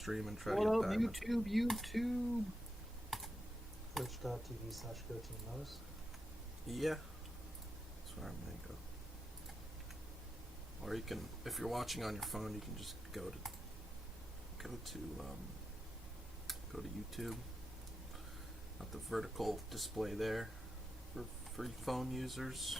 stream and try What to get up, diamond. YouTube? Twitch.tv/GoTeemos. Yeah, that's where I'm gonna go. Or you can, if you're watching on your phone, you can just go to YouTube. Got the vertical display there for free phone users.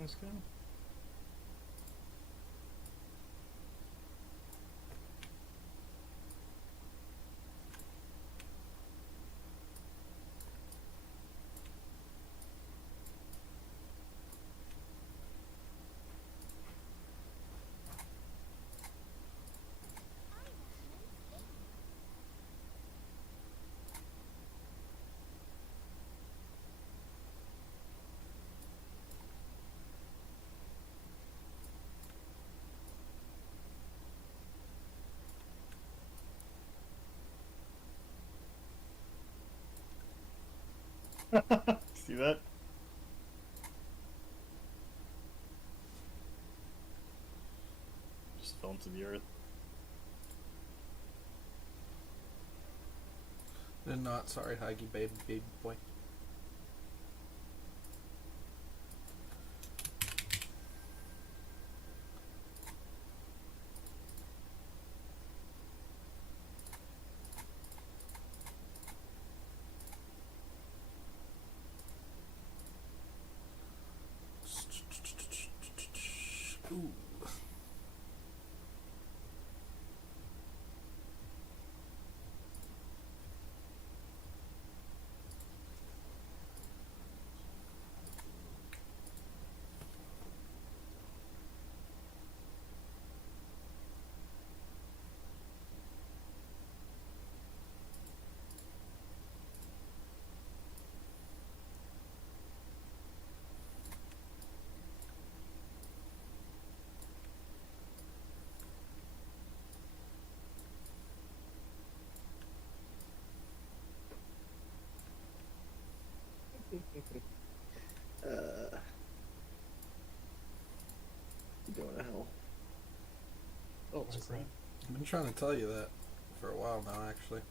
Let's go. See that? Just fell into the earth. Did not, sorry, Heige, baby boy. Ooh. Going to hell. Oh, it's What's great. I've been trying to tell you that for a while now, actually.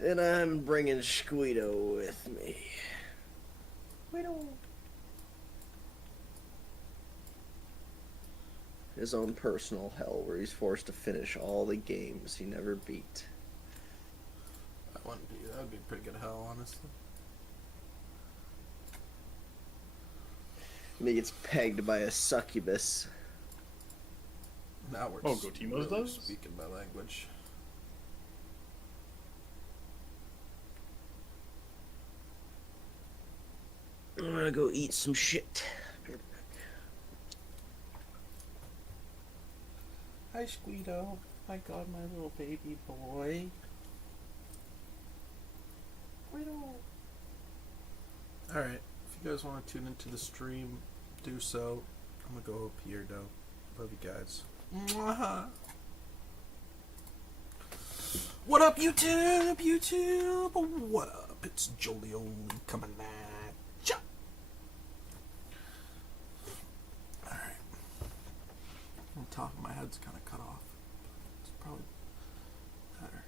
And I'm bringing Squeedo with me. Squeedo. His own personal hell where he's forced to finish all the games he never beat. That would be pretty good hell, honestly. And he gets pegged by a succubus. Now we're Oh, just GoTeemos really does? speaking my language. I'm gonna go eat some shit. Hi, Squeedo. My God, my little baby boy. Squeedo. Alright, if you guys want to tune into the stream, do so. I'm gonna go up here, though. Love you guys. Mwah. What up, YouTube? YouTube? What up? It's Jolio coming at ya. Alright. The top of my head's kind of cut off. It's probably better.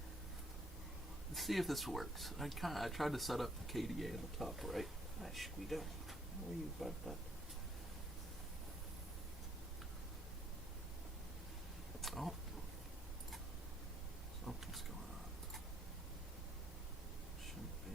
Let's see if this works. I tried to set up the KDA in the top right. Hi, Squeedo. How are you, bud? Oh. Something's going on. Shouldn't be.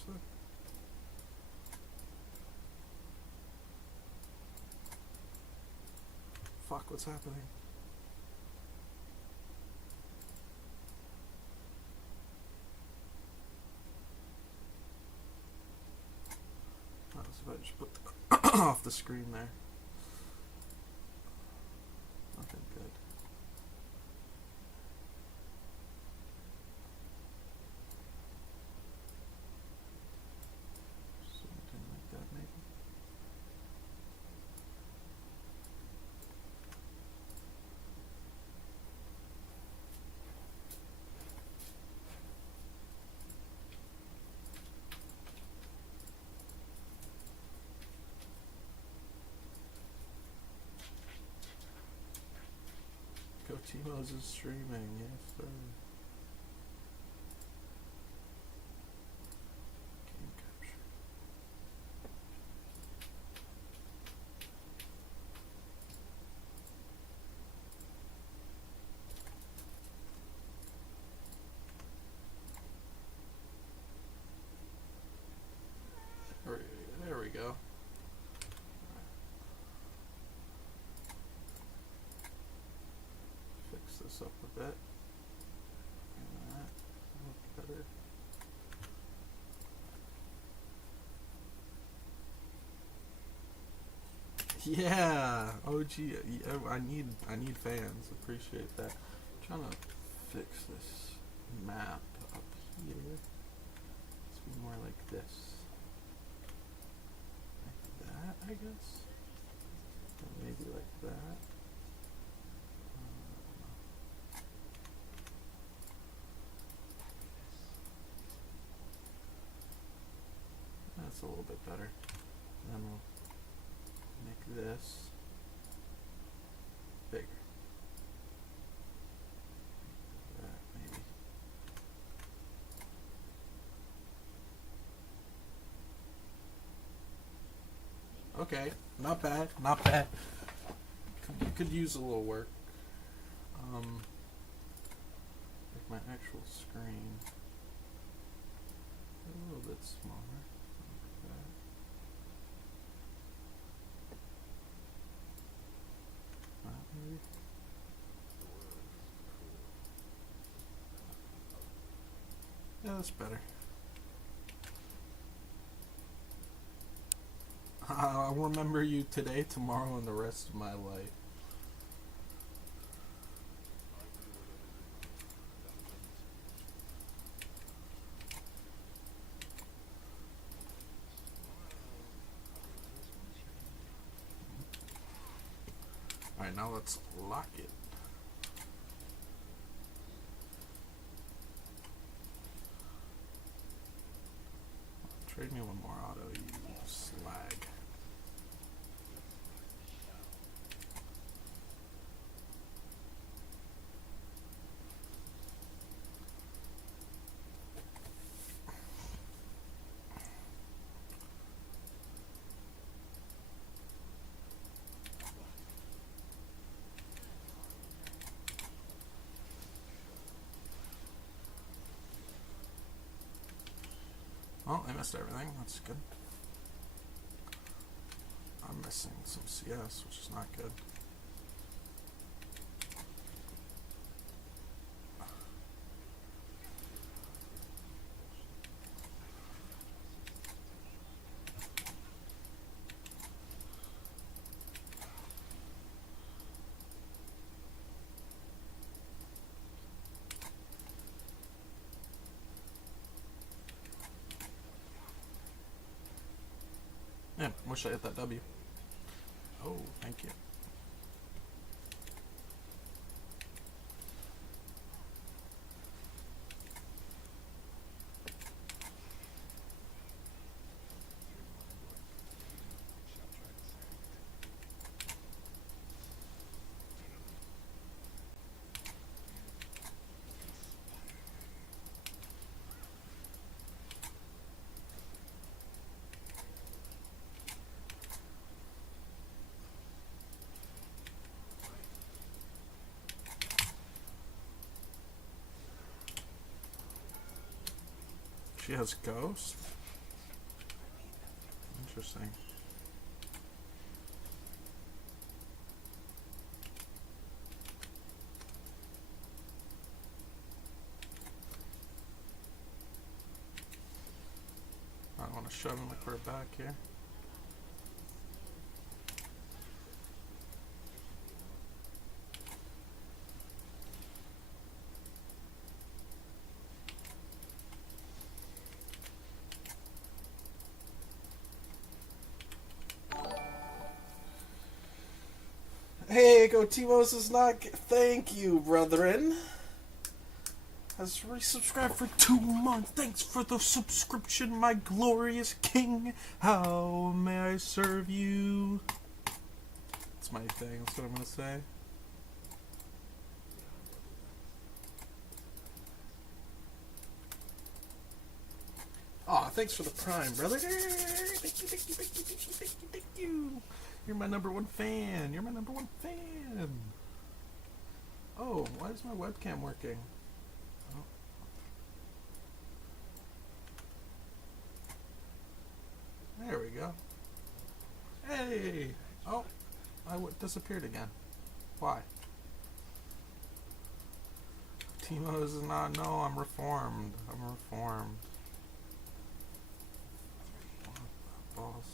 seriously? Fuck, what's happening? Oh, so if I just put the off the screen there. Nothing good. Something like that, maybe. GoTeemos is streaming, yes sir. Game capture. There we go. Fix this up a bit. And that look better. Yeah, OG. Yeah, I need fans. Appreciate that. I'm trying to fix this map up here. Let's be more like this. Like that, I guess. Or maybe like that. That's a little bit better. And then we'll make this bigger. That maybe. Okay, not bad, not bad. Could use a little work. Like my actual screen. A little bit smaller. Like that. Maybe. Yeah, that's better. I'll remember you today, tomorrow, and the rest of my life. Alright, now let's lock it. Trade me one more auto, you slag. Well, I missed everything. That's good. I'm missing some CS, which is not good. Yeah, wish I hit that W. Oh, thank you. She has Ghost. interesting. I want to shove him like we're back here. Hey, GoTeemos is not. Thank you, brethren. Has resubscribed for 2 months. Thanks for the subscription, my glorious king. How may I serve you? That's my thing. That's what I'm gonna say. Aw, thanks for the prime, brother. Thank you, thank you, thank you, thank you, thank you, thank you. You're my #1 fan. You're my #1 fan. Oh, why is my webcam working? Oh. There we go. Hey! Oh, I disappeared again. Why? Timo is not. No, I'm reformed. I'm reformed. Balls.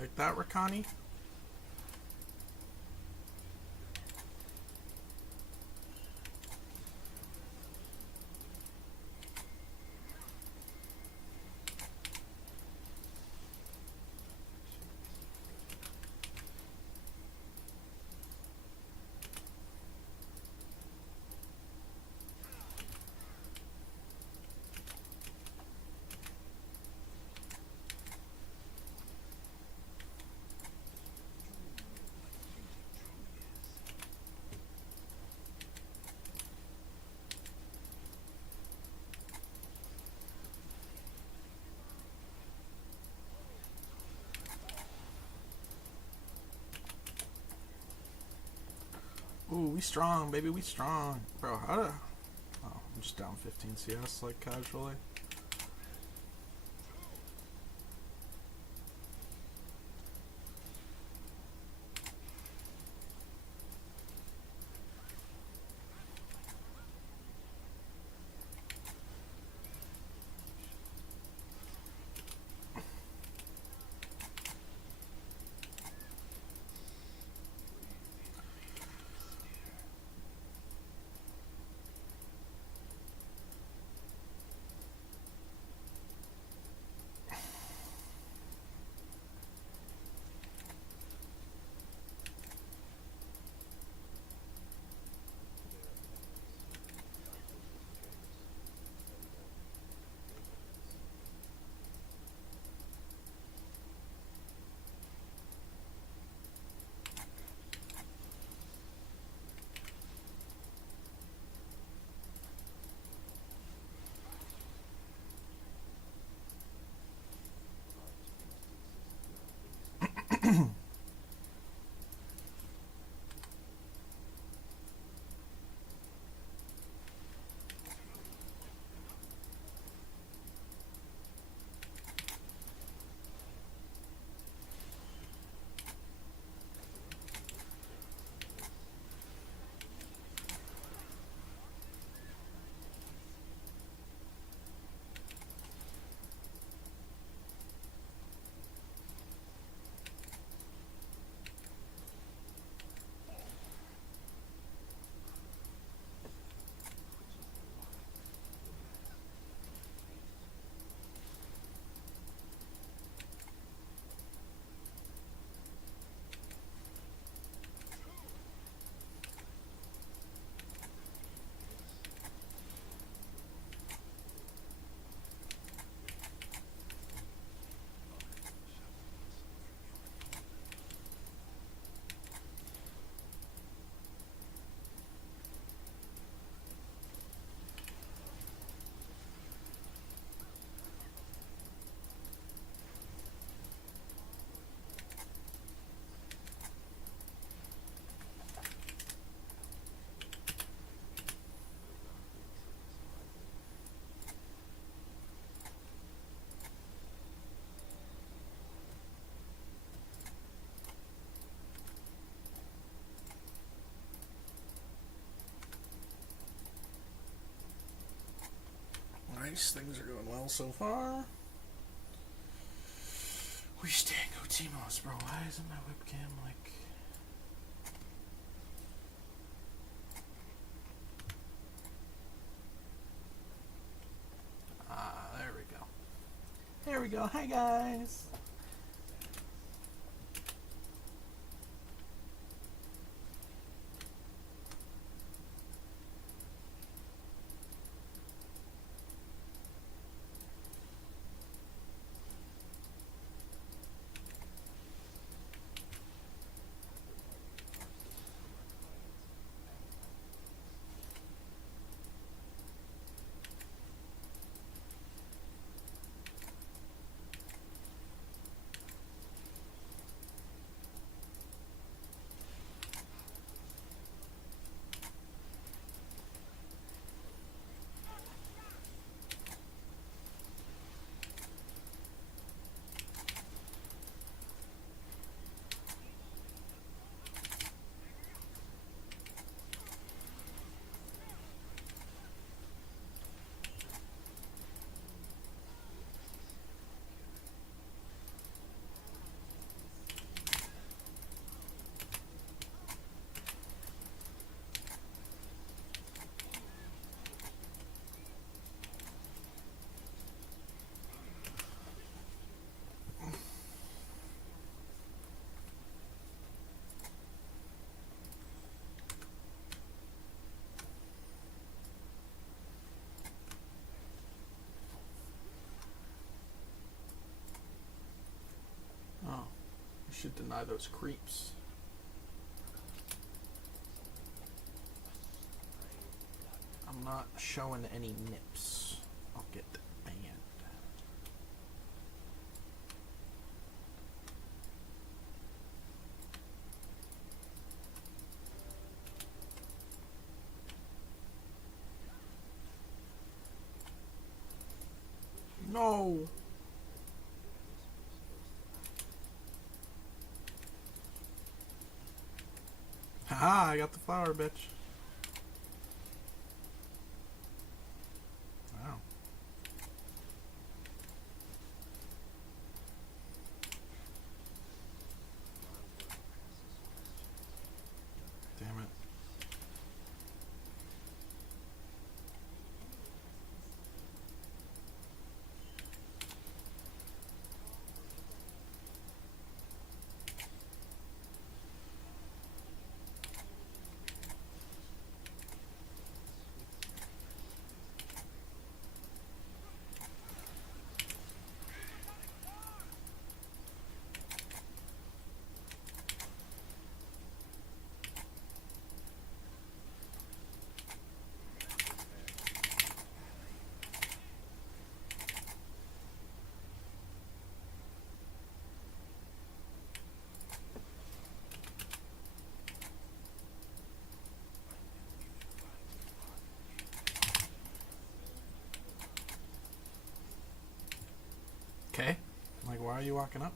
Like that, Rakani? Ooh, we strong, baby, we strong. Bro, how do... Oh, I'm just down 15 CS, like, casually. nice. Things are going well so far. We stay in GoTeemos, bro. Why isn't my webcam like... there we go. There we go. Hi, guys. Oh, we should deny those creeps. I'm not showing any nips. I'll get banned. No. Haha, I got the flower, bitch. Wow. Damn it. Okay. Like, why are you walking up?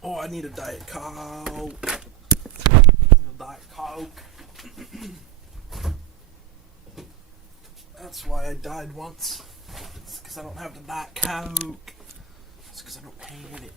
Oh, I need a Diet Coke. Diet Coke. That's why I died once. It's because I don't have the Diet Coke. It's because I don't have it.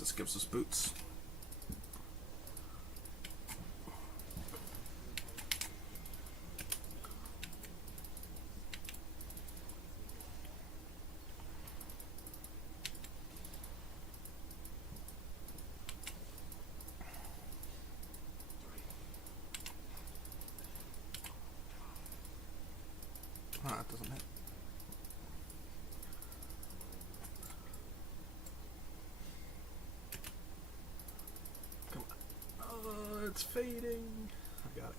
This gives us boots. that doesn't hit. Come on. Oh, it's fading. I got it.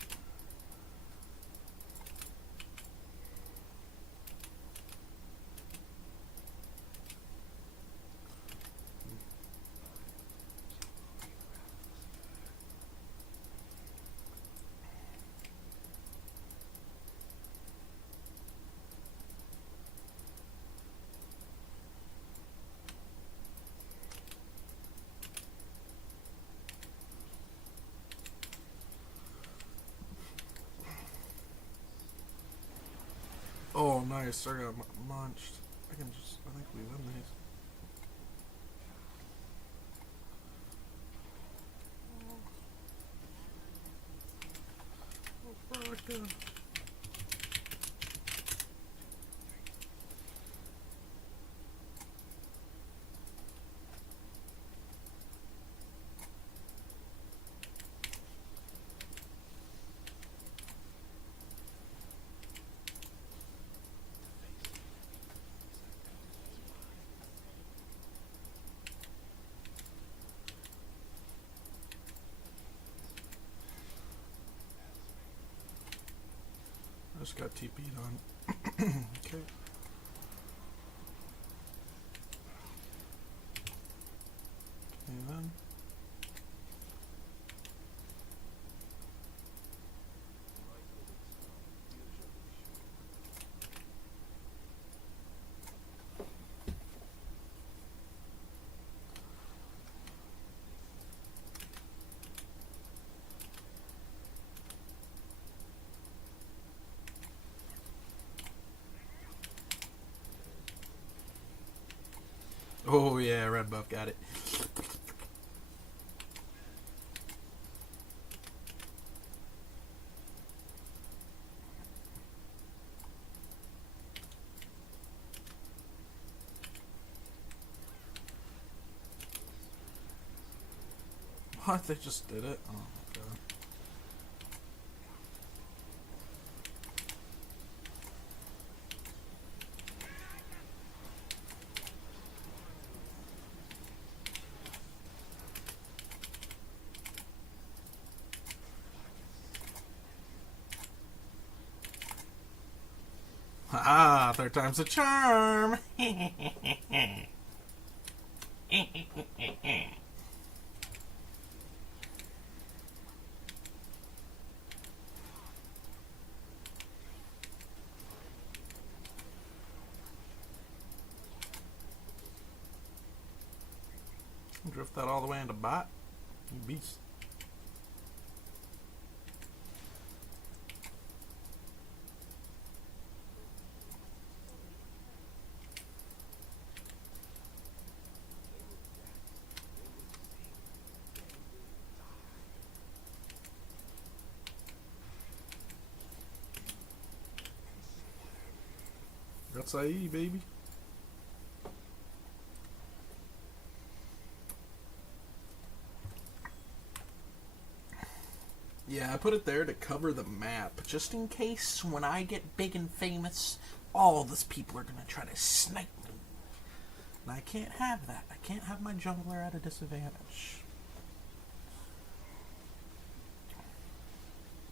Oh, nice. I got munched. I think we win these. Oh, fuck. I just got TP'd on. Okay. And then. Oh yeah, red buff got it. What? They just did it? Oh my god. Ah, third time's a charm. Drift that all the way into bot. You beast. That's IE, baby. Yeah, I put it there to cover the map, just in case when I get big and famous, all these people are gonna try to snipe me. And I can't have that. I can't have my jungler at a disadvantage.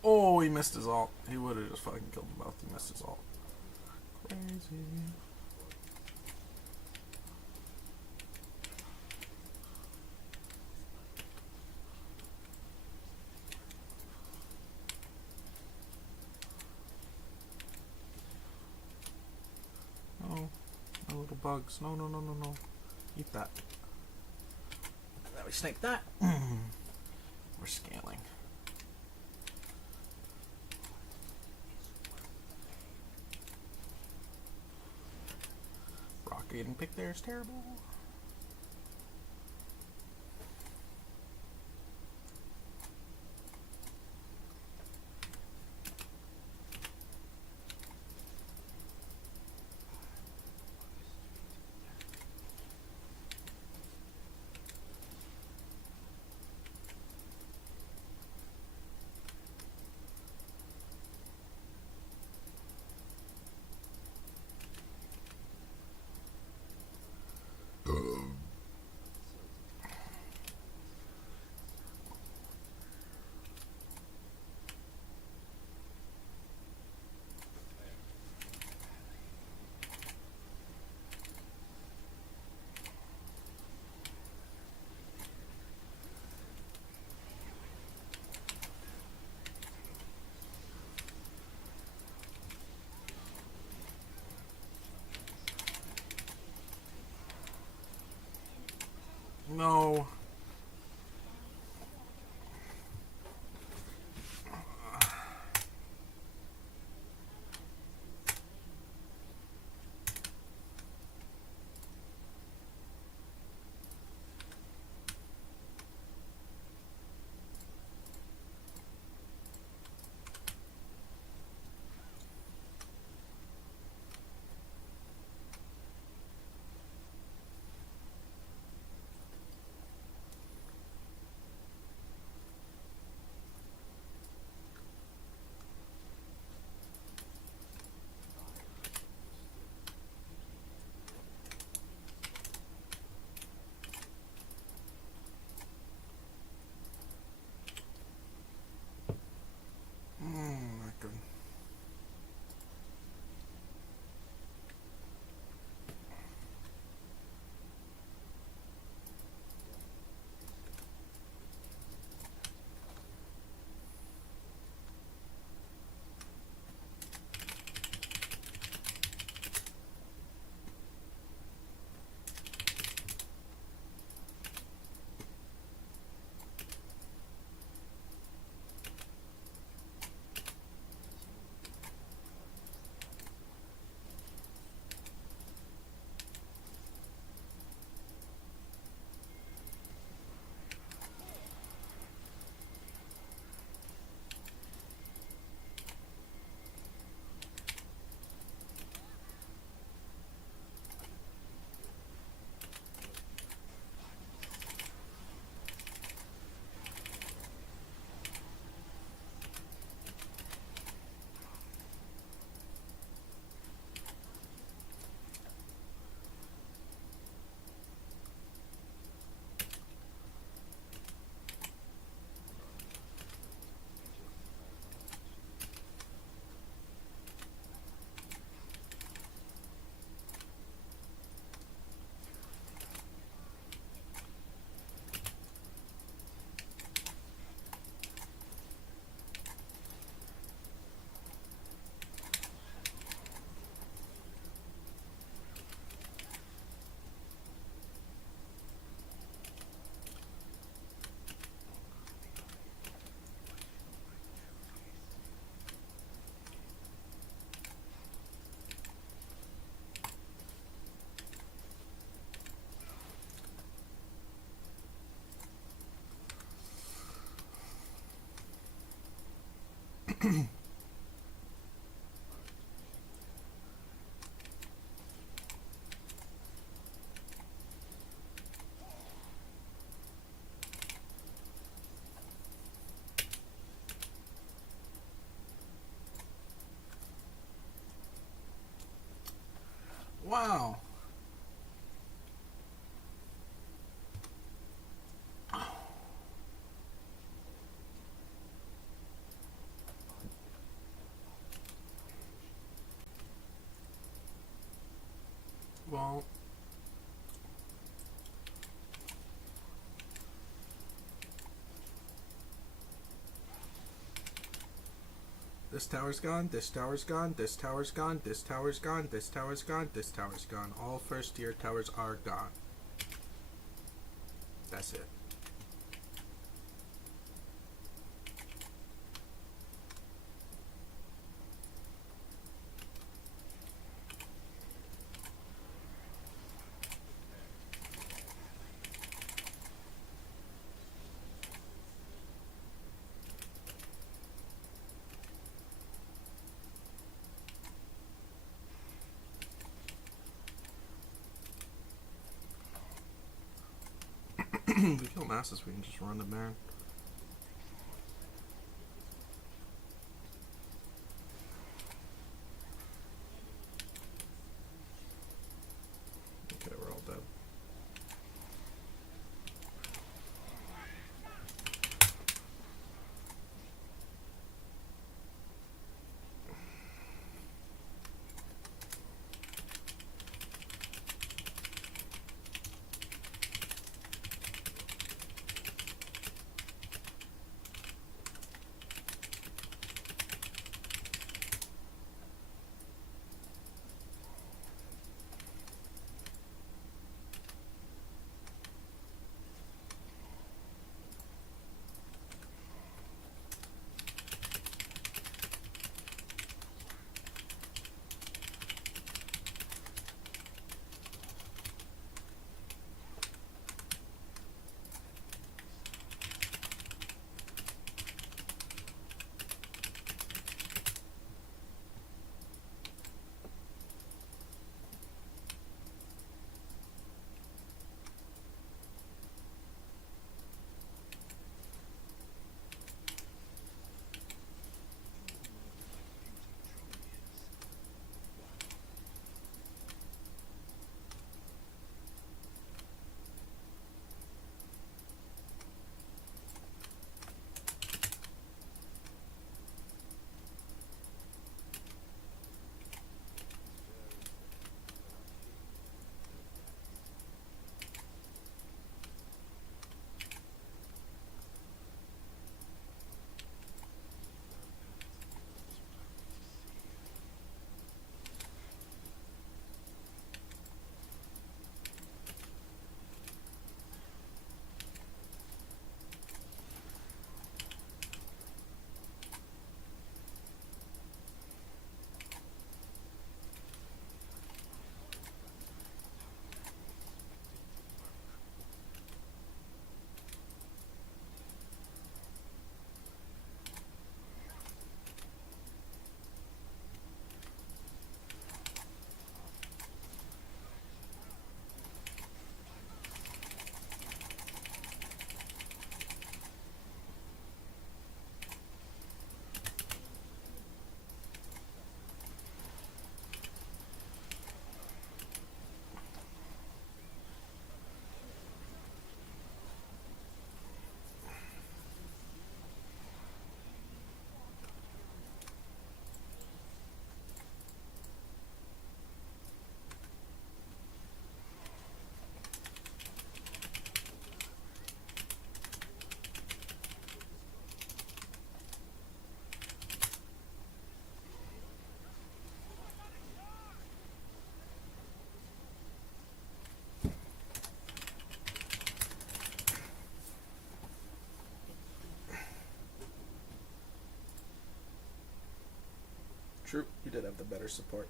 Oh, he missed his ult. He would have just fucking killed them both. He missed his ult. Crazy. Oh, no little bugs. No, no, no, no, no. Eat that. Now we snake that. We're scaling. Rock getting picked there is terrible. No. Not good. Wow. Well, this tower's gone, this tower's gone, this tower's gone, this tower's gone, this tower's gone, this tower's gone. All first tier towers are gone. That's it. We kill masses, we can just run the Baron. Okay, we're all dead. True, you did have the better support.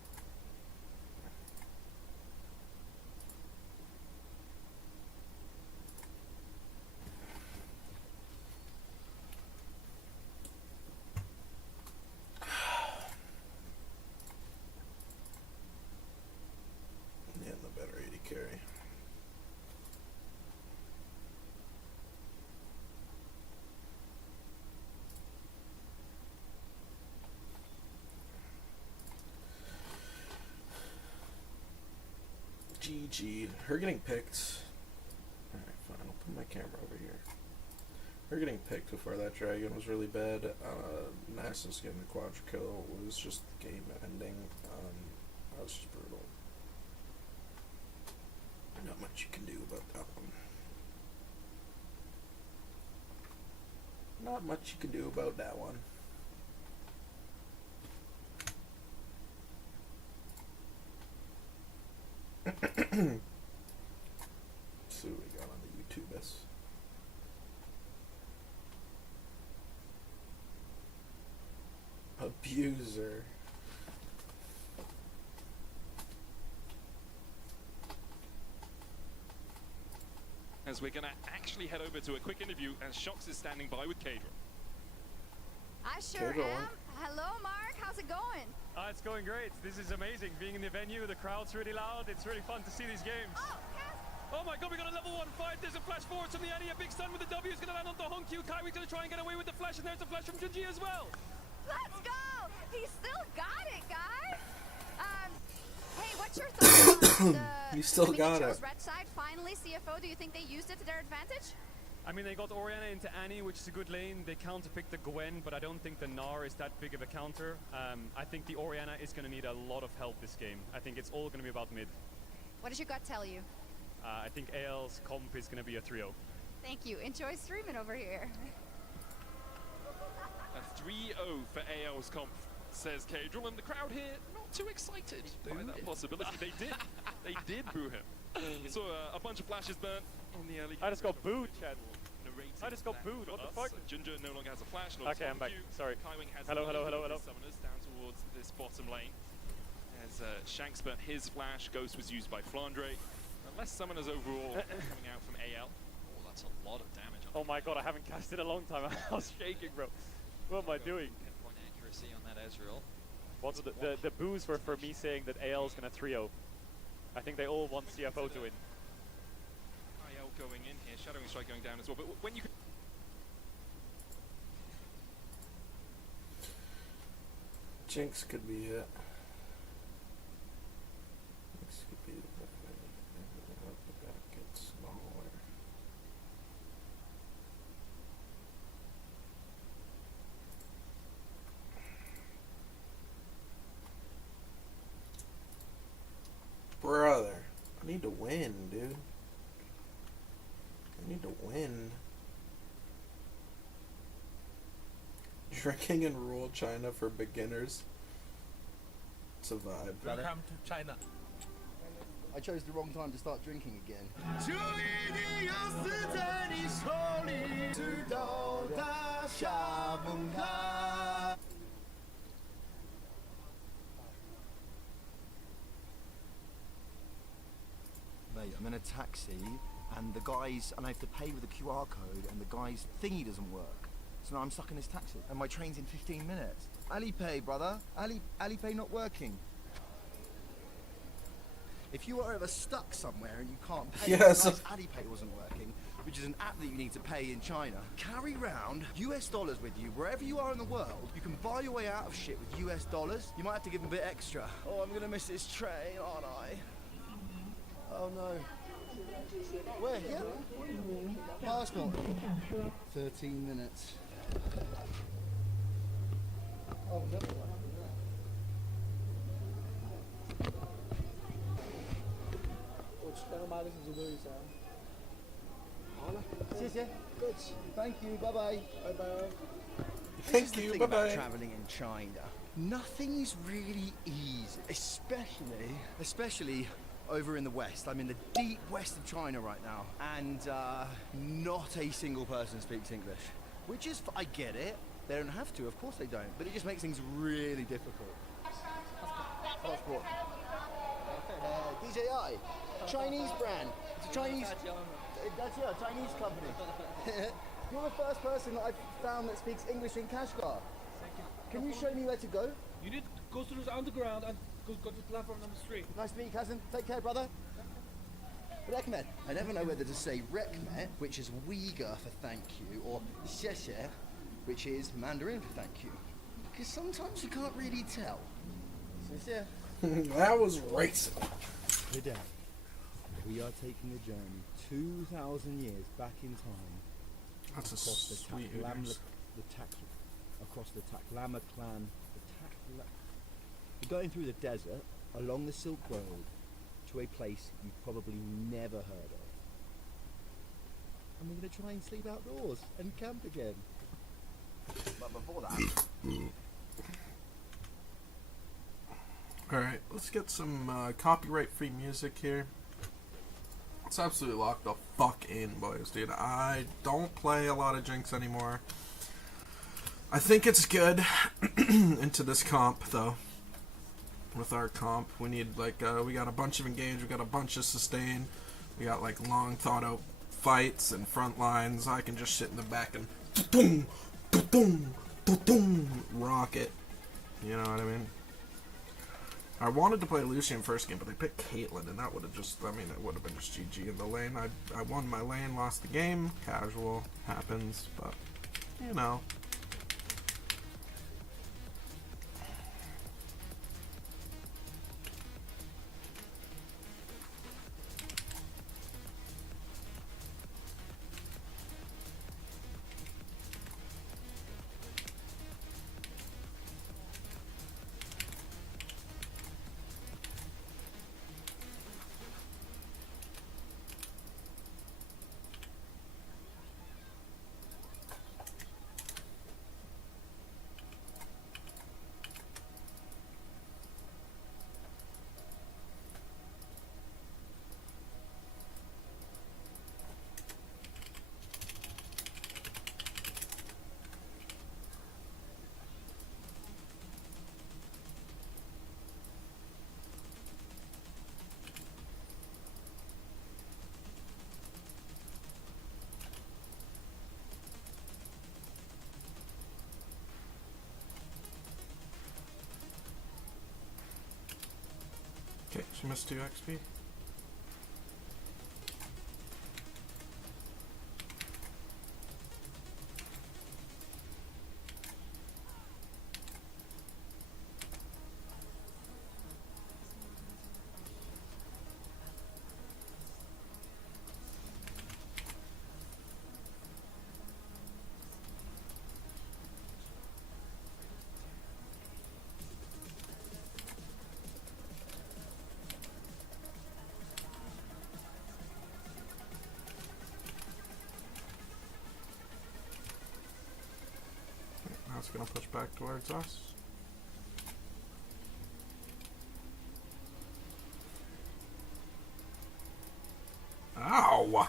Yeah, the better AD carry. GG. Her getting picked. Alright, fine. I'll put my camera over here. Her getting picked before that dragon was really bad. Nasus getting the quadra kill was just the game ending. That was just brutal. Not much you can do about that one. Not much you can do about that one. See what we got on the YouTubers. Abuser. As we're going to actually head over to a quick interview, as Shox is standing by with Kadra. I sure Okay, go am. on. Hello, Mark. How's it going? It's going great. This is amazing. Being in the venue, the crowd's really loud. It's really fun to see these games. Oh, yes. Oh my god, we got a level 1 fight. There's a flash forward from the Annie. A big stun with the W is going to land on the Hong Q. Kaiwi's going to try and get away with the flash, and there's a flash from Junji as well. Let's go. He still got it, guys. Hey, what's your thoughts on the... You still got they chose it. red side, finally, CFO. Do you think they used it to their advantage? I mean, they got Orianna into Annie, which is a good lane. They counterpicked the Gwen, but I don't think the Gnar is that big of a counter. I think the Orianna is going to need a lot of help this game. I think it's all going to be about mid. What does your gut tell you? I think AL's comp is going to be a 3-0. Thank you. Enjoy streaming over here. A 3-0 for AL's comp, says Kadral, and the crowd here not too excited by that possibility. They did boo him. So a bunch of flashes burnt in the early. I just got booed, Chad. Narrating I just got that booed. for What the us. fuck? Ginger no longer has a flash. Okay, I'm back. Sorry. Kaiwing has Hello. Summoners down towards this bottom lane. As Shanks burnt his flash, Ghost was used by Flandre. Less summoners overall coming out from AL. Oh, that's a lot of damage. Oh my god, I haven't cast in a long time. I was shaking, bro. What am I doing? Pinpoint accuracy on that Ezreal. What's the boos were for me saying that AL's going to 3-0. I think they all want CFO to win. IL going in here, Shadowing Strike going down as well. But when you Jinx could be it. Jinx could be the back gets smaller. Brother, I need to win, dude. I need to win. Drinking in rural China for beginners. It's a vibe. Welcome to China. I chose the wrong time to start drinking again. 就一定要死在你手里，直到它下崩塌。 Mate, I'm in a taxi and the guys, and I have to pay with a QR code and the guy's thingy doesn't work. So now I'm stuck in this taxi and my train's in 15 minutes. Alipay, brother. Alipay not working. If you are ever stuck somewhere and you can't pay, Yes. because Alipay wasn't working, which is an app that you need to pay in China, carry around US dollars with you wherever you are in the world. You can buy your way out of shit with US dollars. You might have to give them a bit extra. Oh, I'm gonna miss this train, aren't I? Oh no. Where? Here? Passport. 13 minutes. Oh, no. 谢谢. Good. Thank you. Bye bye. Bye bye. Thank you. Bye bye. Traveling in China. Nothing is really easy, especially over in the west. I'm in the deep west of China right now, and not a single person speaks English. Which is, I get it. They don't have to, of course they don't. But it just makes things really difficult. passport. DJI, Chinese brand. It's a Chinese. That's a Chinese company. You're the first person that I've found that speaks English in Kashgar. Can you show me where to go? You need to go through the underground and go to platform number 3. Nice to meet you, cousin. Take care, brother. Rekmet. I never know whether to say Rekmet, which is Uyghur for thank you, or Sheshe, which is Mandarin for thank you. Because sometimes you can't really tell. Sheshe. That was racist. Today, we are taking a journey 2,000 years back in time. That's a across the sweet across the Taklama clan. We're going through the desert, along the Silk Road, to a place you've probably never heard of. And we're going to try and sleep outdoors and camp again. But before that... Alright, let's get some copyright-free music here. It's absolutely locked the fuck in, boys, dude. I don't play a lot of Jinx anymore. I think it's good into this comp, though. With our comp, we need, like, we got a bunch of engage, we got a bunch of sustain, we got, like, long thought-out fights and front lines. I can just sit in the back and rock it. You know what I mean? I wanted to play Lucian first game, but they picked Caitlyn, and that would have just, I mean, it would have been just GG in the lane. I won my lane, lost the game. Casual. Happens, but, you know. Okay, she missed 2 XP. It's gonna push back towards us. Ow!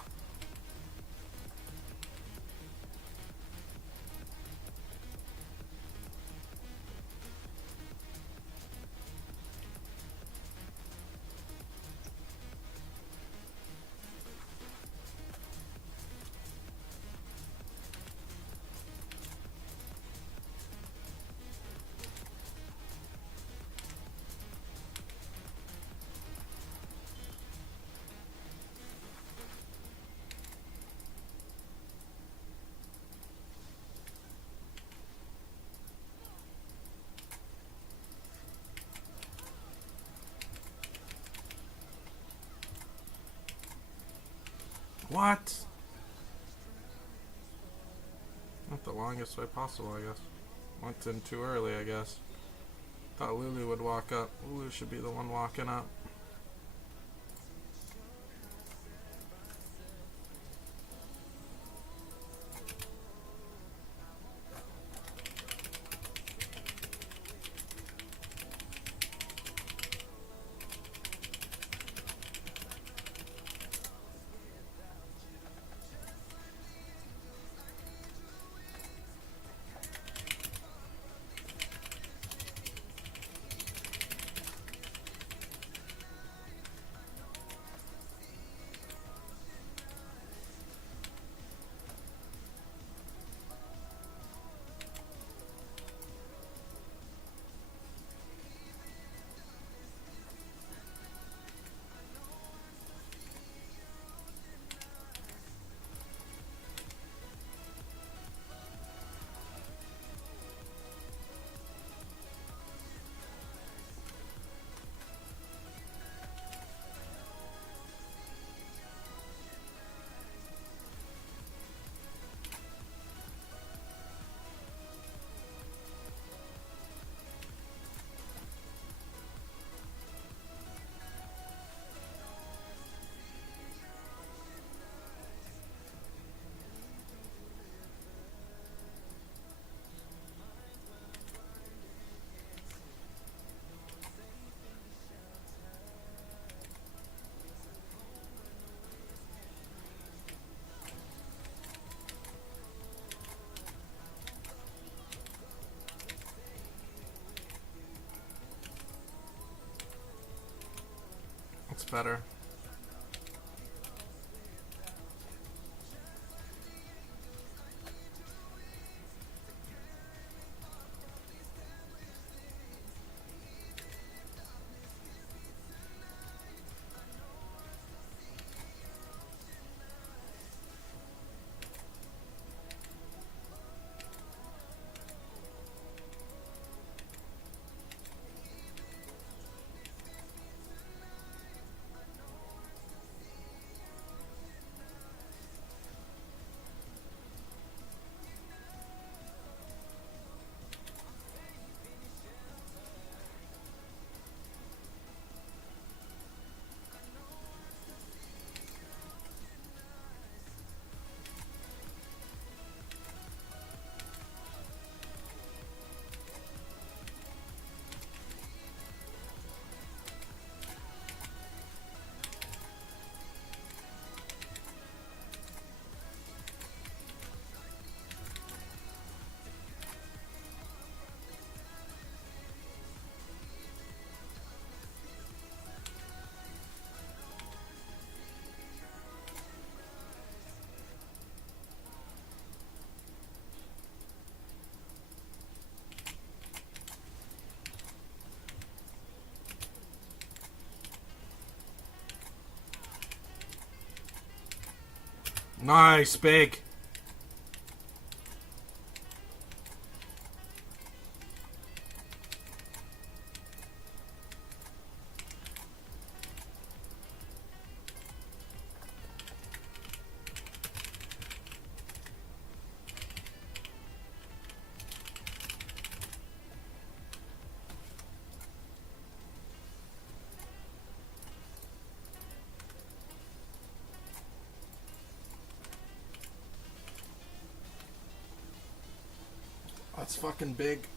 What? Not the longest way possible, I guess. Went in too early, I guess. Thought Lulu would walk up. Lulu should be the one walking up. It's better. Nice, big. That's fucking big.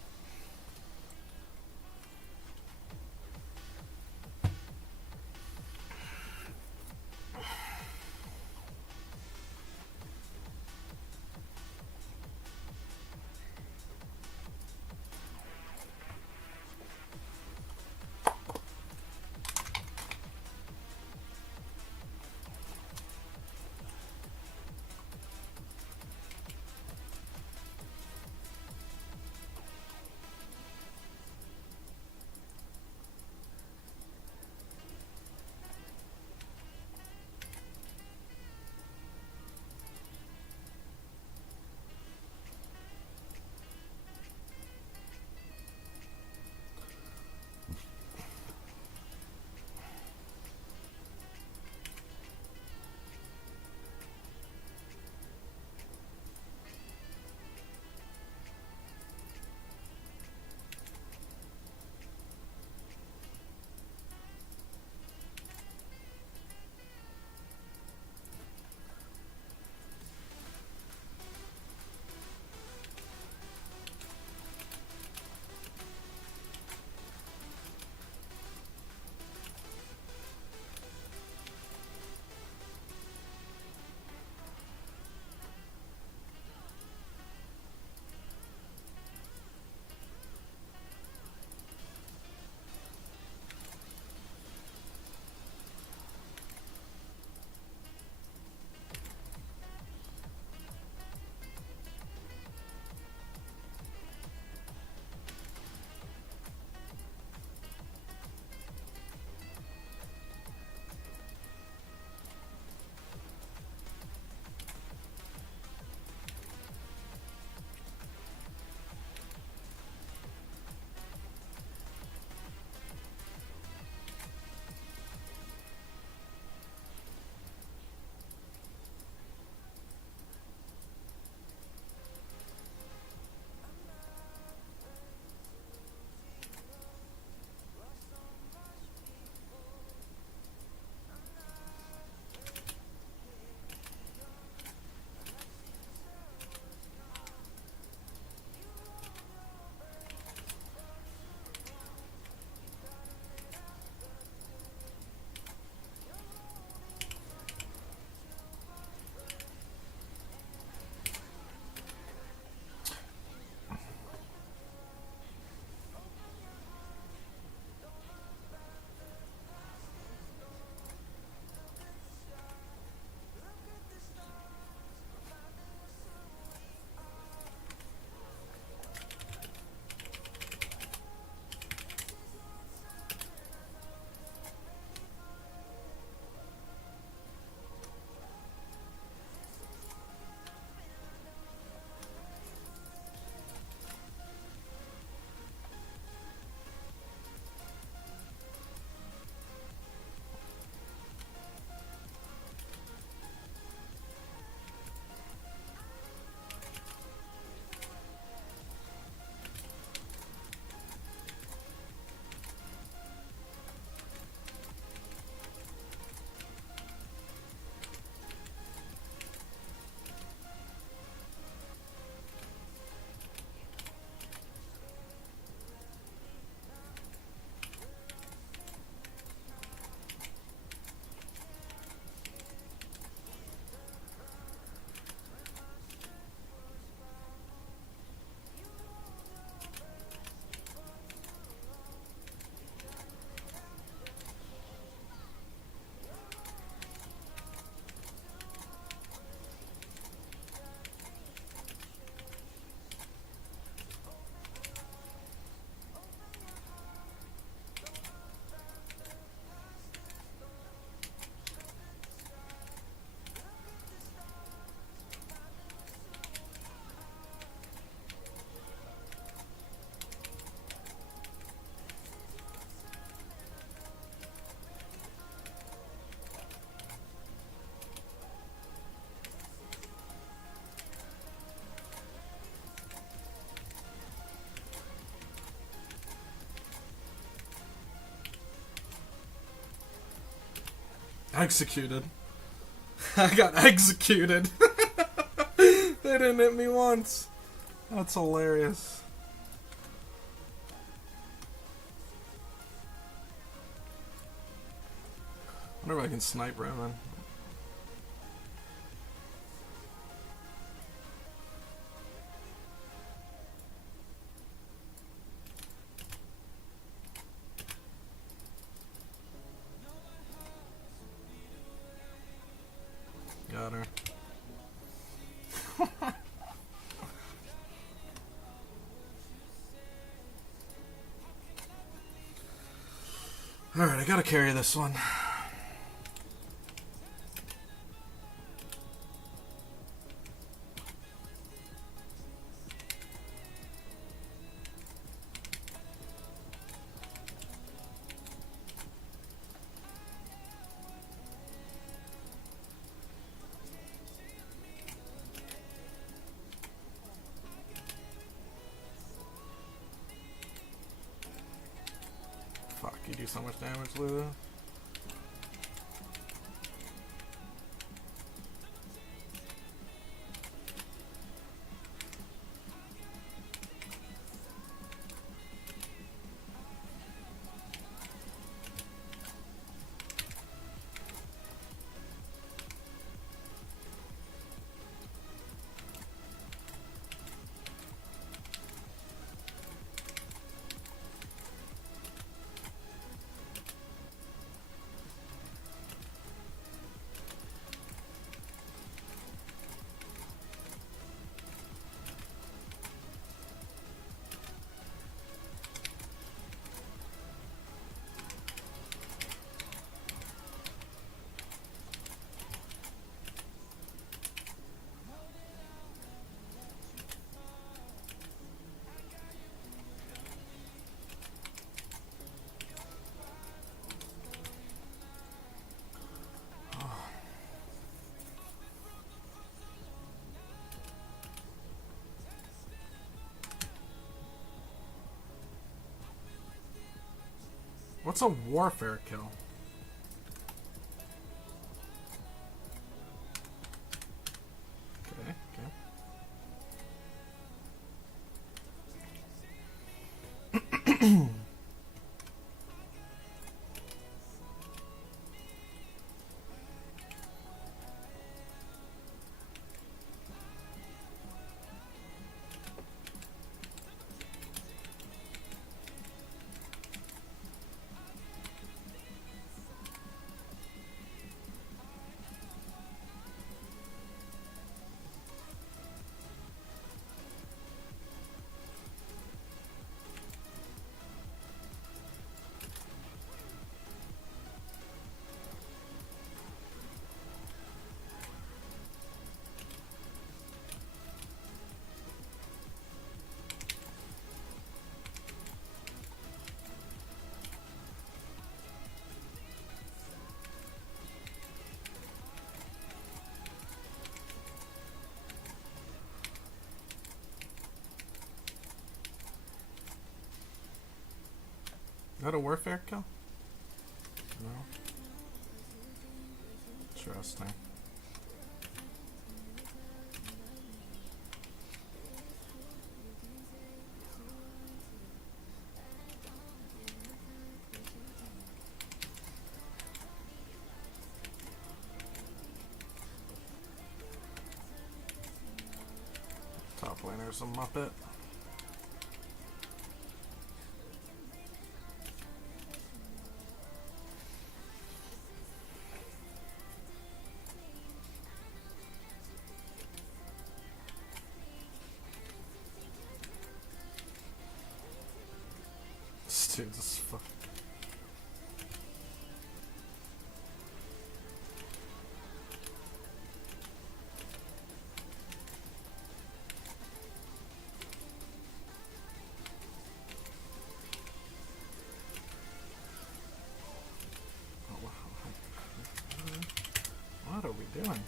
Executed. I got executed. They didn't hit me once. That's hilarious. I wonder if I can snipe Roman. Got her. Alright, I gotta carry this one. Fuck, you do so much damage, Lulu. What's a warfare kill? Okay, okay. Is that a warfare kill? No. Interesting. Top laner's a Muppet. Dude, this is fucking... What are we doing?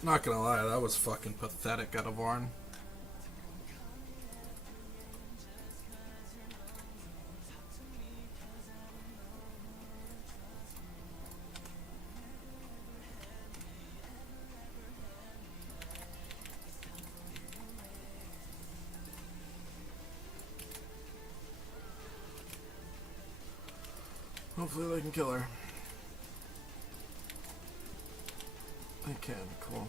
Not gonna lie, that was fucking pathetic out of Varn. Hopefully they can kill her. They can, cool.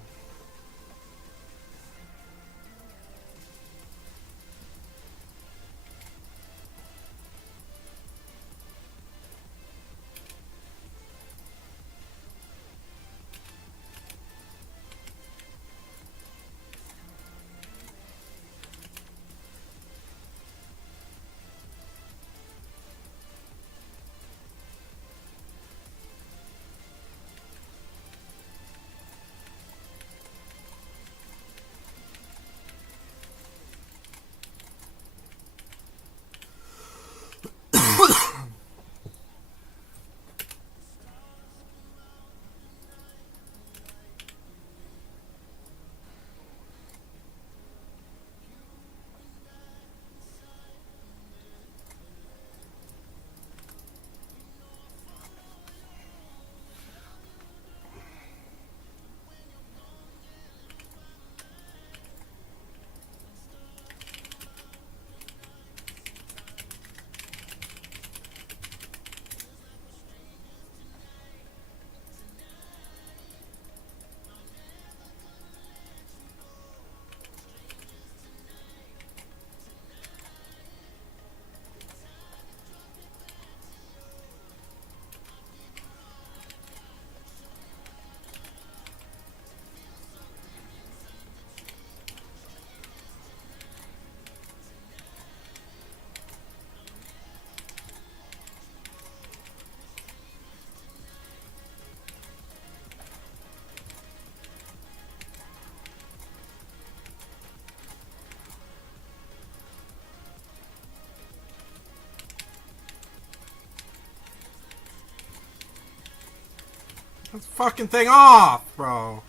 This fucking thing off, bro.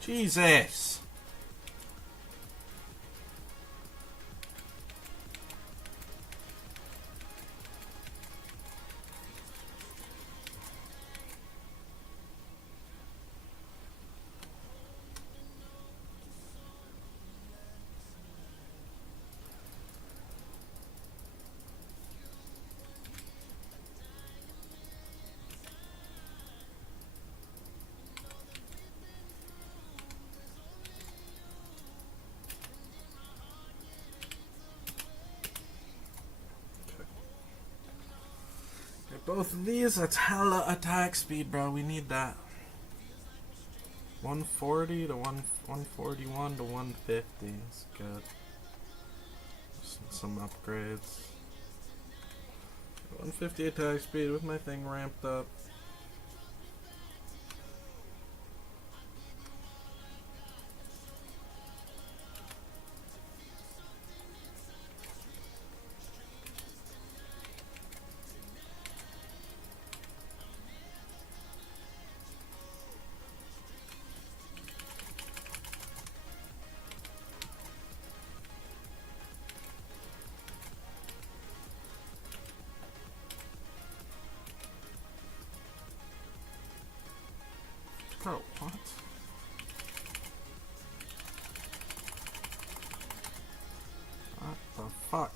Jesus. Both of these, that's hella attack speed, bro. We need that. 140 to 141 to 150. That's good. Some upgrades. 150 attack speed with my thing ramped up. Bro, what? What the fuck?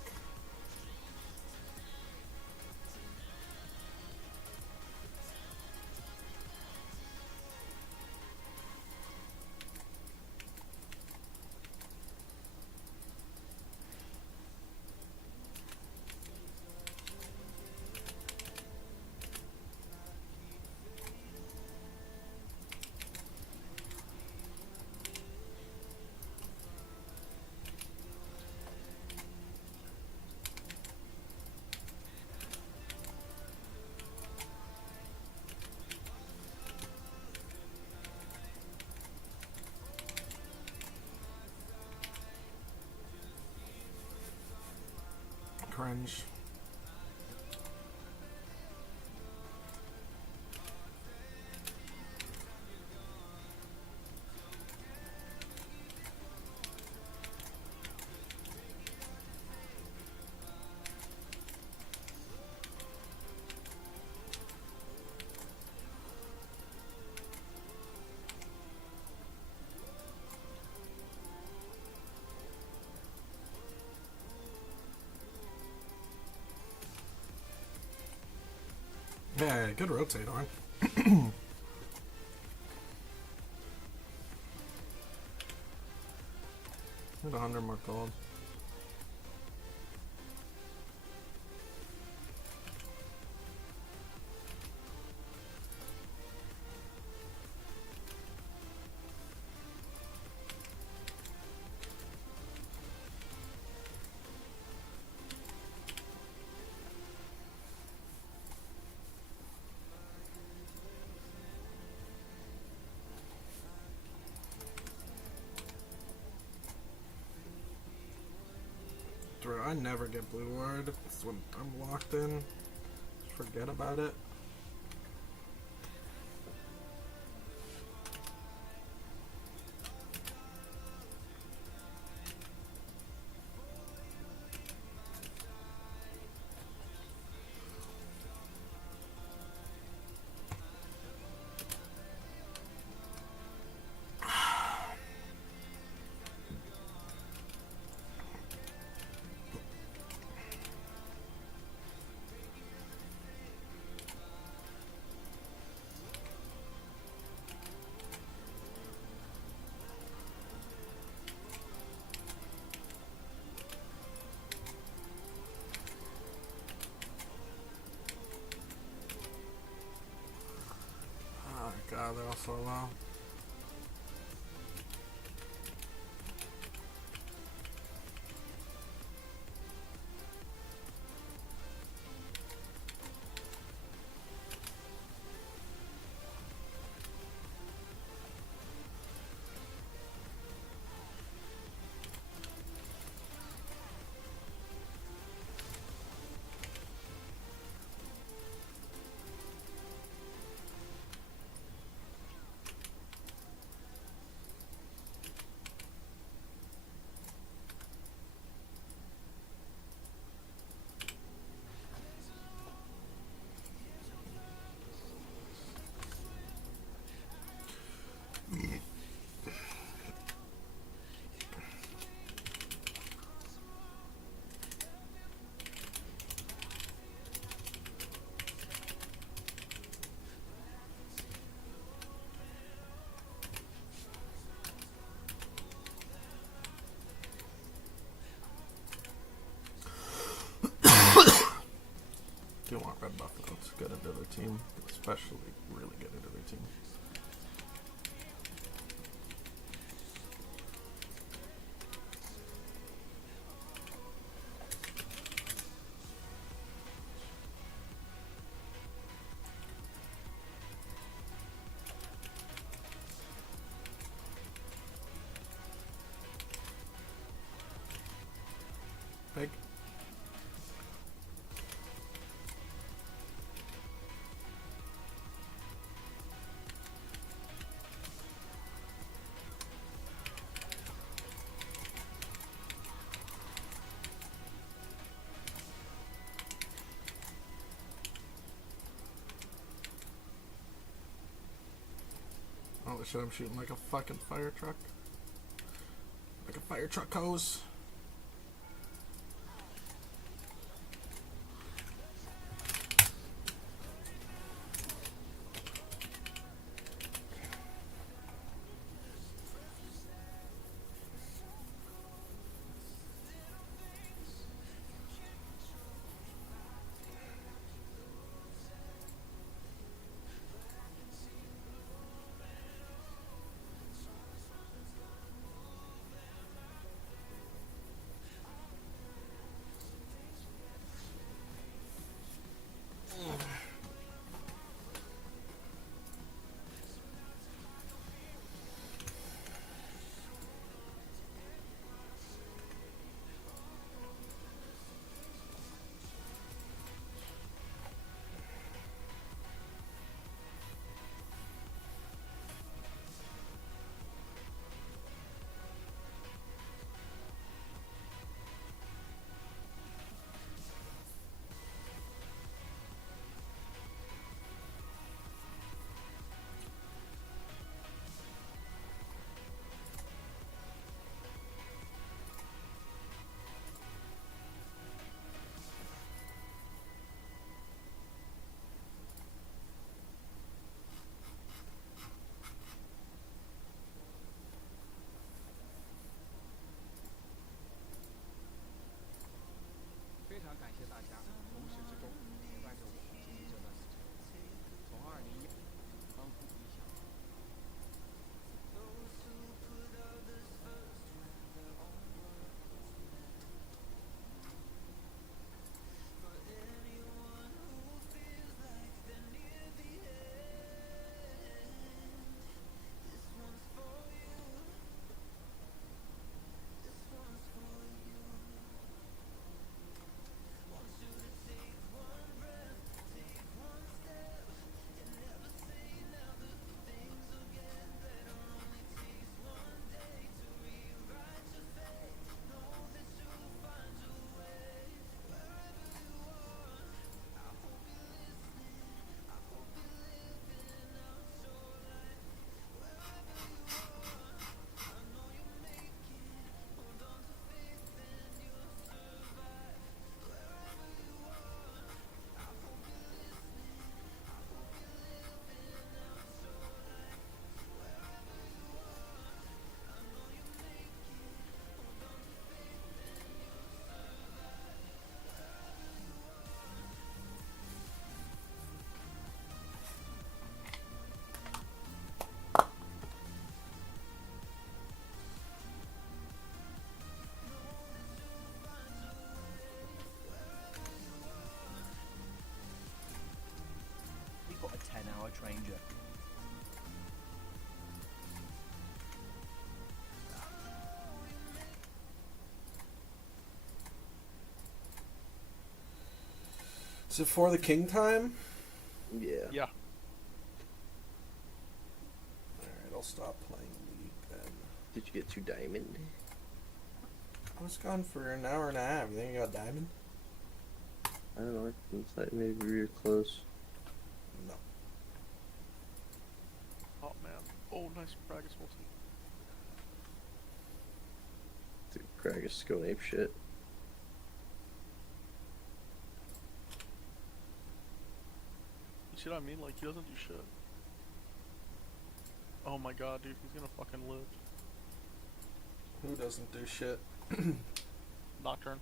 Cringe. Hey, good rotate, Orn. Need 100 more gold. I never get blue ward. It's when I'm locked in. Just forget about it. God, they're all so low. Do want red buffalo to get into their team, especially really get into their team. Big. Holy shit, I'm shooting like a fucking fire truck. Like a fire truck hose. trained you. Is it for the king time? Yeah. Yeah. Alright, I'll stop playing League then. Did you get to diamond? I was gone for an hour and a half. You think I got diamond? I don't know. It's like maybe you're close. No. Oh man. Oh, nice Bragus Wilson. Dude, Greg is going ape shit. You see what I mean? Like, he doesn't do shit. Oh my god, dude, he's gonna fucking live. Who doesn't do shit? Nocturne.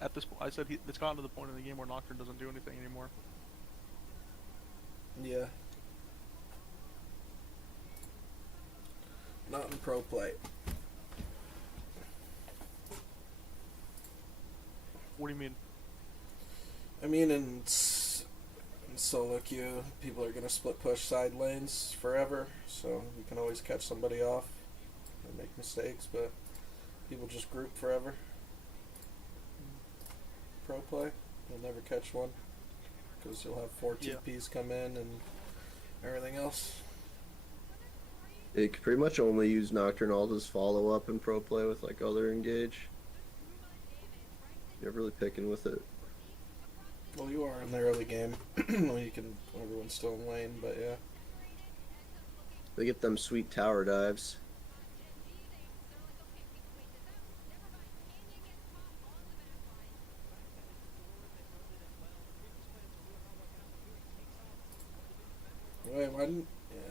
At this point, I said it's gotten to the point in the game where Nocturne doesn't do anything anymore. Yeah. Not in pro play. What do you mean? I mean, in solo queue, people are gonna split push side lanes forever, so you can always catch somebody off and make mistakes, but people just group forever. Pro play, you'll never catch one because you'll have 4 TPs come in and everything else. You could pretty much only use Nocturne ult as follow up in pro play with like other engage. You're really picking with it. Well, you are in the early game when you can, when everyone's still in lane, but yeah. They get them sweet tower dives. Wait, why didn't? Yeah.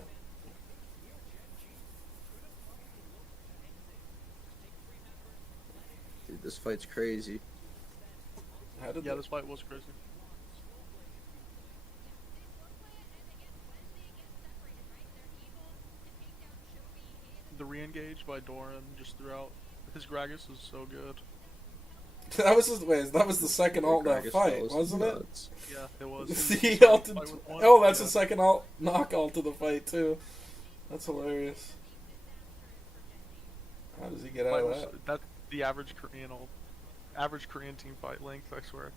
Dude, this fight's crazy. How did this fight was crazy. The re-engage by Doran just throughout. His Gragas is so good. That was the second ult that fight, wasn't it? Yeah, it was. The ulted, oh, that's the second ult knock ult to the fight too. That's hilarious. How does he get out of that? That's the average Korean team fight length, I swear.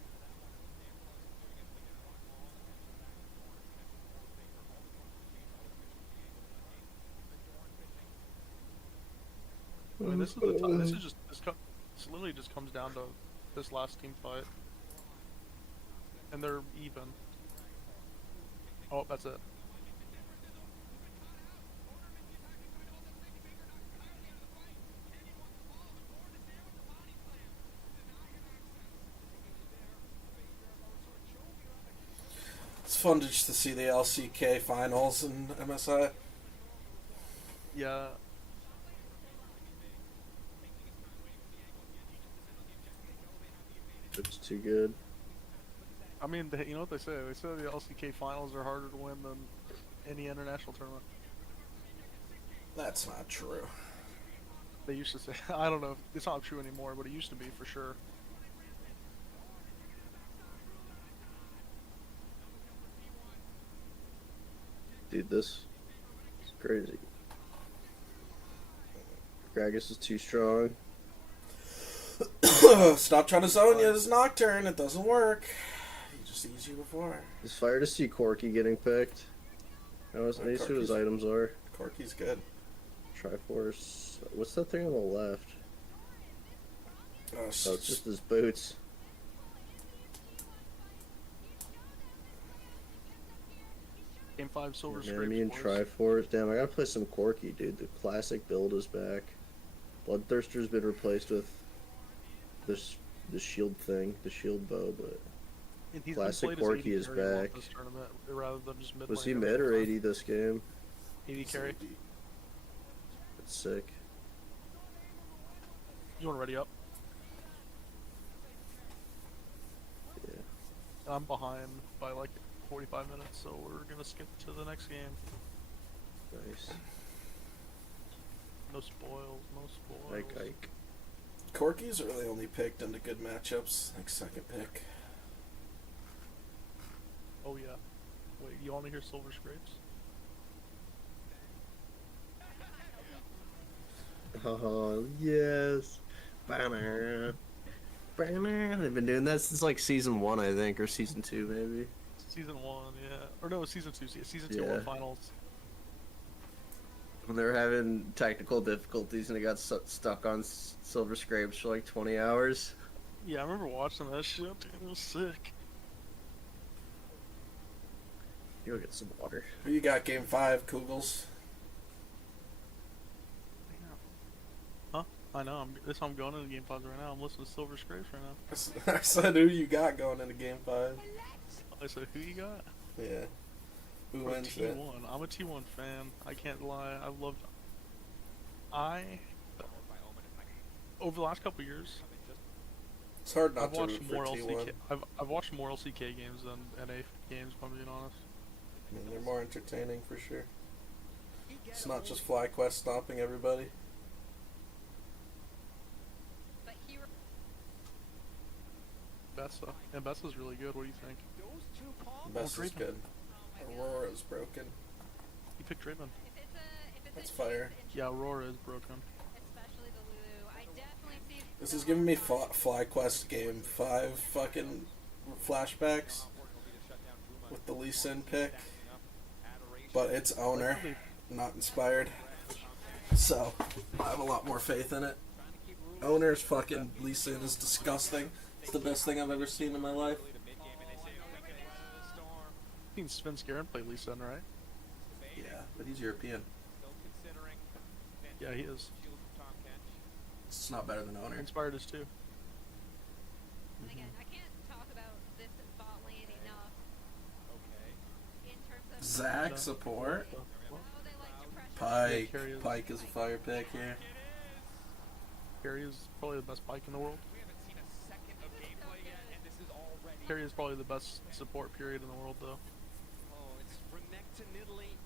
I mean, this literally just comes down to this last team fight, and they're even. Oh, that's it. It's fun just to see the LCK finals in MSI. Yeah. It's too good. I mean, you know what they say? They say the LCK finals are harder to win than any international tournament. That's not true. They used to say. I don't know. It's not true anymore, but it used to be for sure. Dude, this is crazy. Gragas is too strong. Stop trying to zone you this Nocturne. It doesn't work. He just sees you before. It's fire to see Corki getting picked. I know what his items are. Corki's good. Triforce. What's that thing on the left? Oh, it's just his boots. Game 5 Silver Scrapes. Enemy and Triforce. Damn, I gotta play some Corki, dude. The classic build is back. Bloodthirster's been replaced with the shield thing, the shield bow, but classic Corki is back. This tournament, rather than just mid Was he mid or 80 this game? 80 carry. That's sick. You want to ready up? Yeah. I'm behind by like 45 minutes, so we're gonna skip to the next game. Nice. No spoils, no spoils. Ike. Corki's really only picked into good matchups, like second pick. Oh yeah. Wait, you want to hear Silver Scrapes? Oh, yes. Banner. Banner. They've been doing that since like season 1, I think, or season 2, maybe. Season 1, yeah. Or no, season 2. Season 2 Yeah. won finals. When they were having technical difficulties and they got stuck on Silver Scrapes for like 20 hours. Yeah, I remember watching that shit, dude. It was sick. You'll get some water. Who you got game 5, Kugels? Huh? I know. That's how I'm going into Game 5 right now. I'm listening to Silver Scrapes right now. I said who you got going into game 5. I said, who you got? Yeah. Who Bro, wins T1. it? I'm a T1 fan. I can't lie. Over the last couple years, It's hard not I've to watched root more for T1. LCK. I've watched more LCK games than NA games, if I'm being honest. I mean, they're more entertaining for sure. It's not just FlyQuest stopping everybody. Bessa. And Bessa's really good. What do you think? Best is good. Aurora's broken. You picked Draven. That's fire. Yeah, Aurora is broken. This is giving me FlyQuest game 5 fucking flashbacks with the Lee Sin pick. But it's owner, not inspired. So, I have a lot more faith in it. Owner's fucking Lee Sin is disgusting. It's the best thing I've ever seen in my life. You've seen Sven Skaren play Lee Sin, right? Yeah, but he's European. Yeah, he is. It's not better than owner. Inspired us too. Again, I can't talk about this bot lane enough. In terms of Zach support. Pike. Pike is a fire pick here. Carry is probably the best Pike in the world. Carry is probably the best support period in the world, though. Oh, it's Renekton Italy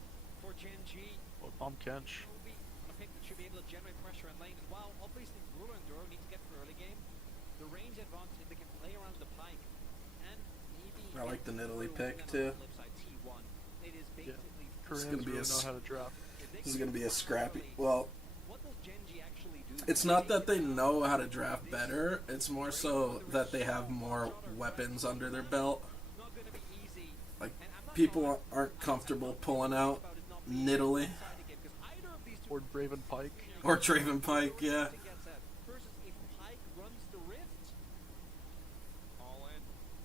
for Gen G. Well, I'm Kench. A pick that should be able to generate pressure in lane as well. Obviously, Ruler and Duro need to get for early game. The range advantage, if they can play around the Pike. And maybe... I like the Italy pick, too. It is basically... Koreans gonna be really a know how to draft. This is going to be a scrappy... Well, it's not that they know how to draft better. It's more so that they have more weapons under their belt. Like, people aren't comfortable pulling out Nidalee. Or Draven Pike. Or Draven Pike, yeah.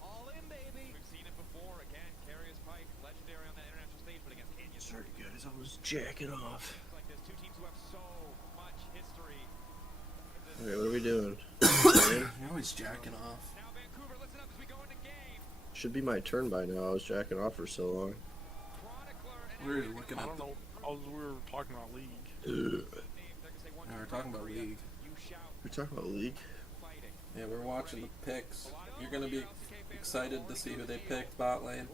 All in, baby. We've seen it before. Again, Carrius Pike, legendary on that international stage, but against Kenya. It's pretty good as I was jacking off. It's like there's two teams who have so much history. Okay, what are we doing? You're always jacking off. Now Vancouver, listen up as we go into game. Should be my turn by now. I was jacking off for so long. We were looking I at don't know. We were talking about League. Yeah, we're talking about League. We're talking about League? Yeah, we're watching the picks. You're going to be excited to see who they picked bot lane.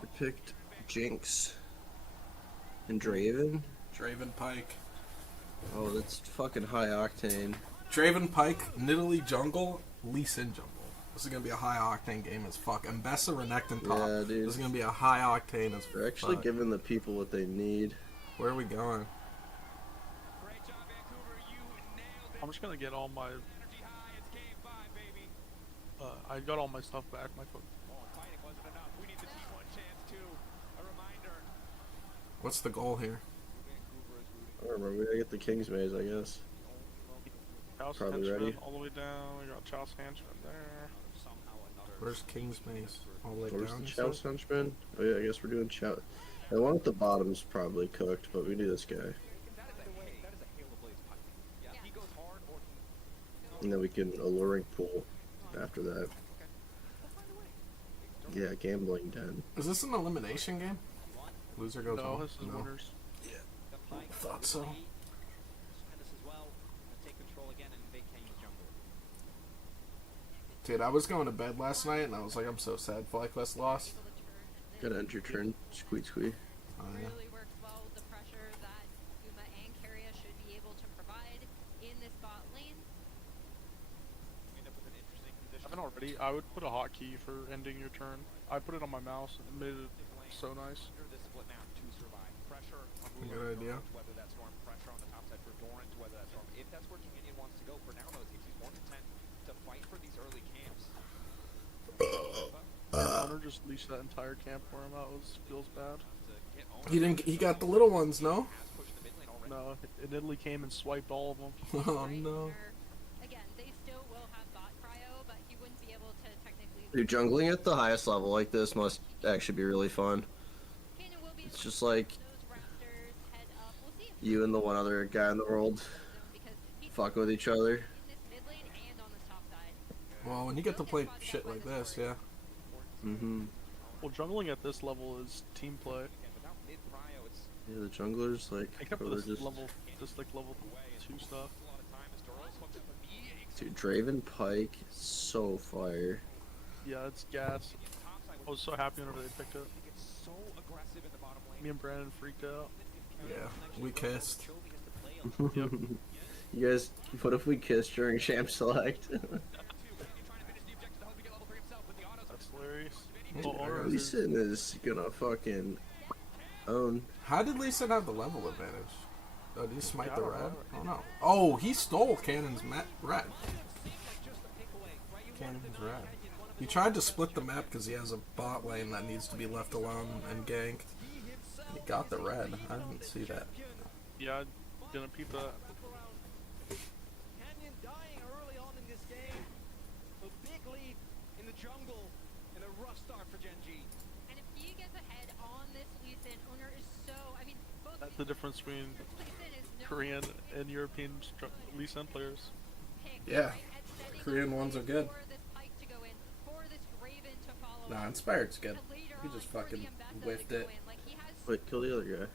They picked Jinx and Draven. Draven Pike. Oh, that's fucking high octane. Draven Pike, Nidalee jungle, Lee Sin jungle. This is gonna be a high octane game as fuck. And Bessa Renekton top. Yeah, dude. This is gonna be a high octane as fuck. They're actually giving the people what they need. Where are we going? I'm just gonna get all my. I got all my stuff back. My foot. What's the goal here? I don't remember. We gotta get the King's Maze, I guess. Chouse Probably Henchman ready. all the way down. We got Chouse Henchman there. Where's King's Maze? All the way Where's down. the you Chouse said? Henchman? Oh yeah, I guess we're doing Chouse. The one at the bottom's probably cooked, but we do this guy. And then we can alluring pool after that. Yeah, gambling den. Is this an elimination game? Loser goes No, home? this is winners. Thought so. Dude, I was going to bed last night and I was like, I'm so sad FlyQuest lost. Gotta end your turn. Squeak squeak. Oh, yeah. really works well with the pressure that Uma and Carrier should be able to provide in this bot lane. haven't already, I would put a hotkey for ending your turn. I put it on my mouse and it made it so nice. Good idea. Whether that's Storm, pressure on the top side for Doran, to whether that's Storm. If that's where King Indian wants to go, for now though, it seems he's more content to fight for these early camps. Honor just leashed that entire camp for him out. Feels bad. He didn't. He got the little ones, no? No, it Italy came and swiped all of them. Oh no. Again, they still will have bot cryo, but he wouldn't be able to technically. Dude, jungling at the highest level like this must actually be really fun. It's just like you and the one other guy in the world fucking with each other. Well, when you get to play shit like this, yeah. Well, jungling at this level is team play. Yeah, the junglers like Except for they're this just level 2 stuff. dude. Draven Pike, so fire. Yeah, it's gas. I was so happy whenever they picked it. Me and Brandon freaked out. Yeah, we kissed. Yep. You guys, what if we kissed during Champ Select? That's hilarious. Lee Sin is gonna fucking own. How did Lee Sin have the level advantage? Oh, did he smite the red? Oh no. Oh, he stole Cannon's red. Cannon's red. He tried to split the map because he has a bot lane that needs to be left alone and ganked. He got the red. I didn't see that. Yeah, I didn't peep that. Canyon dying early on in this game. A big lead in the jungle and a rough start for Gen G. And if he gets ahead on this Lee Sin, Owner is so. I mean, both. That's the difference between Korean and European Lee Sin players. Yeah, Korean ones are good. Nah, Inspired's good. He just fucking whiffed it. Wait, kill the other guy.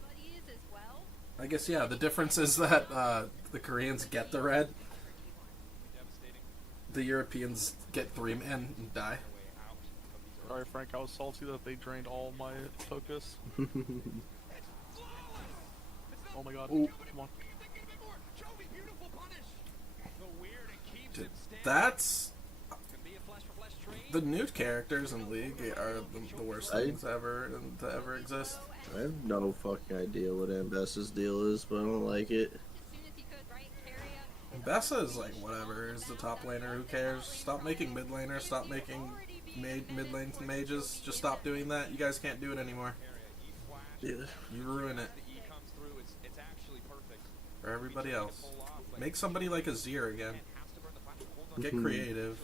I guess, yeah, the difference is that the Koreans get the red. The Europeans get 3-man and die. Sorry, Frank, I was salty that they drained all my focus. Oh my god. Ooh. Come on. Dude, that's... The new characters in League are the worst things ever to ever exist. I have no fucking idea what Ambessa's deal is, but I don't like it. Bessa is like whatever, is the top laner, who cares? Stop making mid laners, stop making mid lane mages, just stop doing that. You guys can't do it anymore. Yeah. You ruin it. For everybody else. Make somebody like Azir again. Get creative.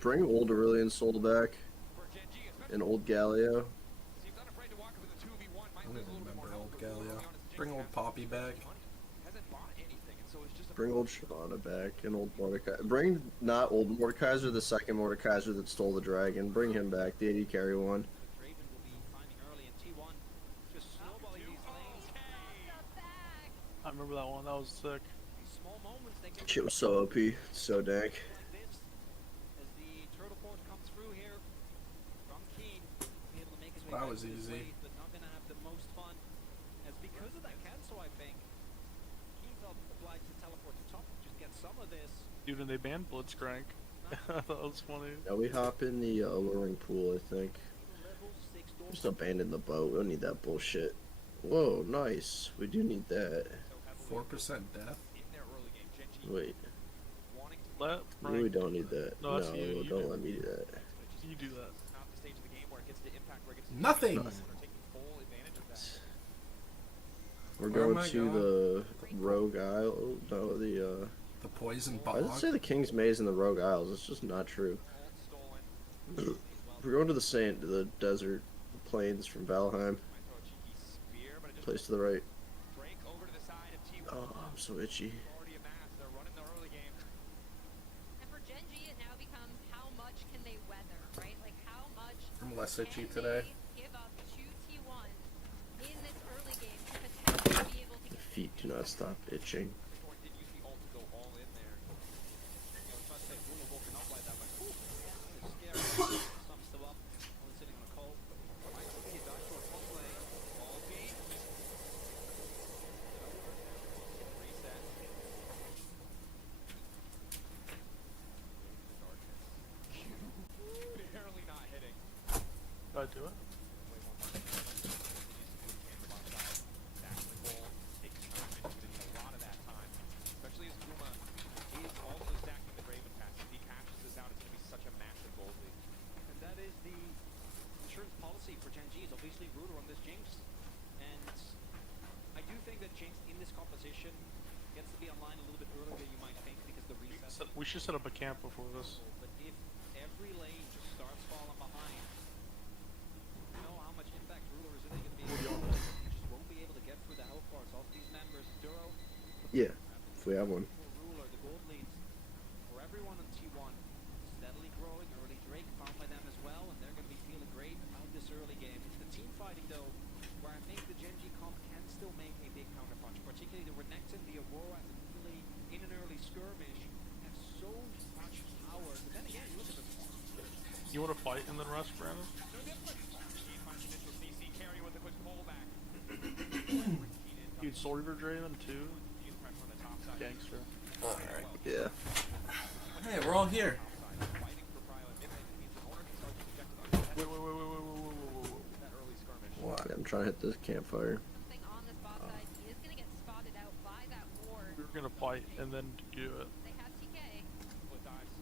Bring old Aurelion Soul back. And old Galio. I don't even remember old Galio. Bring old Poppy back. Bring old Shyvana back and old Mordecai. Bring not old Mordekaiser, the second Mordekaiser that stole the dragon. Bring him back, the AD carry one. I remember that one. That was sick. Shit was so OP, so dank. That was easy. Dude, and they banned Blitzcrank. That was funny. Now we hop in the alluring pool, I think. Just abandon the boat. We don't need that bullshit. Whoa, nice. We do need that. 4% death? Wait. Let No, we don't need that. No, No, you don't let me do that. You do that. Nothing! We're Where am going I to the Rogue Isle. No, the Poison I Bog? didn't say the King's Maze and the Rogue Isles. It's just not true. We're going to the desert plains from Valheim. Place to the right. Oh, I'm so itchy. I'm less itchy today. The feet do not stop itching. Did I do it? Especially as Guma is also stacking the Graven pass. If he cashes this out, it's going to be such a massive gold lead. And that is the insurance policy for Gen G, is obviously Ruler on this Jinx. And I do think that Jinx in this composition gets to be online a little bit earlier than you might think because the reset. We should set up a camp before this. But if every lane just starts falling behind, you know how much impact Ruler is really going to be able to make. He just won't be able to get through the health bars off these members. Duro. Yeah, if we have one. Ruler, the gold leads for everyone on T1 steadily growing. Early Drake found by them as well, and they're going to be feeling great about this early game. It's the team fighting though, where I think the Gen G comp can still make a big counterpunch, particularly the Renekton, the Aurora, and the Melee in an early skirmish have so much power. But then again, you look at the You want to fight and then rush, Brandon? no different. He finds initial CC carry with a quick pullback. Dude, Soul Reaver Draven too. Gangster. Alright. Yeah. Hey, we're all here. Wait. What? I'm trying to hit this campfire. Something on the spot side. He is going to get spotted out by that ward. We were gonna fight and then do it. They have TK. Split dives.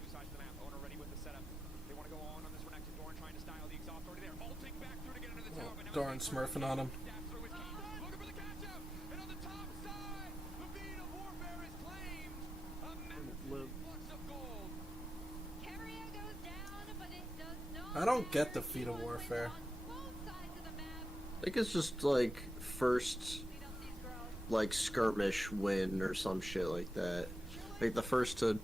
Two sides of the map. Owner ready with the setup. They want to go on this Renekton. Doran trying to style the exhaust already there. Ulting back through to get into the tower. But now Darn smurfing on him. dash through his key. Looking for the catch out. And on the top side, the beat of warfare is claimed. A massive flux of gold. Carrier goes down, but it does not. I don't get the feat of warfare. Both sides of the map. I think it's just like first like skirmish win or some shit like that. Like the first to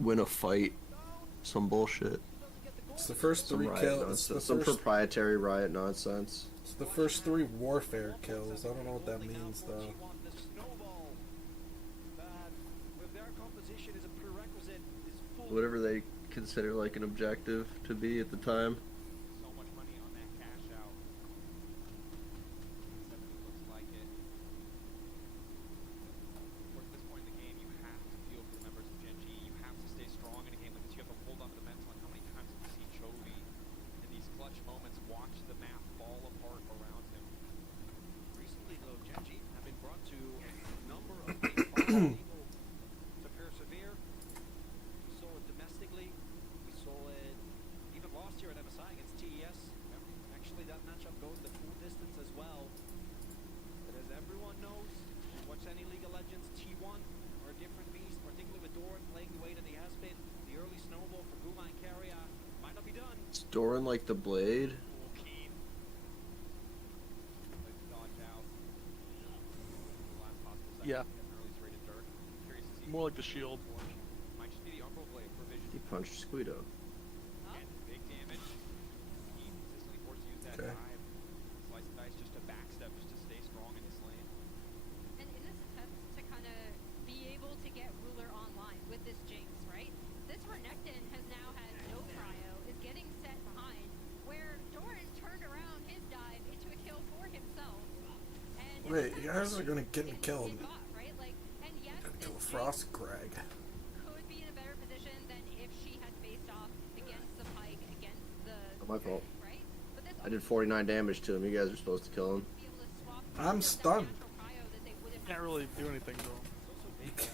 win a fight. Some bullshit. It's the first Some three riot kills. nonsense. Some proprietary riot nonsense. It's the first 3 warfare kills. I don't know what that means though. The snowball that with their composition is a prerequisite is full. Whatever they consider like an objective to be at the time. So much money on that cash out. Definitely looks like it. Of course, at this point in the game, you have to feel for the members of Gen G. You have to stay strong in a game like this. You have to hold on to the mental. And how many times have we seen Chovy in these clutch moments watch the map fall apart around him? Recently, though, Gen G have been brought to a number of games able to persevere. We saw it domestically. We saw it even last year at MSI against TES. Actually, that matchup goes the full distance as well. But as everyone knows, if you watch any League of Legends, T1 are a different beast, particularly with Doran playing the way that he has been. The early snowball for Guma and Carrier might not be done. Is Doran like the blade? Keen. Like to dodge out. Last possible second. Yeah. An early straight at Dirk. Curious to see. More like the shield. Might just be the Umbral Blade provision. He punched Squeedo. And big damage. He consistently forced to use that Okay. dive. Slice and dice just to backstep, just to stay strong in his lane. And in this attempt to kind of be able to get Ruler online with this Jinx, right? This Renekton has now had no cryo, is getting set behind, where Doran turned around his dive into a kill for himself. And Wait, you guys are gonna get me it killed. got, right? Like, and yes, Gonna this kill Jinx Frost Greg. could be in a better position than if she had faced off against the Pike, against the Not my fault. right? But this I did 49 damage to him. You guys are supposed to kill him. be able to swap I'm stunned. cryo that they would have Can't really do anything though.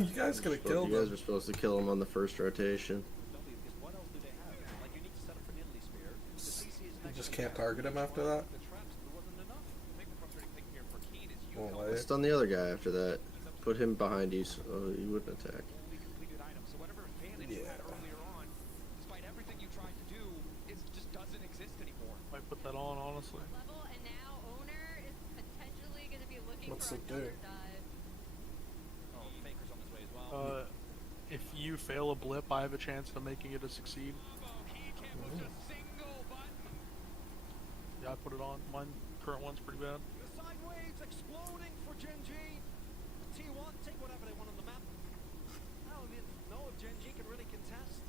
You guys gonna kill You guys them. are supposed to kill him on the first rotation. Because what else do they have? Like, you need to set up for an Italy spear. The CC is You next just to can't the target him after that. The traps, there wasn't enough. I think the frustrating thing here for Keen is you Won't know let Let's it. stun the other guy after that. Put him behind you so he wouldn't attack. only completed items. So whatever advantage you had Yeah. earlier on, despite everything you tried to do, it just doesn't exist anymore. Might put that on, honestly. level, and now Owner is potentially going to be looking What's for it do? another dive. Oh, Faker's on his way as well. If you fail a blip, I have a chance of making it a succeed. He can't push a single button. Yeah, I put it on. Mine current one's pretty bad. The side waves exploding for Gen G. T1 take whatever they want on the map. I don't even know if Gen G can really contest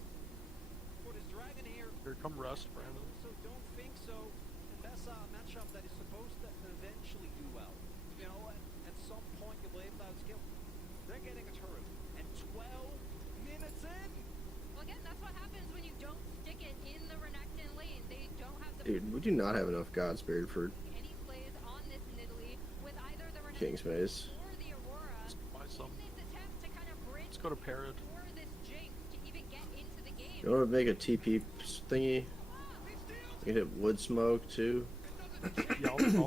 for this dragon here. Here come Rust, Brandon. So don't think so. And that's a matchup that is supposed to eventually do well. You know, at some point you'll be able to outskill. They're getting a turret. And 12 minutes in. Well, again, that's what happens when you don't stick it in Dude, we do not have enough Godspeed for Any plays on this Nidalee with either the Renekton King's Maze. or the Aurora. Buy some. In this attempt to kind of bridge Let's go to Parrot. for this Jinx to even get into the game. You want to make a TP thingy? You can hit wood smoke too. Yeah, I'll do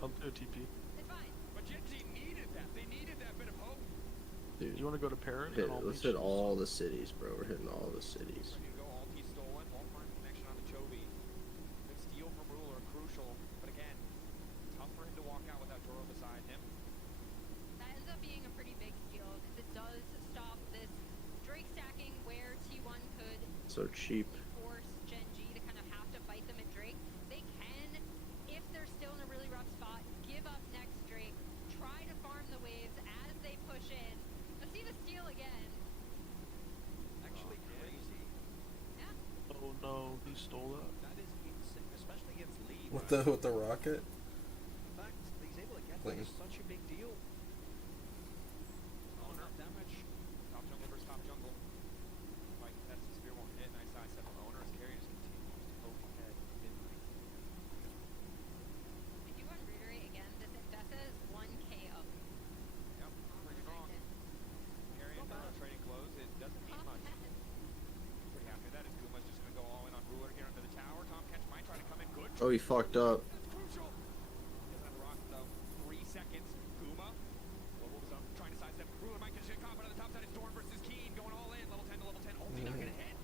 a TP. It's fine. But Gen Z needed that. They needed that bit of hope. Dude, You want to go to Parrot? hit, and I'll let's beat hit you. all the cities, bro. We're hitting all the cities. Ready to go. Ulti stolen. Won't find connection on the Chovy. Good steal from Ruler, crucial. But again, tough for him to walk out without Doro beside him. That ends up being a pretty big steal because it does stop this Drake stacking where T1 could So cheap. force Gen G to kind of have to fight them at Drake. They can, if they're still in a really rough spot, give up next Drake, try to farm the waves as they push in. Let's see the steal again. Actually crazy. Yeah. Oh no, he stole that. That is insane, especially against Lee. With right? the rocket. In fact, he's able to get Thing. that is such a big deal. Oh, enough damage. Top jungle versus top jungle. Like, that's the spear won't hit. Nice eye set from Owner. His carry just continues to poke ahead. Midnight. I do want to reiterate again, this Bessa is 1 KO. Yep, pretty strong. Carry and Doro trading close. It doesn't need much. Pretty happy with that. As Guma's just going to go all in on Ruler here under the tower. Tom Catch might try to come in. Good. Oh, he fucked up. That's crucial. Doesn't have the rocket though. 3 seconds. Guma. Global was up. Trying to sidestep. Ruler might get caught, but on the top side is Dorn versus Keen. Going all in. Level 10 to level 10. Ulti not gonna hit.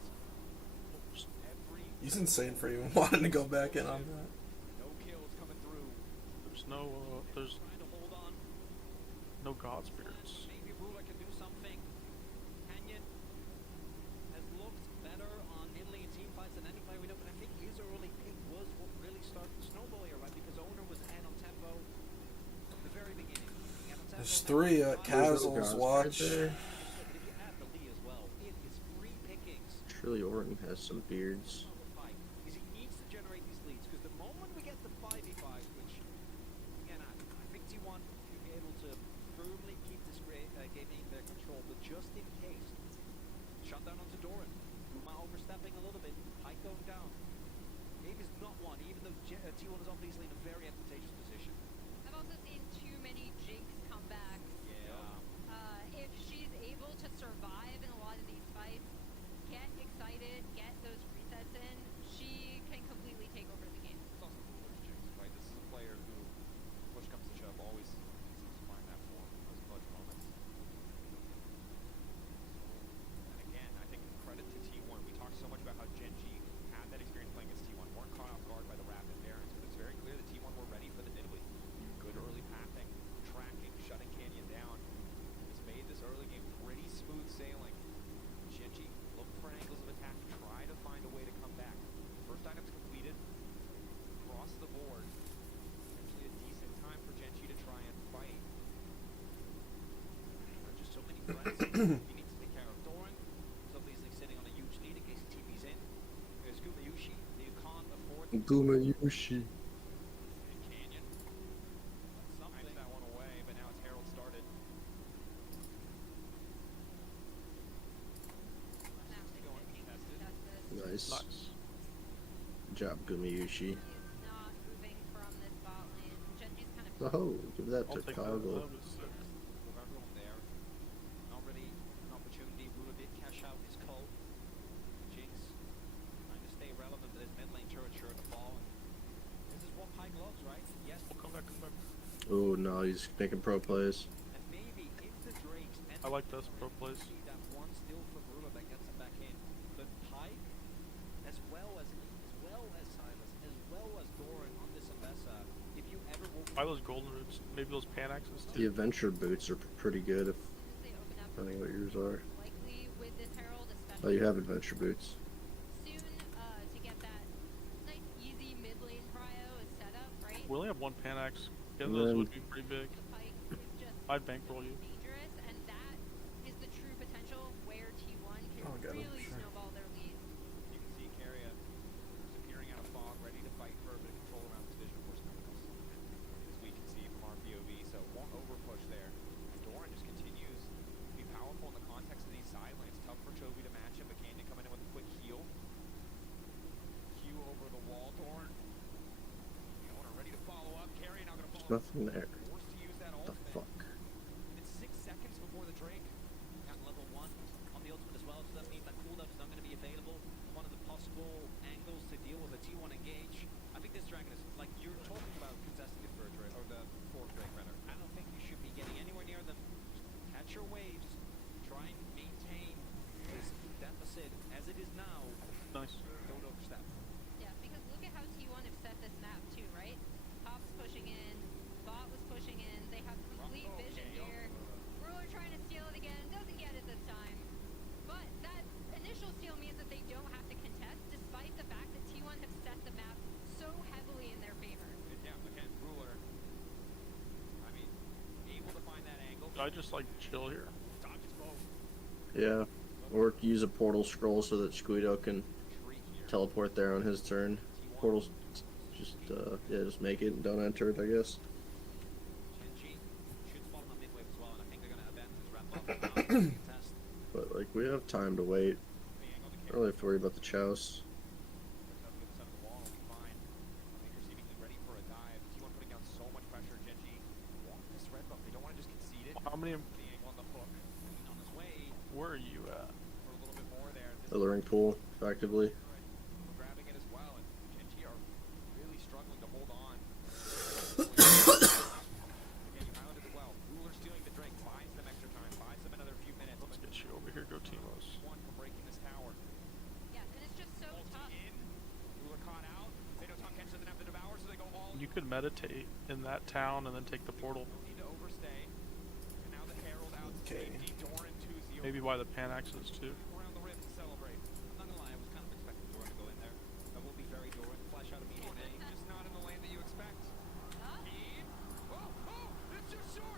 Every He's insane for even wanting to go back in on that. no kills coming through. There's Trying to hold on. no God spirits. Maybe Ruler can do something. Canyon has looked better on Nidalee and team fights than any player we know, but I think his early pick was what really started the snowball here, right? Because Owner was ahead on tempo from the very beginning. He had on tempo, There's had 3 on at tempo. Castle's watch. But if you add the Lee as well, it is free pickings. Surely Orton has some beards. Fight, because he needs to generate these leads. Because the moment we get the 5v5s, which again, I think T1 could be able to firmly keep this game in their control, but just in case, shut down onto Doran. Guma overstepping a little bit, Pike going down. Game is not won, even though T1 is obviously in a very advantageous position. I've also seen too many Jinx comebacks. Yeah. If she's able to survive in a lot of these fights, get excited, get those resets in, she can completely take over the game. It's also Ruler's Jinx, right? This is a player who, push comes to shove, always seems to find that form, those clutch moments. And again, I think credit to T1. We talked so much about how Gen G had that experience playing against T1, weren't caught off guard by the rapid Barons, but it's very clear that T1 were ready for the Nidalee. Good early pathing, tracking, shutting Canyon down. It's made this early game pretty smooth sailing. Gen G look for angles of attack, try to find a way to come back. First item's completed, across the board. Actually a decent time for Gen G to try and fight. There are just so many threats. He needs to take care of Doran. He's obviously sitting on a huge lead in case he TP's in. There's Gumayushi. You can't afford to Gumayushi. and Canyon. Sometimes that one away, but now it's Herald started. Going contested. Nice. Nice. Good job, Gumayushi. He's not moving from this bot lane. Genji's kind of Oh, give that I'll to take that. Coggle. That was sick. Everyone there. Not really an opportunity. Ruler did cash out his call. Jinx trying to stay relevant, but his mid lane turret sure to fall. And this is what Pike loves, right? Yes. Oh, come back, come back. Oh no, he's making pro plays. And maybe if the Drakes and I like this pro plays. see that one steal from Ruler that gets him back in. But Pike, as well as Silas, as well as Doran on this Ambessa, if you ever will Buy those golden roots, maybe those pan axes The too. adventure boots are pretty good if they open up depending what yours are. likely with this Herald, Oh, especially you have adventure boots. soon to get that nice easy mid lane prio is set up, right? We only have one pan axe. Getting And those then- would be pretty big. The Pike is just I'd bankroll you. dangerous, and that is the true potential where T1 can Oh, got him, really sure. snowball their lead. You can see Carria disappearing out of fog, ready to fight for a bit of control around this vision. Of course, no one else as we can see from our POV, so won't overpush there. And Doran just continues to be powerful in the context of these side lanes. Tough for Chovy to match him, but Canyon coming in with a quick heal. Q over the wall, Doran. nothing there. Forced to use that What the ultimate. fuck? It's 6 seconds before the Drake. At level 1 on the ultimate as well, so that means that cooldown is not going to be available. One of the possible angles to deal with a T1 engage. I think this dragon is like you're talking about contesting the third Drake or the fourth Drake rather. I don't think you should be getting anywhere near them. Just catch your waves. Try and maintain this deficit as it is now. Nice. Don't overstep. Yeah, because look at how T1 have set this map too, right? Pop's pushing in, Bot was pushing in, they have complete vision here. Ruler trying to steal it again, doesn't get it this time. But that initial steal means that they don't have to contest, despite the fact that T1 have set the map so heavily in their favor. Yeah, again, Ruler. I mean, able to find that angle. I just like chill here. Dodges both. Yeah. Or use a portal scroll so that Squeedo can teleport there on his turn. Portals, just just make it and don't enter it, I guess. Genji should spawn on midwave as well, and I think they're going to abandon this wrap up now. Test. But like we have time to wait. I don't really have to worry about the chouse. How many? Where are you at? Alluring pool, effectively. Grabbing it as well, and Genji are really struggling to hold on. Again, you highlighted it well. Ruler stealing the Drake, buys them extra time, buys them another few minutes. Let's get you over here, GoTeemos. One for breaking this tower. Yeah, and it's just so tough. Ruler caught out. They know Tom Kench doesn't have the devour, so they go all. You could meditate in that town and then take the portal. Need to overstay. And now the Herald out to safety. Doran 2-0. Maybe by the Panaxes too. Around the rim to celebrate. I'm not gonna lie, I was kind of expecting Doran to go in there. That will be very Doran. Flash out immediately. Just not in the lane that you expect. Keen. Oh, it's just short.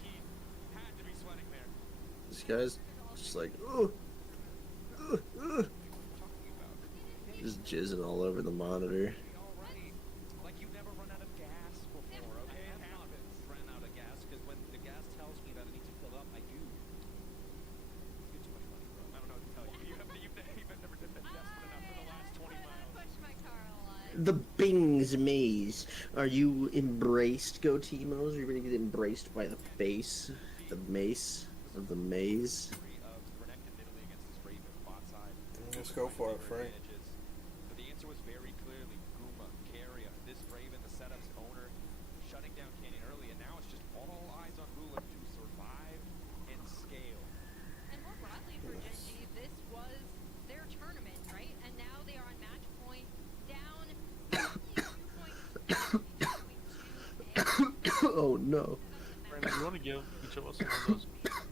Keen had to be sweating there. This guy's just like, ooh, just jizzing all over the monitor. Already, like you never run out of gas before, okay? I have not ran out of gas, because when the gas tells me that I need to fill up, I do. You get too much money, bro. I don't know what to tell you. You've never been desperate enough for the last 20 miles. Push my car a lot. The Bing's maze. Are you embraced, GoTeemos? Are you ready to get embraced by the face, the mace of the maze? Let's go for it, Frank. But the answer was very clearly Guma, Carrier, this Raven, the setup's owner, shutting down Canyon early, and now it's just all eyes on Ruler to survive and scale. And more broadly for Genji, this was their tournament, right? And now they are on match point, down 2 points. Oh no. Brandon, you want to give each of us one of those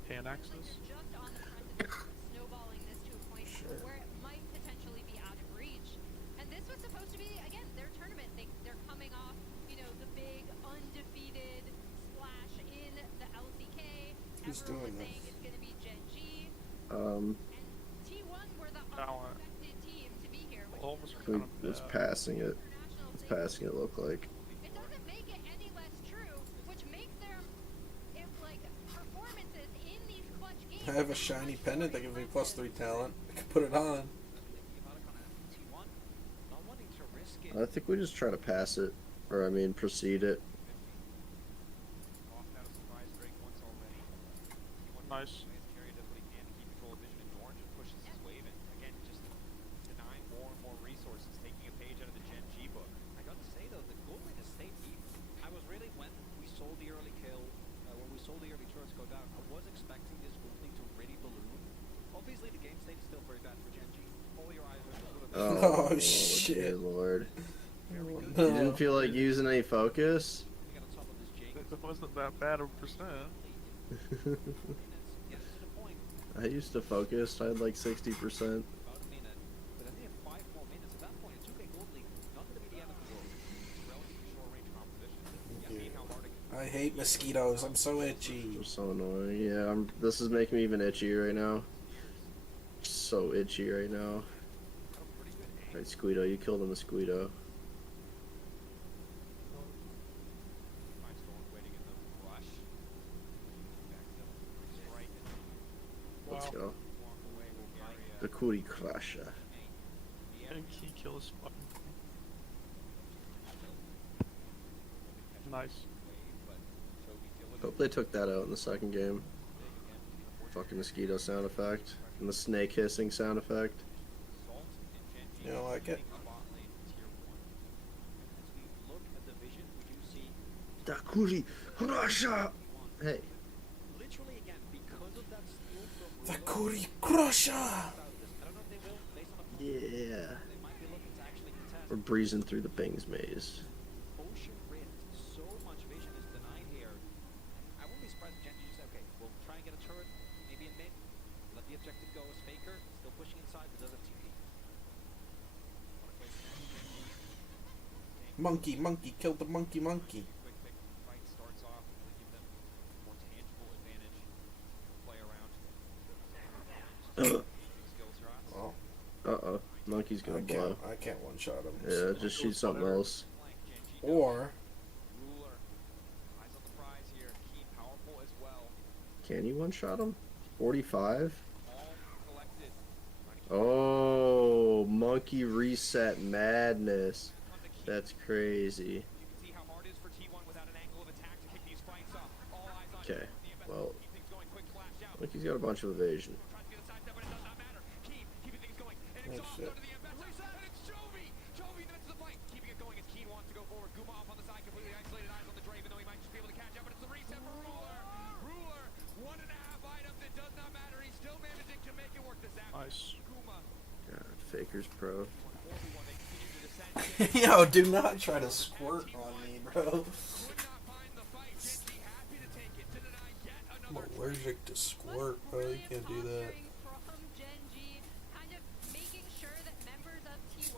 Panaxes? Just on the precipice of snowballing this to a point where it might potentially be out of reach. And this was supposed to be, again, their tournament. They're coming off, the big undefeated splash in the LCK. Who's Everyone doing was this? saying it's going to be Genji. Um, And T1 were the Talent. unexpected team to be here. Which All of us are who kind of was bad. passing it? What's passing it look like? It doesn't make it any less true, which makes their performances in these clutch games. I have a shiny pendant that gives me +3 talent. I can put it on. Not wanting to risk it. I think we just try to pass it, or I mean, proceed it. Lost out of surprise Drake once already. Nice. Carrier does what he can to keep control of vision, and Doran just pushes his wave in. Again, just denying more and more resources, taking a page out of the Gen G book. I gotta say though, the goal line has stayed deep. I was really, when we sold the early kill, when we sold the early turrets go down, I was expecting this goal line to really balloon. Obviously the game state is still very bad for Genji. All your eyes are Oh, Oh, shit. Good lord. No. You didn't feel like using any focus? on top of this Jake. It wasn't that bad of a percent. Gets to the point, I used to focus. I had like 60%. about a minute. But then they have 5 more minutes. At that point, a 2K gold league, not gonna be the end of the world. Relatively short range composition. Yeah, seeing how hard it I hate mosquitoes. I'm so itchy. They're so annoying. Yeah, this is making me even itchy right now. So itchy right now. Alright, Squeedo, you killed a mosquito. finds Doran waiting in the rush. Back to strike and Let's go. walk away with Gary. The Cootie Crusher. And key kill is fucking. Nice. Hope they took that out in the second game. Fucking mosquito sound effect. And the snake hissing sound effect. You don't like it? Dakuri Crusher! Hey. Dakuri Crusher! Yeah. We're breezing through the Bing's maze. Ocean Rift, so much vision is denied here. I wouldn't be surprised if Gen G said, okay, we'll try and get a turret, maybe in mid, let the objective go as Faker, still pushing inside, but does have TP. Monkey, monkey, kill the monkey, monkey. Quick fight starts off, really give them more tangible advantage to play around. Skill shots. Oh. Uh-oh. Monkey's gonna blow. I can't one-shot him. Yeah, just shoot something else. Or... Ruler, eyes on the prize here. Keen, powerful as well. Can you one-shot him? 45? All collected. Oh, monkey reset madness. That's crazy. See how hard it is for T1 without an angle of attack to kick these fights off. All eyes on Okay, well, keep things going, quick flash out. monkey's got a bunch of evasion. Tries to get a sidestep, but it does not matter. Keen, keeping things going. And it's shit. under the invest. And it's Chovy! Chovy in the midst of the fight. Keeping it going as Keen wants to go forward. Guma off on the side, completely isolated. Eyes on the Dre, even though he might just be able to catch up. But it's the reset for Ruler. Ruler, 1.5 items. It does not matter. He's still managing to make it work this after. Nice. Guma. God, Faker's pro. Yo, do not try to squirt on me, bro. I'm allergic to squirt, bro. You can't do that. From Gen G, kind of making sure that members of T1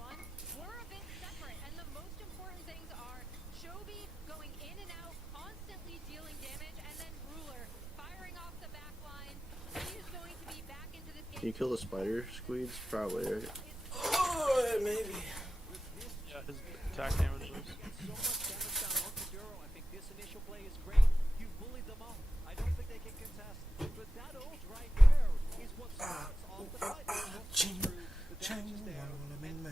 were a bit separate. And the most important things are Chovy going in and out, constantly dealing damage, and then Ruler firing off the back line. He is going to be back into this game. Can you kill the spider squeeds? Probably, right? Oh, maybe. Yeah, his attack damage is. So much damage down on Maduro. I think this initial play is great. You bullied them up. I don't think they can contest. But that ult right there is what starts off the fight. Ching, ching,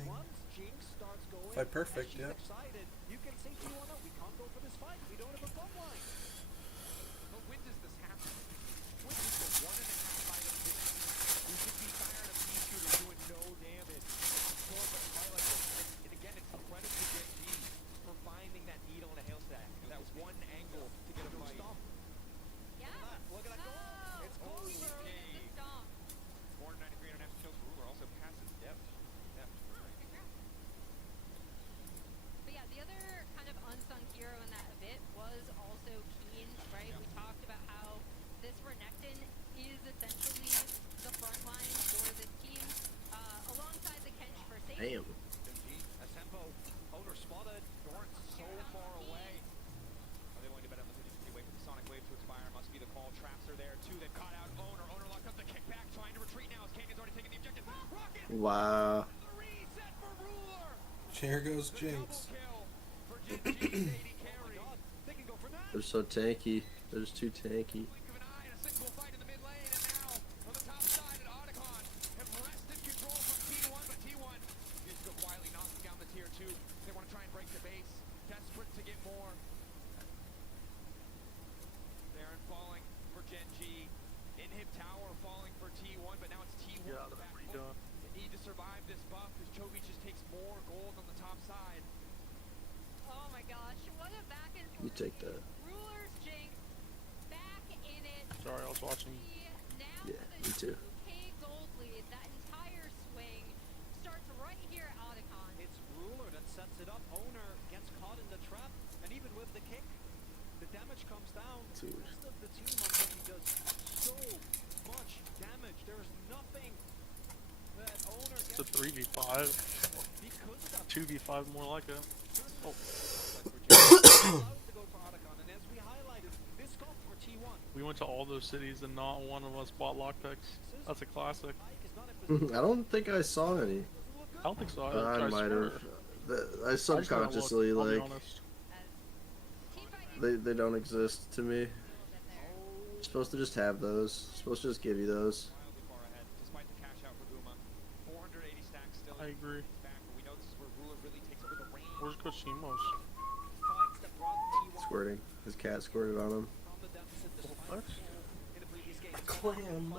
Once Jinx starts going, Fight perfect, she's yeah. excited, you can say T1 up. We can't go for this fight. We don't have a front line. But when does this happen? When is the 1.5 item finish? We should be firing a pea shooter doing no damage. Going for a fight like this. And again, it's a credit to Gen G for finding that needle in a hailstack. That was one angle to get a fight. Yeah. Look at that goal. It's close. The stomp. 493 international kills for Ruler also passes depth. But yeah, the other kind of unsung hero in that a bit was also Keen, right? We talked about how this Renekton is essentially the front line for this team, alongside the Kench for safety. Damn. Asembo, owner spotted. Dort's so far away. Are they willing to bet on the 50 wait for the Sonic Wave to expire? Must be the call. Traps are there too. They've caught out Owner. Owner locked up the kickback, trying to retreat now as Canyon's already taken the objective. Rocket! Wow. The reset for Ruler! Here goes Jinx. Kill for Gen G's 80 carry. They can go for that. They're so tanky. They're just too tanky. Blink of an eye and a single fight in the mid lane, and now on the top side at Otacon have wrested control from T1, but T1 is still quietly knocking down the tier 2. They want to try and break the base, desperate to get more. Baron falling for Gen G. Inhib Tower falling for T1, but now it's T1 Yeah, on the they're back pretty foot. done. They need to survive this buff as Chovy just takes more gold on the top side. Oh my gosh, what a back and forth. You take that. Ruler's Jinx back in it. Sorry, I was watching. Now Yeah, with me too. a 2K gold lead, that entire swing starts right here at Otacon. It's Ruler that sets it up. Owner gets caught in the trap, and even with the kick, the damage comes down. Dude. The rest of the team on Genji does so much damage. There's nothing that Owner It's a gets 3v5. because of that. 2v5 more like it. Oh. Allowed to go for Otacon, and as we highlighted, this comp for T1. We went to all those cities and not one of us bought lockpicks. That's a classic. I don't think I saw any. I don't think so. I might swear. have. I subconsciously, I'll be like, honest. they don't exist to me. You're supposed to just have those. Supposed to just give you those. Wildly far ahead, despite the cash out for Guma. 480 stacks still. I agree. Back, but we know this is where Ruler really takes over the reign. Where's GoTeemos? Fights that brought T1 squirting. His cat squirted on him. What? Clam.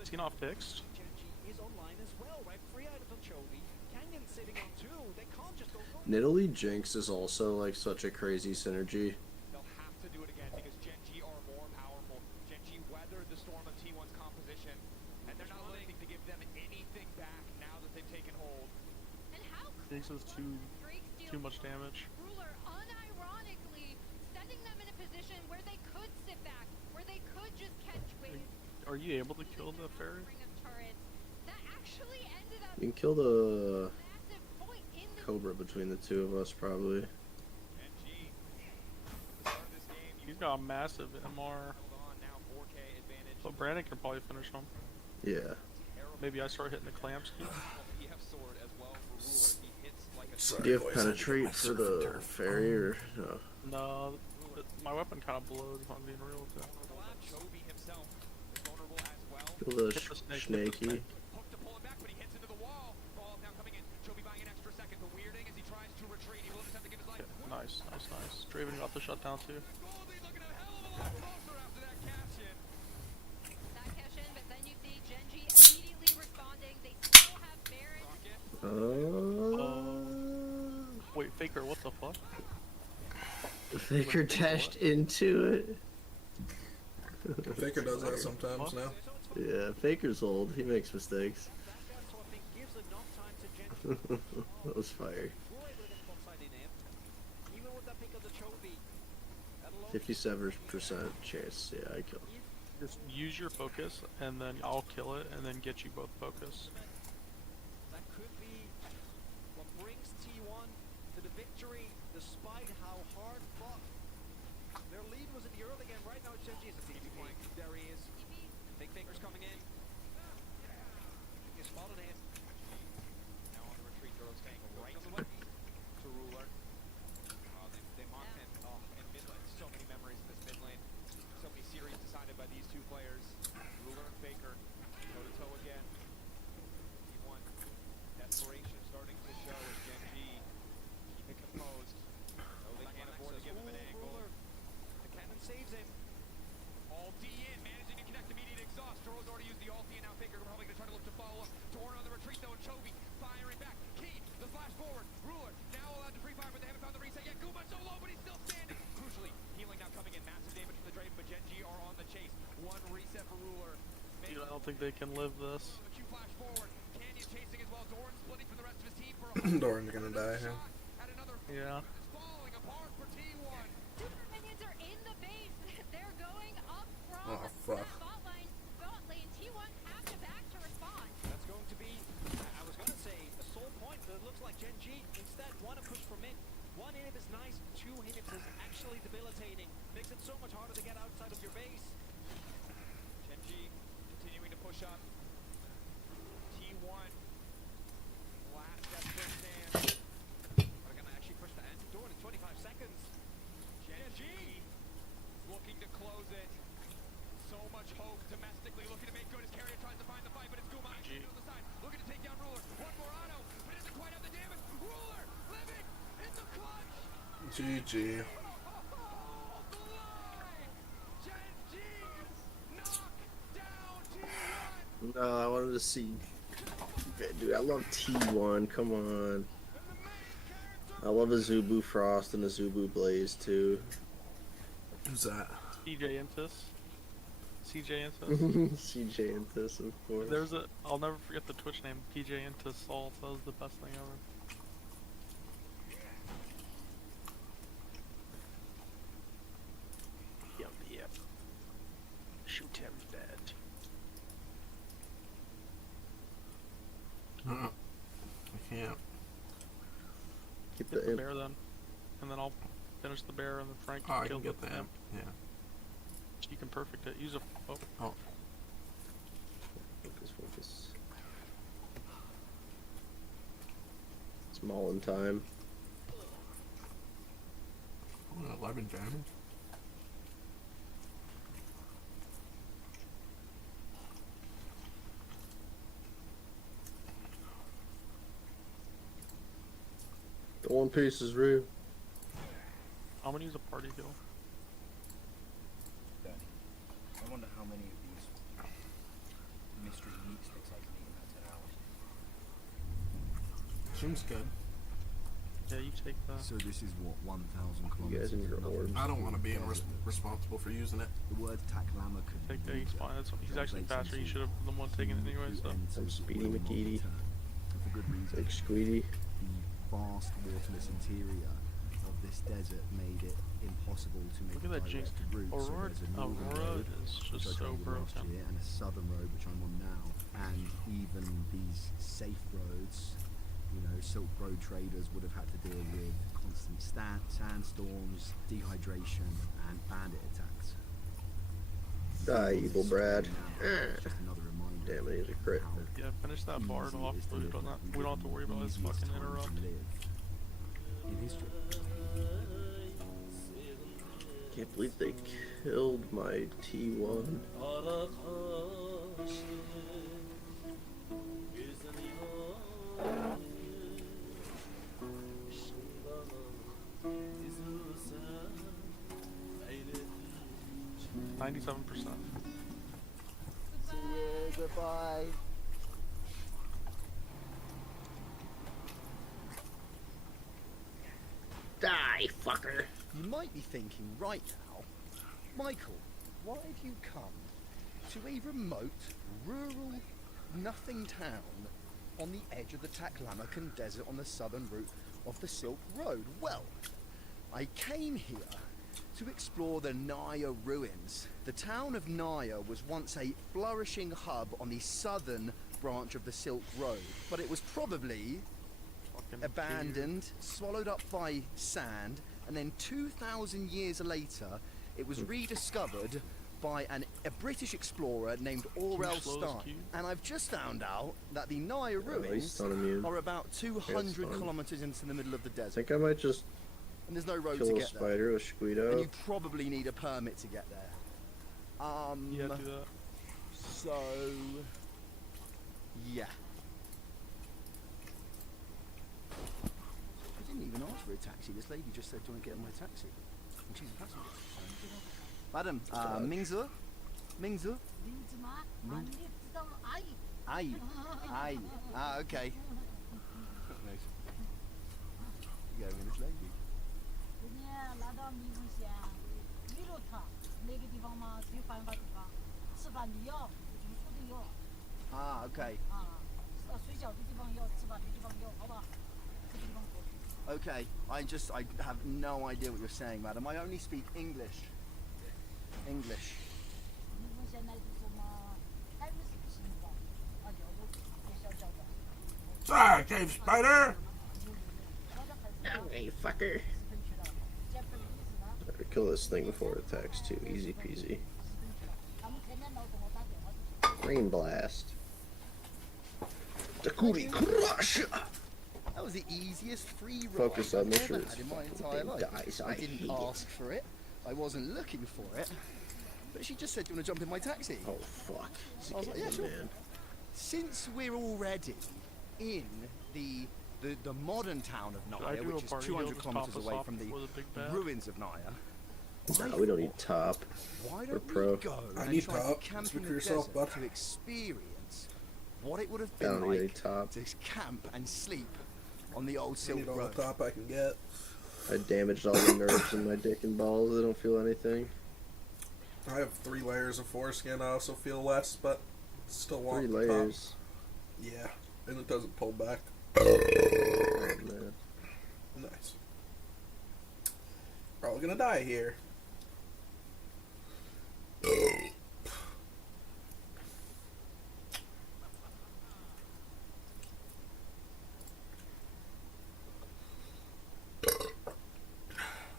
Is he not fixed? Is online as well, right? Free items on Chovy. Canyon sitting on 2. They can't just go. Nidalee Jinx is also like such a crazy synergy. They'll have to do it again because Gen G are more powerful. Gen G weathered the storm of T1's composition, and they're not looking to give them anything back now that they've taken hold. And how Jinx is too much damage. Ruler unironically setting them in a position where they could sit back, where they could just catch waves. Are you able to kill the fairy? That actually ended up You can kill the Cobra between the two of us, probably. He's got a massive MR. But Brandon can probably finish him. Yeah. Maybe I start hitting the clamps. Do you have penetrate for the fairy or no? No, my weapon kind of blows if I'm being real with it. Kill the snaky. Nice. Draven got the shutdown too. that cash in, but then you see Gen G immediately responding. They still have Baron. Wait, Faker, what the fuck? Faker dashed into it. Faker does that sometimes now. Yeah, Faker's old. He makes mistakes. That was fire. 57% chance. Yeah, I kill. Just use your focus, and then I'll kill it, and then get you both focus. That could be what brings T1 to the victory, despite how hard fought. Their lead was in the early game. Right now, Gen G is a TP point. There he is. Big Faker's coming in. He spotted him. Now on the retreat, Duro staying right to Ruler. They marked him. Oh, in mid lane. So many memories in this mid lane. So many series decided by these two players. Ruler and Faker. Toe to toe again. T1. Desperation starting to show as Gen G keep it composed. No, they can't afford to give him an angle. The cannon saves him. All D in, managing to connect immediate exhaust. Duro's already used the ulti, and now Faker probably going to try to look to follow up. Doran on the retreat though, and Chovy firing back. Key, the flash forward. Ruler now allowed to free fire, but they haven't found the reset yet. Guma so low, but he's still standing. Crucially, healing now coming in. Massive damage from the Draven, but Gen G are on the chase. One reset for Ruler. Dude, I don't think they can live this. Flash forward. Canyon chasing as well. Doran splitting from the rest of his team for a Doran's gonna die here. Yeah. falling apart for T1. Super minions are in the base. They're going up from Oh fuck. bot lane. T1 have to back to respond. That's going to be, I was going to say, a sole point, but it looks like Gen G instead want to push for mid. One inhib is nice, two inhibs is actually debilitating. Makes it so much harder to get outside of your base. Gen G continuing to push up. T1 last desperate stand. Are going to actually push the end? Doing in 25 seconds. Gen G looking to close it. So much hope domestically, looking to make good as Carrier tries to find the fight, but it's Guma actually on the side, looking to take down Ruler. One more auto, but doesn't quite have the damage. Ruler living in the clutch. GG. No, I wanted to see. Dude, I love T1. Come on. I love a Zubu Frost and a Zubu Blaze too. Who's that? CJ Intis. CJ Intis. CJ Intis, of course. There's a. I'll never forget the Twitch name. PJ Intis Salt. That was the best thing ever. Yep. Shoot him dead. I can't. Keep Get the the imp. bear then, and then I'll finish the bear, and then Frank Oh, can I kill can get the imp. imp. Yeah. You can perfect it. Use a. Oh. Focus. Small in time. Oh, 11 damage. The One Piece is real. I'm gonna use a party heal. Bernie, I wonder how many of these mystery meat sticks I can eat in that 10 hours. Seems good. Yeah, you take that. So this is what, 1,000 You kilometers? guys in your of orbs. I don't want to be desert. responsible for using it. The word taklama could Take that, he's fine. He's actually faster. You should have been the one taking it anyway, so. I'm Speedy McGeady. For good reason. Like Squeedy. The vast waterless interior of this desert made it impossible to make Look at that direct jinx. route. So Aurora, there's a northern road, is which just I so drove last broken. year, and a southern road, which I'm on now. And even these safe roads, you know, Silk Road traders would have had to deal with constant sandstorms, dehydration, and bandit attacks. Die, evil Brad. It's just another reminder. Damn it, he's a crit. Yeah, finish that bard off. We don't have to worry about his fucking interrupt. In history. Can't believe they killed my T1. $97%. Goodbye. Die, fucker. You might be thinking right now, Michael, why have you come to a remote, rural, nothing town on the edge of the Taklamakan Desert on the southern route of the Silk Road? Well, I came here to explore the Naya ruins. The town of Naya was once a flourishing hub on the southern branch of the Silk Road, but it was probably abandoned, swallowed up by sand, and then 2,000 years later, it was rediscovered by a British explorer named Aurel Stein. And I've just found out that the Naya ruins are about 200 kilometers into the middle of the I desert. think I might just And there's no road kill to a get there. spider with Squeedo. And you probably need a permit to get there. Yeah, do that. So, yeah. I didn't even ask for a taxi. This lady just said, do you want to get in my taxi? And she's a passenger. Madam, Mingzu? Mingzu? Ai. Ai. Ah, okay. Nice. You go with this lady. Ah, okay. Okay, I have no idea what you're saying, madam. I only speak English. English. Ah, cave spider! Hey, fucker. Better kill this thing before it attacks too. Easy peasy. Rain blast. Dakuri crush! That was the easiest free ride Focus on I've the ever shirts. had in my entire Fucking life. dice. I I didn't hate ask for it. I wasn't looking for it. But she just said, do you want to jump in my taxi? Oh, fuck. I was like, yeah, sure. Since we're already in the modern town of Should I Naya, do which a is party 200 heal to kilometers top us away off from the before the big bad? ruins of Naya, No, we don't need top. why We're don't pro. we go I and need try to top. camp Speak in for the yourself, desert bud. to experience what it would have I been don't need any like top. to camp and sleep on the old I Silk need all Road. the top I can get. I damaged all the nerves in my dick and balls. I don't feel anything. I have 3 layers of foreskin. I also feel less, but still want 3 the layers. top. Yeah, and it doesn't pull back. Oh, man. Nice. Probably gonna die here.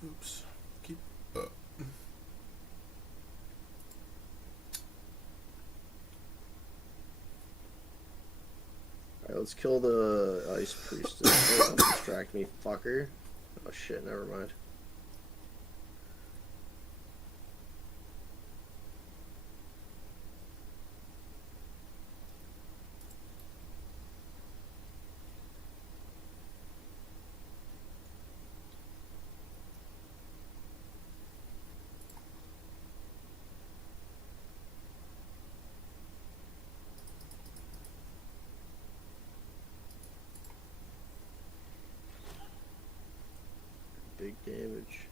Oops. Keep. Alright, let's kill the ice priestess. Don't distract me, fucker. Oh shit, never mind. big damage.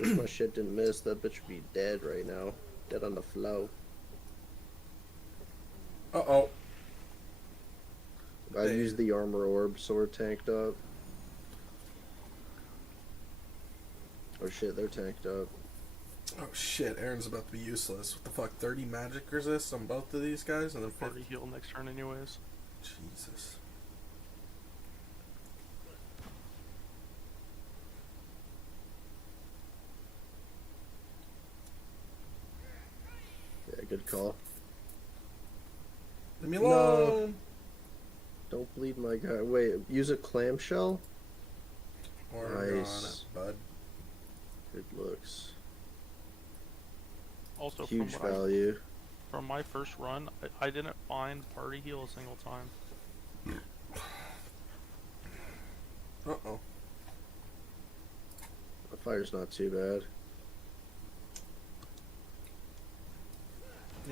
Wish my shit didn't miss. That bitch would be dead right now. Dead on the flow. Uh-oh. I've used the armor orb, so we're tanked up. Oh shit, they're tanked up. Oh shit, Aaron's about to be useless. What the fuck, 30 magic resist on both of these guys? And then 50 Party heal next turn anyways. Jesus. Yeah, good call. Leave me alone! No. Don't bleed my guy. Wait, use a clamshell? Nice. Bud. Good looks. Also, Huge from value. From my first run, I didn't find party heal a single time. Uh-oh. The fire's not too bad.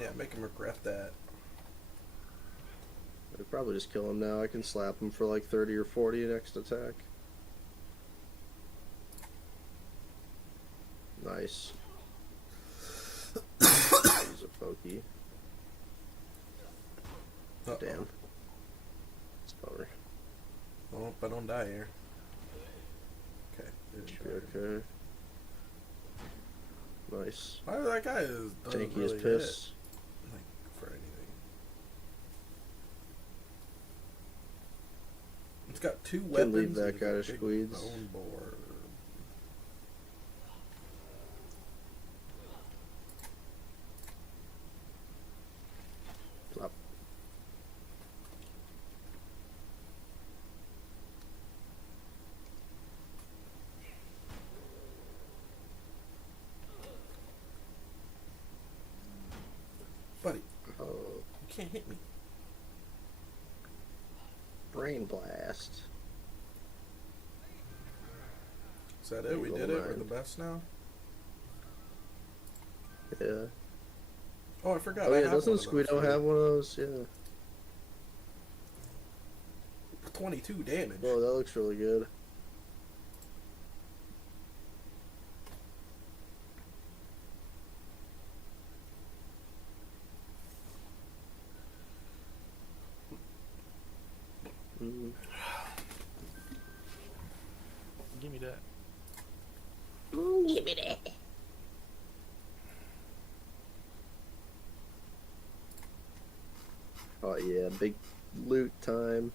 Yeah, make him regret that. I'd probably just kill him now. I can slap him for like 30 or 40 next attack. Nice. Use a pokey. Damn. It's a bummer. I hope I don't die here. Okay. Okay. Nice. Why that guy is Tanky really as piss. hit, like, for anything. It's got two weapons. Can leave that and guy a to big squeeze. bone board. Flop. Buddy, Oh, you can't hit me. brain blast. Is that it? We did it? We're the best now? Yeah. Oh, I forgot. Oh I yeah, have doesn't one of Squeedo those, have one of those? Yeah. 22 damage. Whoa, that looks really good. Mm. Give me that. Give me that. Oh yeah, big loot time.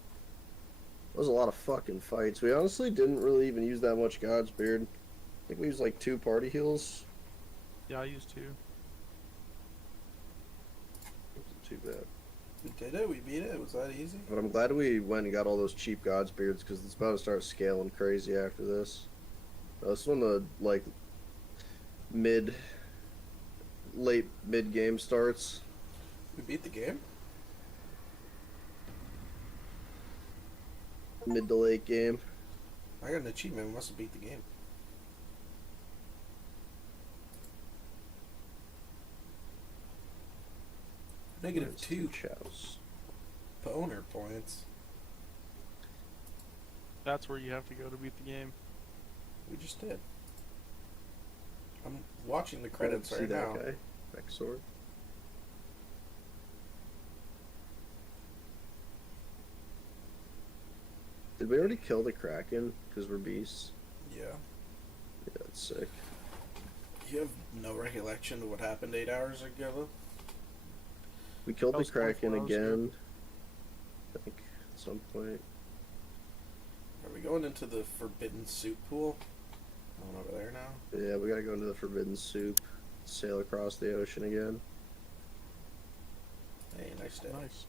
That was a lot of fucking fights. We honestly didn't really even use that much God's Beard. I think we used like 2 party heals. Yeah, I used to. Wasn't too bad. We did it? We beat it? Was that easy? But I'm glad we went and got all those cheap God's Beards because it's about to start scaling crazy after this. This is when the like late mid game starts. We beat the game? Mid to late game. I got an achievement. We must have beat the game. -2 chows. Boner points. That's where you have to go to beat the game. We just did. I'm watching the credits right now. Guy. Back sword. Did we already kill the Kraken? Because we're beasts? Yeah. Yeah, that's sick. You have no recollection of what happened 8 hours ago? We killed That the was 24 Kraken hours again. ago. I think at some point. Are we going into the Forbidden Soup pool? Going over there now? Yeah, we gotta go into the Forbidden Soup. Sail across the ocean again. Hey, nice day. Nice.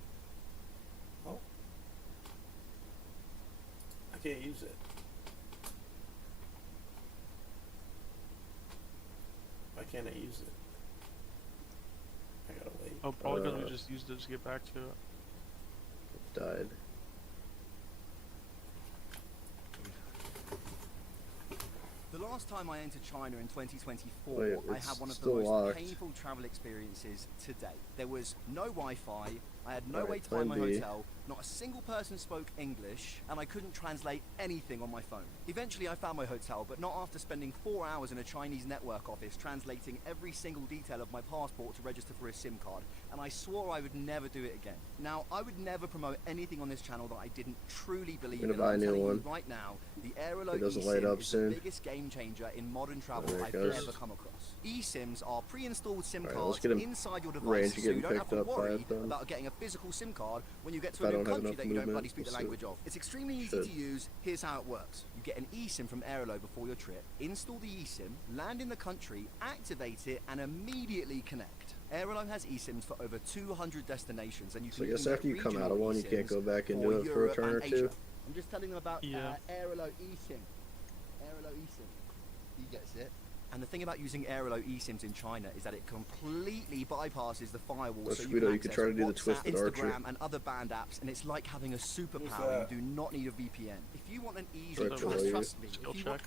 Oh. I can't use it. Why can't I use it? I gotta wait. Oh, probably because we just used it to get back to it. Died. The last time I entered China in 2024, Wait, I it's had one of the still most locked. painful travel experiences to date. There was no Wi-Fi, I had no Alright, way to find my plan B. hotel, not a single person spoke English, and I couldn't translate anything on my phone. Eventually I found my hotel, but not after spending 4 hours in a Chinese network office translating every single detail of my passport to register for a SIM card, and I swore I would never do it again. Now, I would never promote anything on this channel that I didn't truly believe Gonna in. buy a I'm new telling one. you right now, the Aerolo It doesn't light eSIM up is soon. the biggest game changer in modern travel There it I've goes. ever come across. eSIMs are pre-installed SIM Alright, cards let's get him inside your range device, to so you getting don't have picked to up by worry it then. about getting a physical SIM card when you get to If a I new don't have country enough that you don't movement, bloody speak the we'll see. language of. It's extremely easy Should. to use. Here's how it works. You get an eSIM from Aerolo before your trip, install the eSIM, land in the country, activate it, and immediately connect. Aerolo has eSIMs for over 200 destinations, and you So I can guess even after get you come out regional of one, you can't eSIMs go back into for it for a Europe turn and or two. Asia. I'm just telling them about Yeah. Aerolo eSIM. Aerolo eSIM. He gets it. And the thing about using Aerolo eSIMs in China is that it completely bypasses the firewall, Oh, so you Sweeto, can you could access try to do the WhatsApp, Twisted Archer. Instagram, and other banned apps, and it's like having a superpower. that? You do not need a VPN. If you want an easy, Try to tell you. trust me. Skill If you check. want,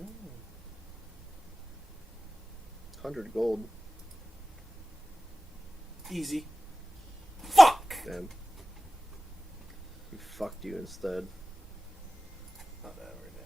Mm. 100 gold. Easy. Fuck! Damn. He fucked you instead. Not ever, dude.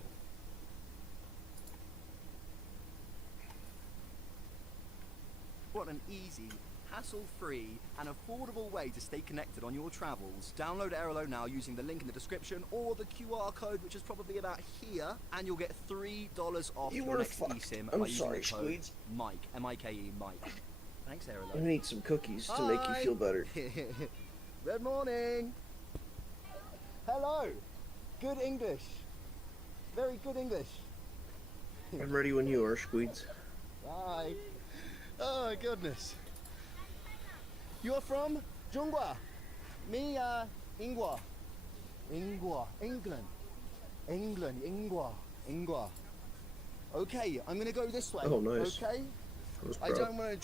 want an easy, hassle-free, and affordable way to stay connected on your travels, download Aerolo now using the link in the description or the QR code, which is probably about here, and you'll get $3 off You your were next fucked. eSIM I'm by using sorry, the code Squeeds. Mike, M-I-K-E, Mike. Thanks, I'm Aerolo. gonna eat some cookies to make you feel better. Good morning. Hello. Good English. Very good English. I'm ready when you are, Squeeds. Hi. Oh my goodness. You're from Zhonghua. Me, Ingwa. Ingwa. England. England. Ingwa. Okay, I'm gonna go this way. Oh, nice. Okay? I don't want to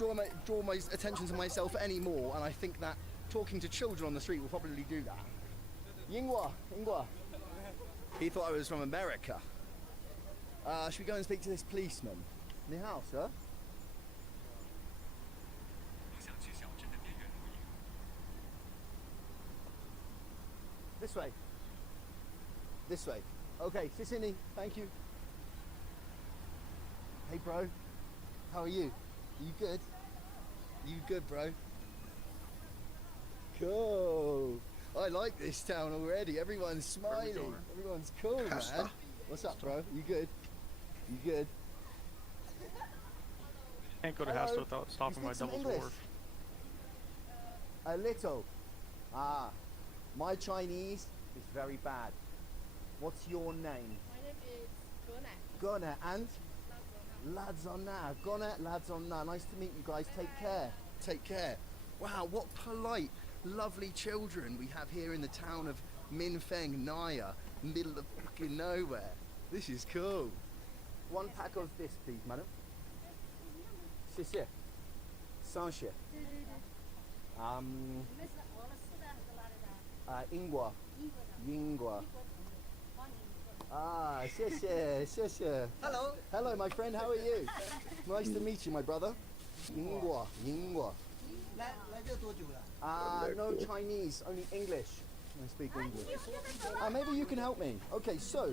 draw my attention to myself anymore, and I think that talking to children on the street will probably do that. Ingwa. He thought I was from America. Should we go and speak to this policeman? Ni hao, sir. This way. This way. Okay, Sissini, thank you. Hey, bro. How are you? You good? You good, bro? Cool. I like this town already. Everyone's smiling. Everyone's cool, man. What's up, bro? You good? You good? Can't go to Hello. Hasta without stopping You by speak some Devil's English? Wharf. A little. Ah, my Chinese is very bad. What's your name? My name is Gona. Gona and? Ladzonna. Gona, Ladzonna. Nice to meet you guys. Take care. Take care. Wow, what polite, lovely children we have here in the town of Minfeng, Naya, middle of fucking nowhere. This is cool. One pack of this, please, madam. 谢谢。上学。英国。英国。Ah, 谢谢，谢谢。Hello. Hello, my friend. How are you? Nice to meet you, my brother. 英国，英国。来这多久了？ No Chinese, only English. I speak English. Maybe you can help me. Okay, so.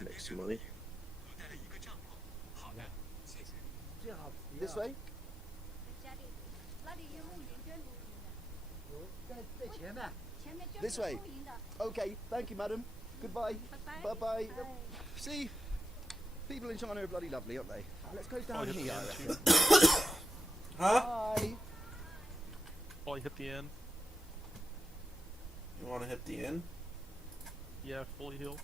Make some money. This way? 那里有露营跟露营的。在前面。前面就是 This way. 露营的。 Okay, thank you, madam. Goodbye. Bye-bye. Bye-bye. See? People in China are bloody lovely, aren't they? Let's go down hit the here. end, I too. reckon. Huh? Hi. Oh, you hit the end. You want to hit the inn? Yeah, fully healed.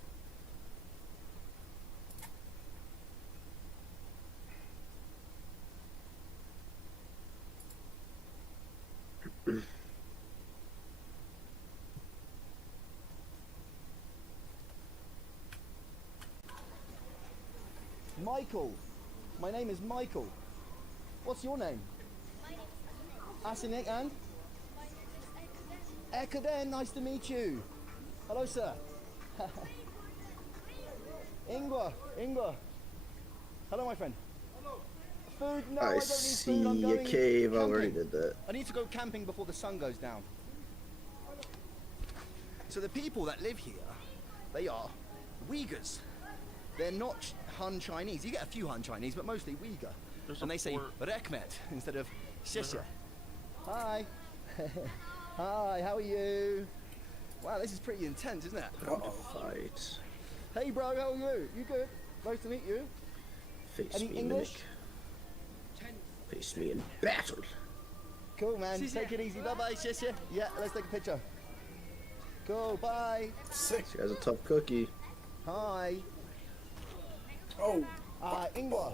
Michael. My name is Michael. What's your name? Asinik and? Ekaden, nice to meet you. Hello, sir. Ingwa. Hello, my friend. Food? No, I I don't need see food. I'm a going cave. I camping. already did that. I need to go camping before the sun goes down. So the people that live here, they are Uyghurs. They're not Han Chinese. You get a few Han Chinese, but mostly Uyghur. And they say Rekmet instead of Shesha. Hi. Hi, how are you? Wow, this is pretty intense, isn't it? Fight. Hey, bro, how are you? You good? Nice to meet you. Face Any me, English? Mimic. Face me in battle. Cool, man. Take it easy. Bye-bye, Shesha. Yeah, let's take a picture. Cool, bye. Sick. She has a tough cookie. Hi. Oh. Ingwa.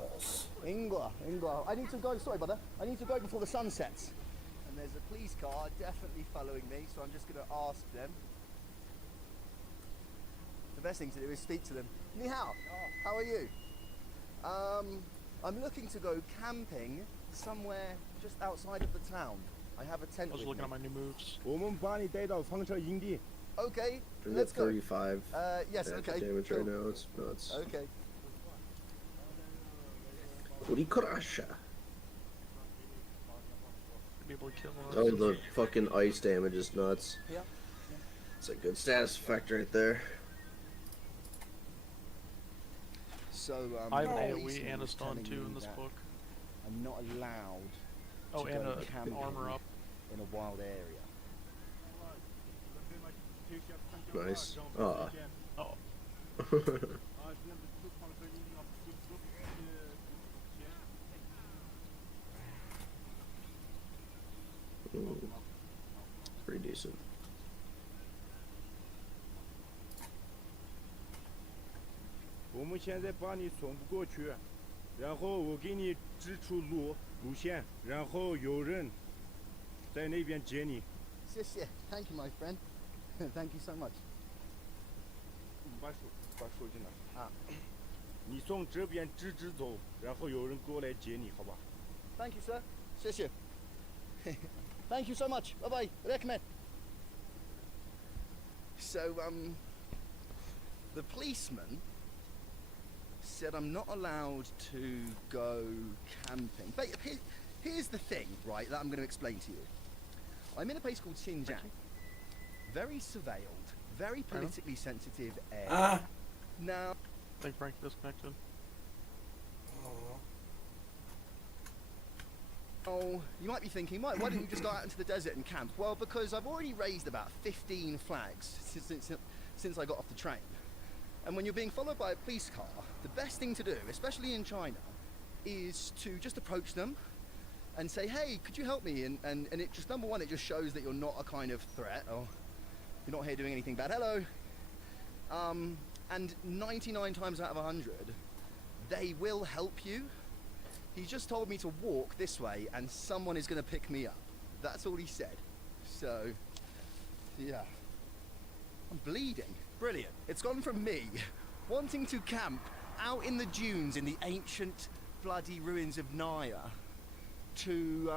I need to go. Sorry, brother. I need to go before the sun sets. And there's a police car definitely following me, so I'm just going to ask them. The best thing to do is speak to them. Ni hao. How are you? I'm looking to go camping somewhere just outside of the town. I have a tent. I was looking at my new moves. Okay, We're let's at go. 35. Yes, okay. Damage Cool. right now. It's nuts. Okay. Kurikurasha. Be able to kill one. Oh, the fucking ice damage is nuts. Yeah. It's a good status effect right there. So, I have an policeman AoE and a was stun telling too me in this that book. I'm not allowed Oh, to and go a camping armor up. in a wild area. Nice. Ah. Oh. Pretty decent. Thank you, my friend. Thank you so much. Thank you, sir. 谢谢. Thank you so much. Bye bye. Recommend. So, the policeman said I'm not allowed to go camping. But here's the thing, right, that I'm going to explain to you. I'm in a place called Xinjiang. Very surveilled, very politically sensitive area. Now, I think Frank disconnected. Oh, you might be thinking, why didn't you just go out into the desert and camp? Well, because I've already raised about 15 flags since I got off the train. And when you're being followed by a police car, the best thing to do, especially in China, is to just approach them and say, hey, could you help me? And it just, number one, it just shows that you're not a kind of threat, or you're not here doing anything bad. Hello. And 99 times out of 100, they will help you. He just told me to walk this way and someone is going to pick me up. That's all he said. So, yeah. I'm bleeding. Brilliant. It's gone from me wanting to camp out in the dunes in the ancient bloody ruins of Naya to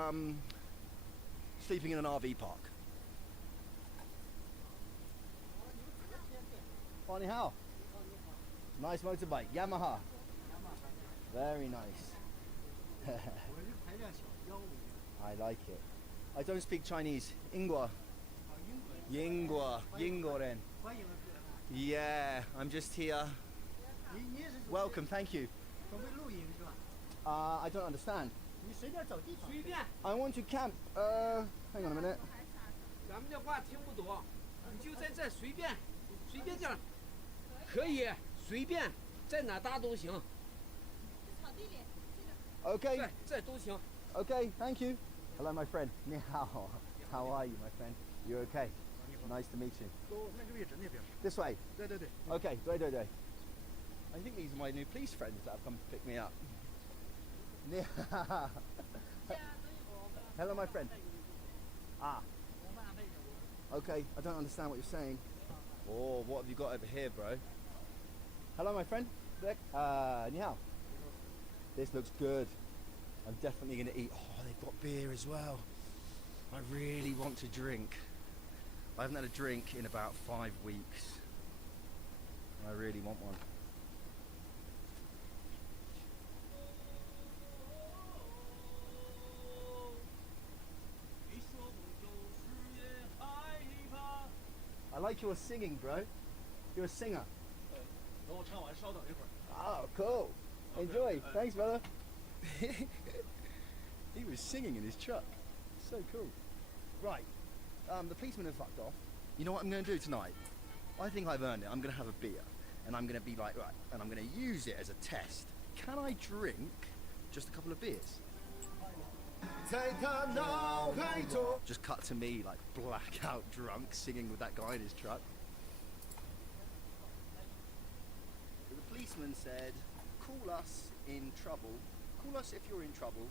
sleeping in an RV park. Oh, ni hao. Nice motorbike. Yamaha. Very nice. I like it. I don't speak Chinese. Ingwa. Yinggoren. Yeah, I'm just here. Welcome, thank you. I don't understand. I want to camp. Hang on a minute. 咱们的话听不懂，你就在这随便这样，可以随便在哪搭都行。 Okay. 这都行。 Okay, thank you. Hello, my friend. Ni hao. How are you, my friend? You okay? Nice to meet you. This way. Okay, 对对对. I think these are my new police friends that have come to pick me up. Ni hao. Hello, my friend. Ah. Okay, I don't understand what you're saying. Oh, what have you got over here, bro? Hello, my friend. Ni hao. This looks good. I'm definitely going to eat. Oh, they've got beer as well. I really want to drink. I haven't had a drink in about 5 weeks. I really want one. like your singing, bro. You're a singer. 等我唱完，稍等一会儿。 Oh, cool. Enjoy. Thanks, brother. He was singing in his truck. So cool. Right. The policemen have fucked off. You know what I'm going to do tonight? I think I've earned it. I'm going to have a beer. And I'm going to be like, right, and I'm going to use it as a test. Can I drink just a couple of beers? Just cut to me, like, blackout drunk, singing with that guy in his truck. The policeman said, call us in trouble. Call us if you're in trouble.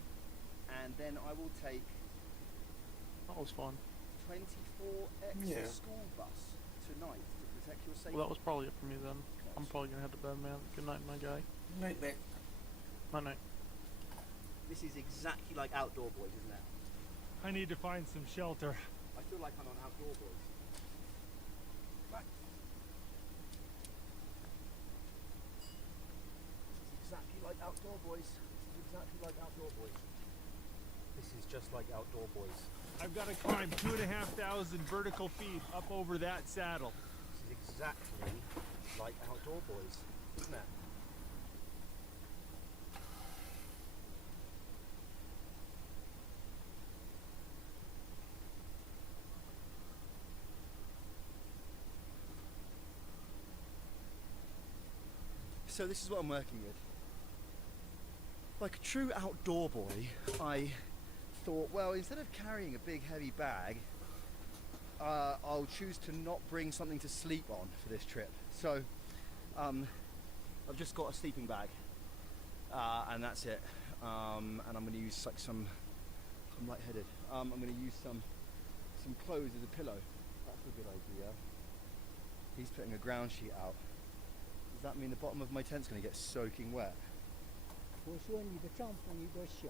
And then I will take... That was fun. 24X Yeah. school bus tonight to protect your safety. Well, that was probably it for me then. I'm probably gonna head to bed, man. Good night, my guy. Night, night. Night, night. This is exactly like Outdoor Boys, isn't it? I need to find some shelter. I feel like I'm on Outdoor Boys. Right. This is exactly like Outdoor Boys. This is exactly like Outdoor Boys. This is just like Outdoor Boys. I've got to climb 2,500 vertical feet up over that saddle. This is exactly like Outdoor Boys, isn't it? So this is what I'm working with. Like a true outdoor boy, I thought, well, instead of carrying a big heavy bag, I'll choose to not bring something to sleep on for this trip. So I've just got a sleeping bag, and that's it. And I'm going to use like some. I'm lightheaded. I'm going to use some clothes as a pillow. That's a good idea. He's putting a ground sheet out. Does that mean the bottom of my tent's going to get soaking wet? 我说你的帐篷有点小。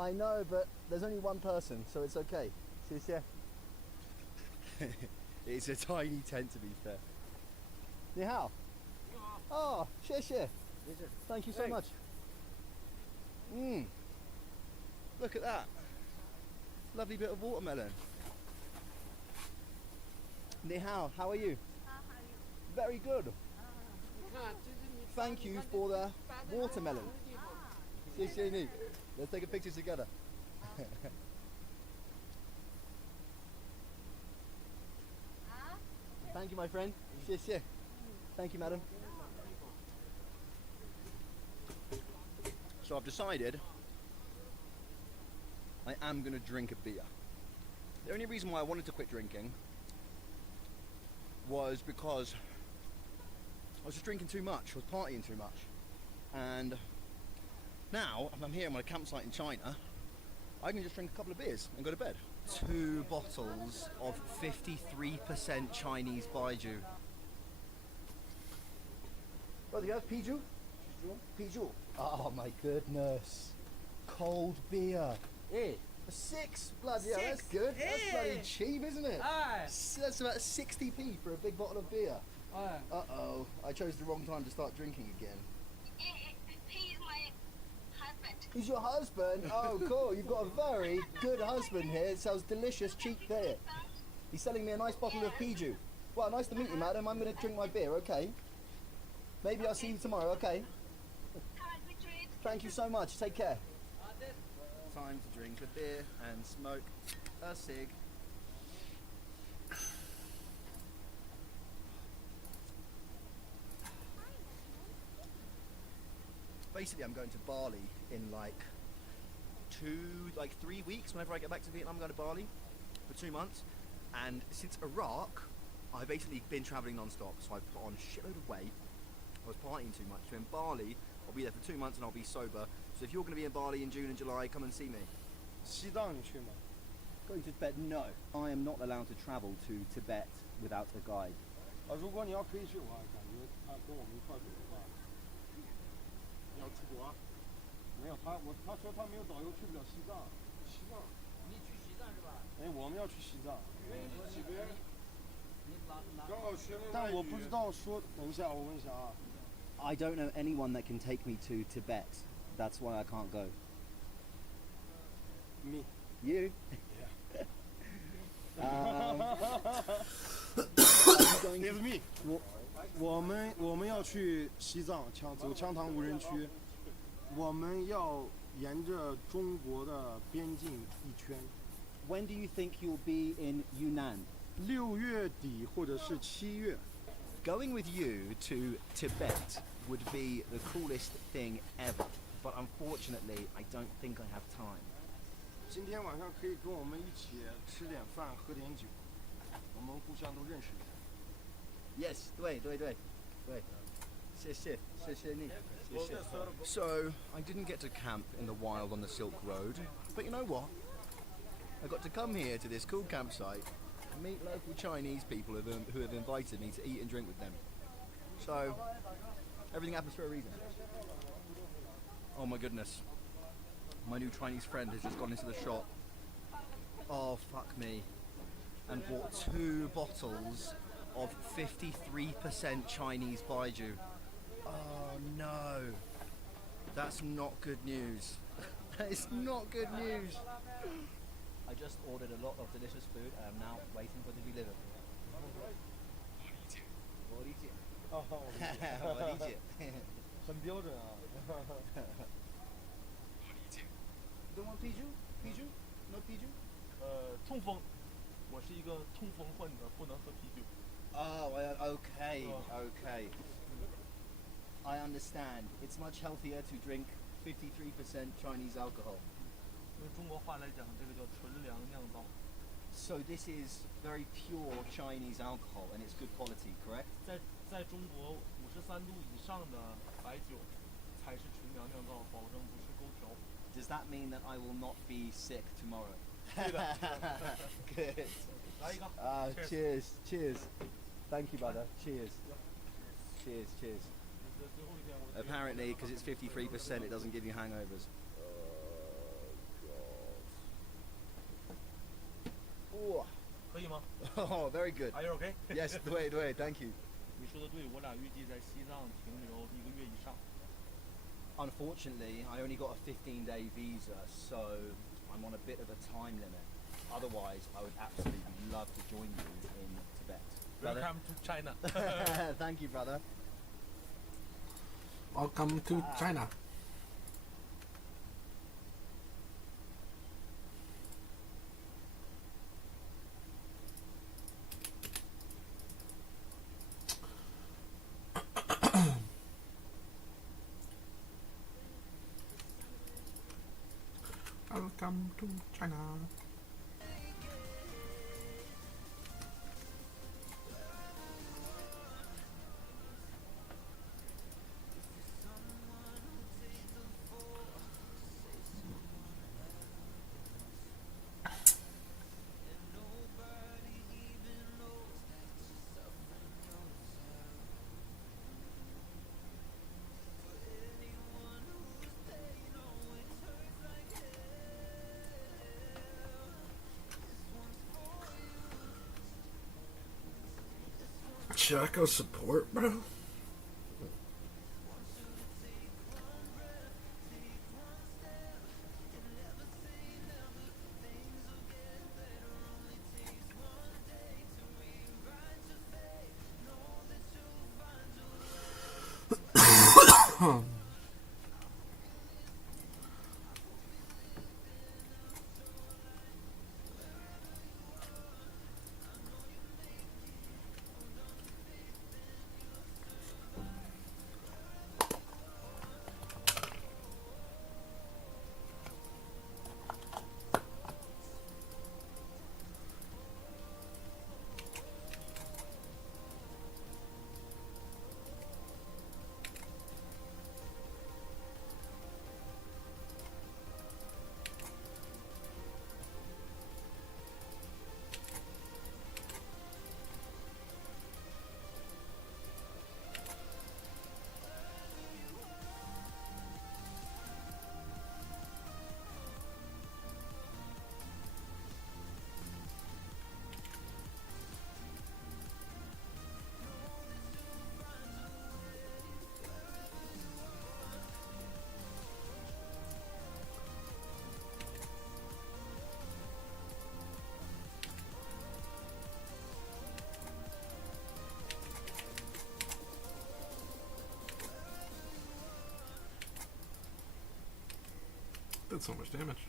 I know, but there's only one person, so it's okay. 谢谢. It's a tiny tent, to be fair. 你好. Oh, 谢谢. Thank you so much. Look at that. Lovely bit of watermelon. 你好, how are you? Very good. Thank you for the watermelon. 谢谢你. Let's take a picture together. Thank you, my friend. 谢谢. Thank you, madam. So I've decided I am going to drink a beer. The only reason why I wanted to quit drinking was because I was just drinking too much. I was partying too much. And now, if I'm here on my campsite in China, I can just drink a couple of beers and go to bed. 2 bottles of 53% Chinese baijiu. What do you have? Piju? Piju. Oh my goodness. Cold beer. Hey. A 6? Bloody hell, that's good. That's bloody cheap, isn't it? That's about 60p for a big bottle of beer. Uh-oh. I chose the wrong time to start drinking again. He is my husband. He's your husband? Oh, cool. You've got a very good husband here. It sells delicious, cheap beer. He's selling me a nice bottle of Piju. Well, nice to meet you, madam. I'm going to drink my beer, okay? Maybe I'll see you tomorrow, okay? Thank you so much. Take care. Time to drink a beer and smoke a cig. Basically, I'm going to Bali in like 3 weeks. Whenever I get back to Vietnam, I'm going to Bali for 2 months. And since Iraq, I've basically been traveling non-stop. So I've put on a shitload of weight. I was partying too much. So in Bali, I'll be there for 2 months and I'll be sober. So if you're going to be in Bali in June and July, come and see me. 西藏你去吗? Going to Tibet? No. I am not allowed to travel to Tibet without a guide. 如果你要可以去的话，感觉他跟我们一块走的话，要出国啊？没有他说他没有导游去不了西藏。西藏？你去西藏是吧？哎，我们要去西藏。几个人？刚好学了。但我不知道说，等一下我问一下啊。I don't know anyone that can take me to Tibet. That's why I can't go. Me. You? Yeah. going It's me. 我们要去西藏走羌塘无人区，我们要沿着中国的边境一圈。When do you think you'll be in Yunnan? 6月底或者是7月。Going with you to Tibet would be the coolest thing ever, but unfortunately, I don't think I have time. 今天晚上可以跟我们一起吃点饭，喝点酒，我们互相都认识一下。Yes, 对。谢谢你。So, I didn't get to camp in the wild on the Silk Road, but you know what? I got to come here to this cool campsite, meet local Chinese people who have invited me to eat and drink with them. So, everything happens for a reason. Oh my goodness. My new Chinese friend has just gone into the shop. Oh, fuck me. And bought 2 bottles of 53% Chinese baijiu. Oh no. That's not good news. That is not good news. I just ordered a lot of delicious food and I'm now waiting for it to be delivered. 我理解。我理解。很标准啊。You don't want Piju? Piju? No Piju? 痛风，我是一个痛风患者，不能喝啤酒。Oh, okay. I understand. It's much healthier to drink 53% Chinese alcohol. 用中国话来讲，这个叫纯粮酿造。So this is very pure Chinese alcohol and it's good quality, correct? 在中国53度以上的白酒才是纯粮酿造，保证不是勾调。Does that mean that I will not be sick tomorrow? 对的。Good. 来一个。Cheers. Thank you, brother. Cheers. Apparently, because it's 53%, it doesn't give you hangovers. Oh. 可以吗？ Oh, very good. Are you okay? Yes, 对 thank you. 你说的对，我俩预计在西藏停留1个月以上。Unfortunately, I only got a 15-day visa, so I'm on a bit of a time limit. Otherwise, I would absolutely love to join you in Tibet. Brother? Welcome to China. Thank you, brother. Welcome to China. Welcome to China. Should I go support, bro? Did so much damage.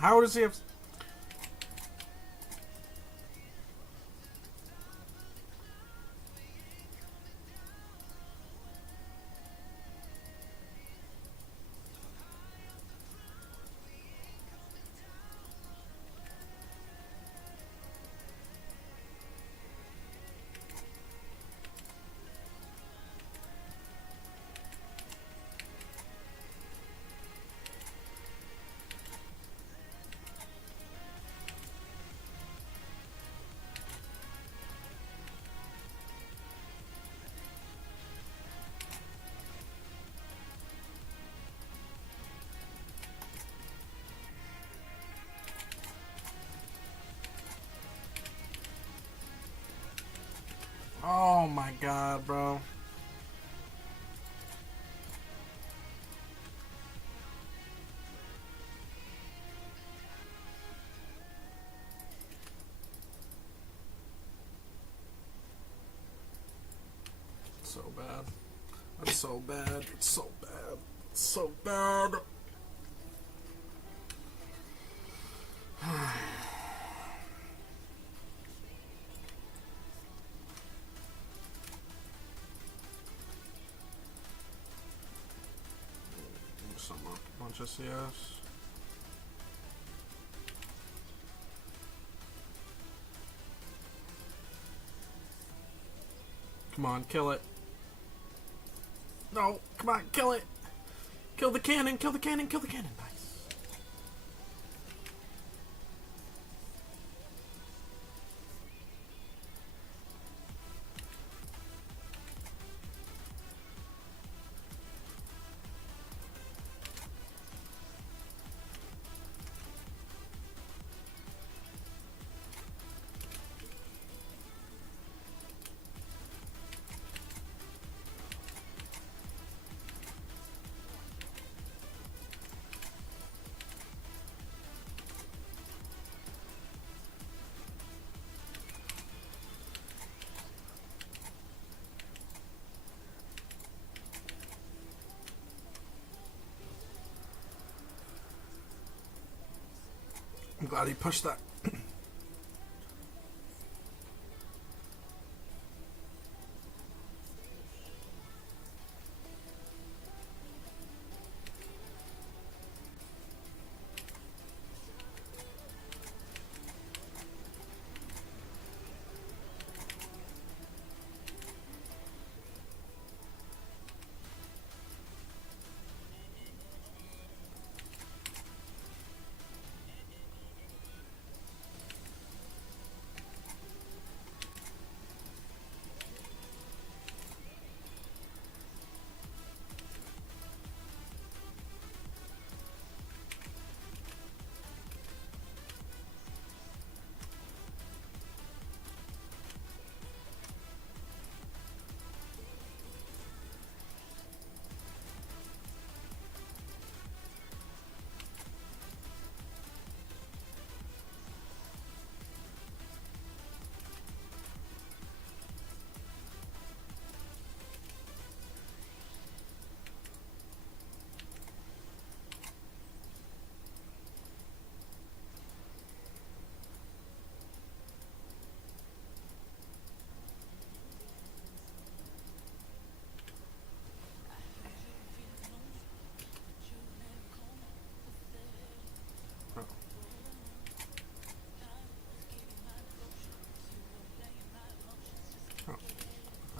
How does he have... Oh my god, bro. So bad. That's so bad. It's so bad. It's so bad. Some bunch of CS. Come on, kill it. No, come on, kill it. Kill the cannon, kill the cannon, kill the cannon. Nice. I'm glad he pushed that.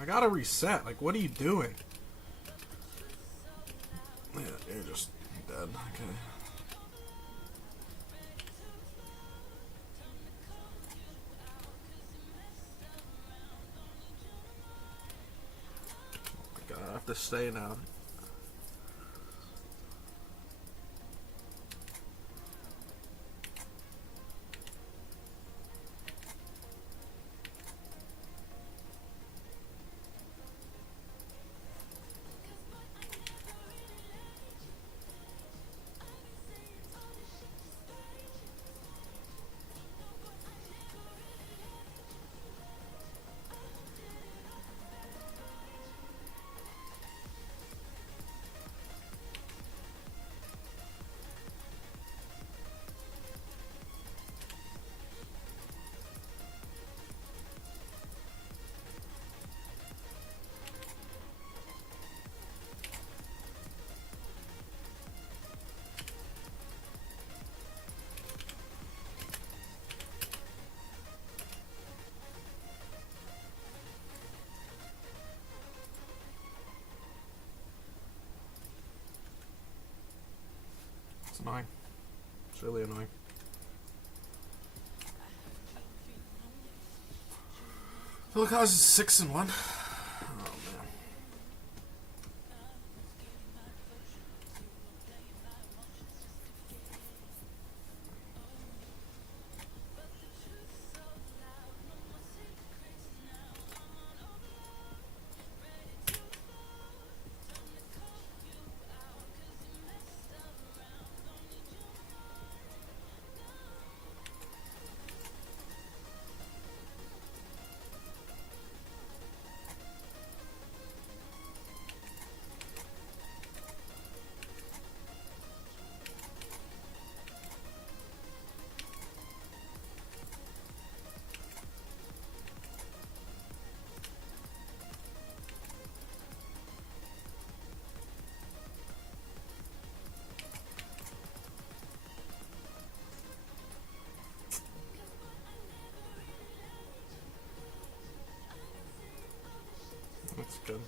I gotta reset. Like, what are you doing? Yeah, you're just dead. Okay. Oh my god, I have to stay now. It's annoying. It's really annoying. Philocause is 6-1. Oh man. That's good.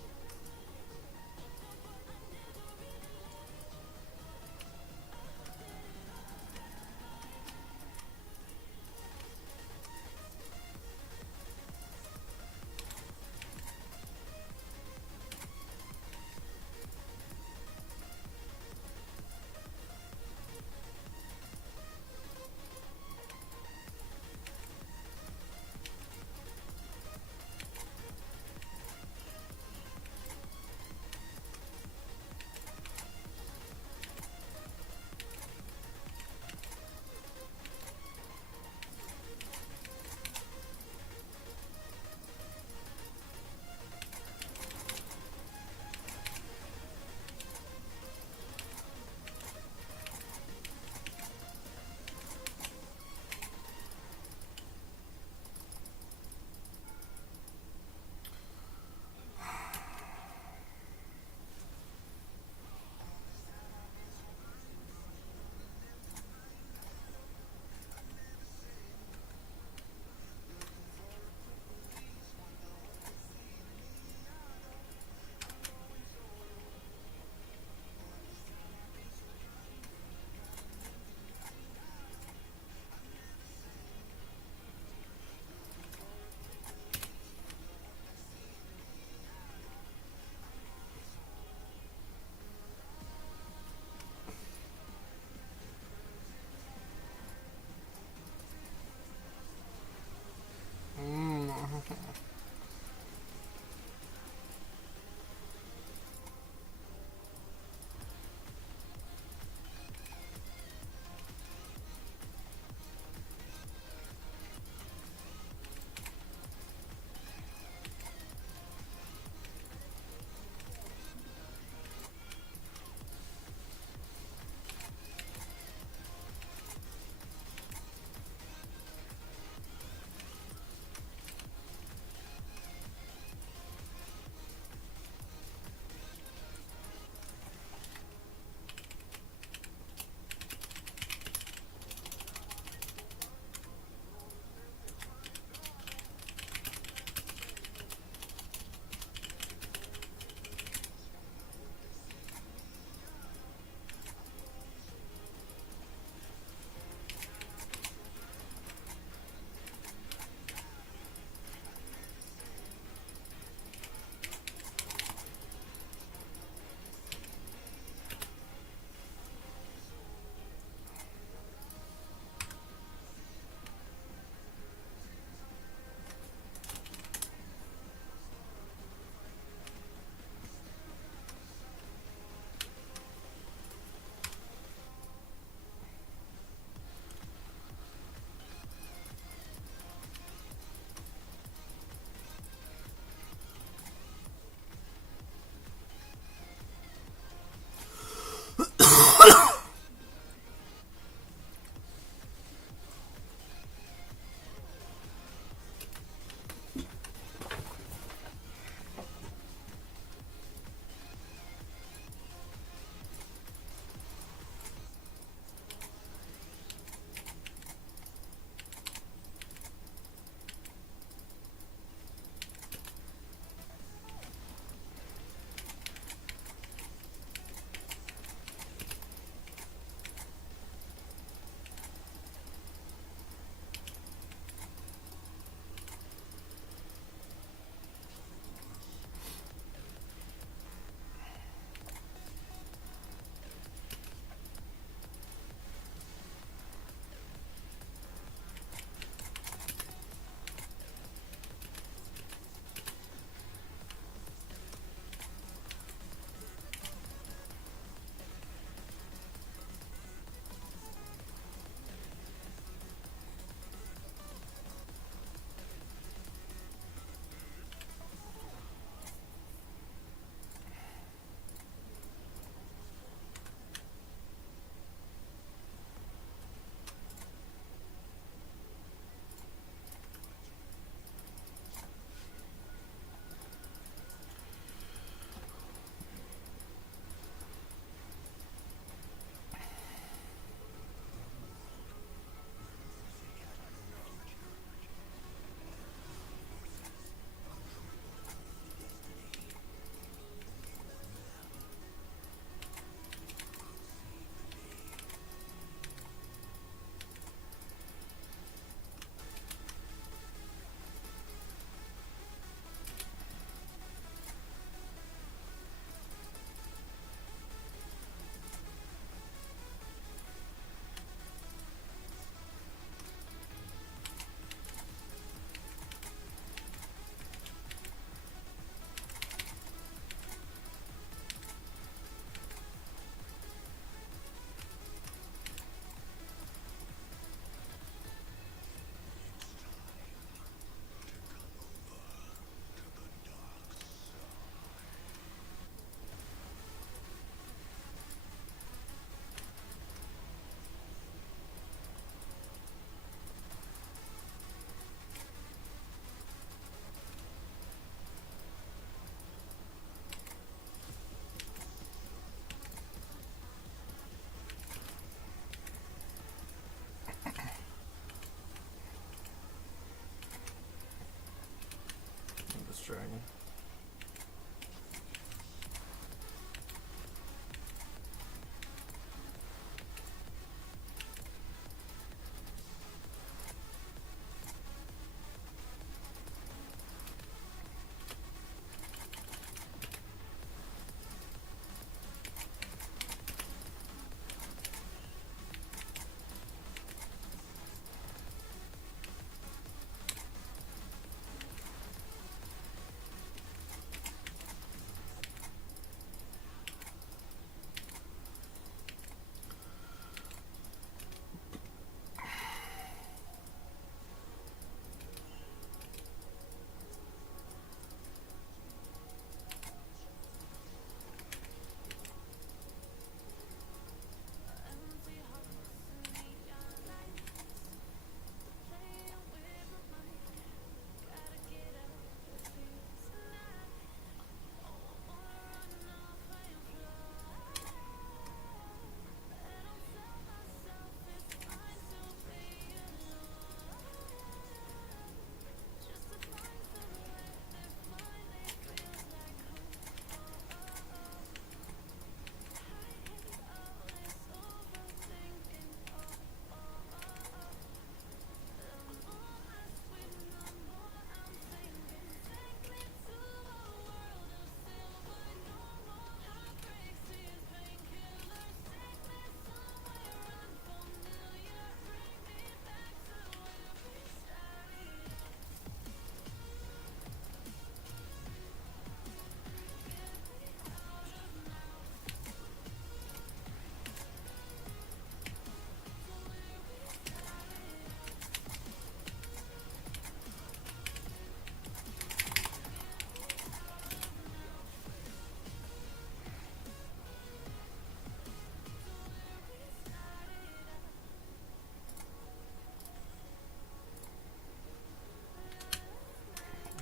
Dragon.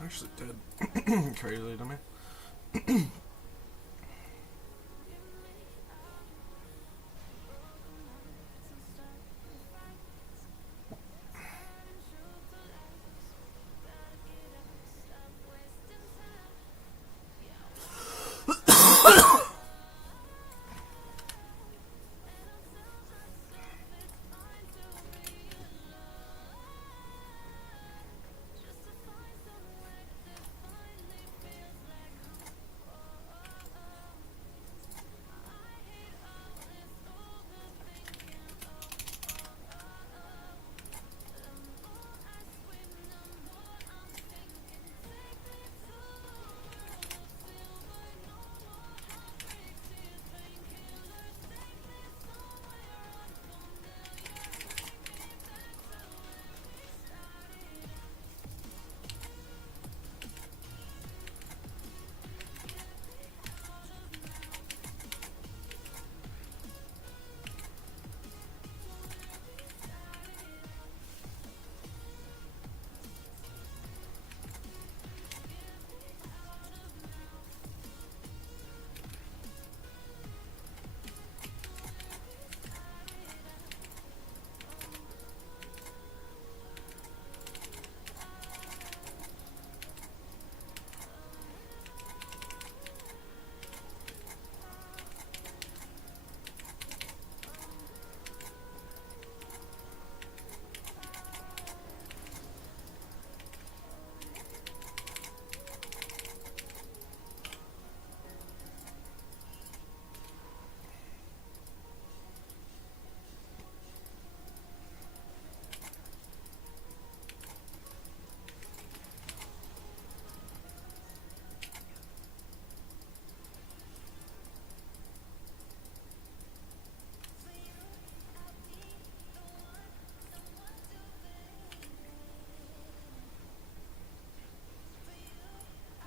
Actually did crazy to me.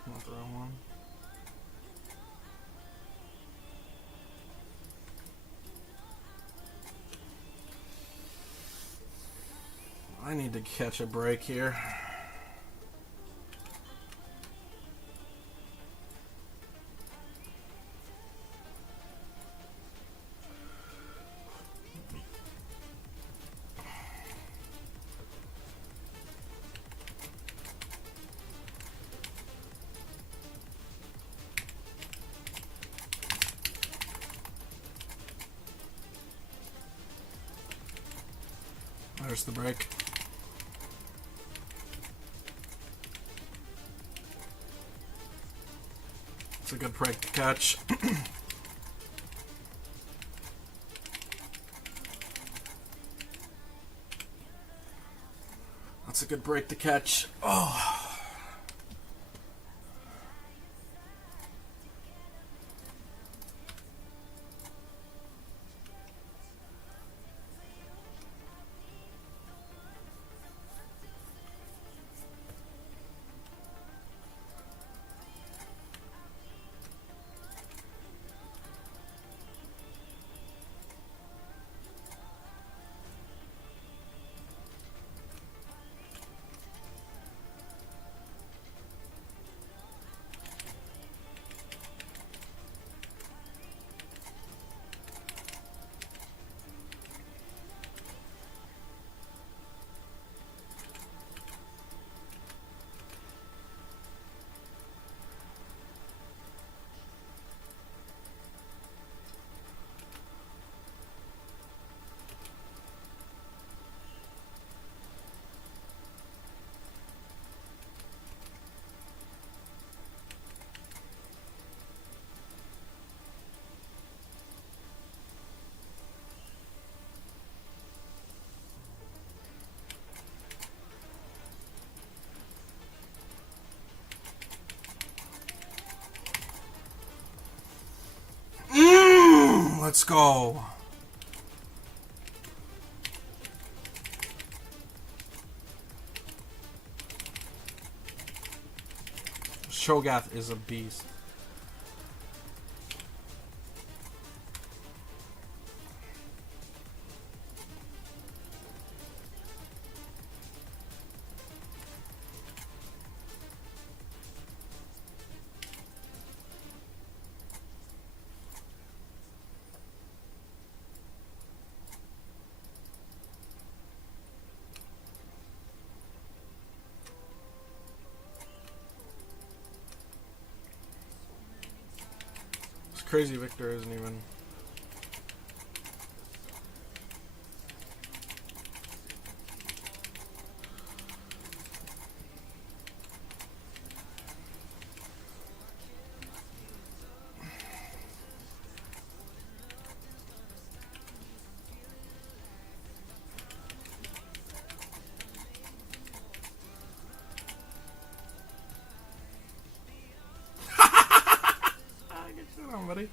Not the wrong one. I need to catch a break here. There's the break. It's a good break to catch. That's a good break to catch. Oh. Let's go. Shogath is a beast. Crazy Victor isn't even. Get shit on, buddy.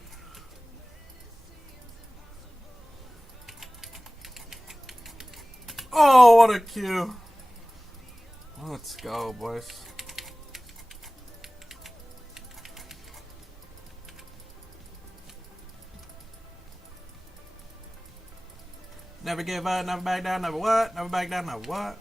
Oh, what a cue. Let's go, boys. Never give up, never back down, never what? Never back down, never what?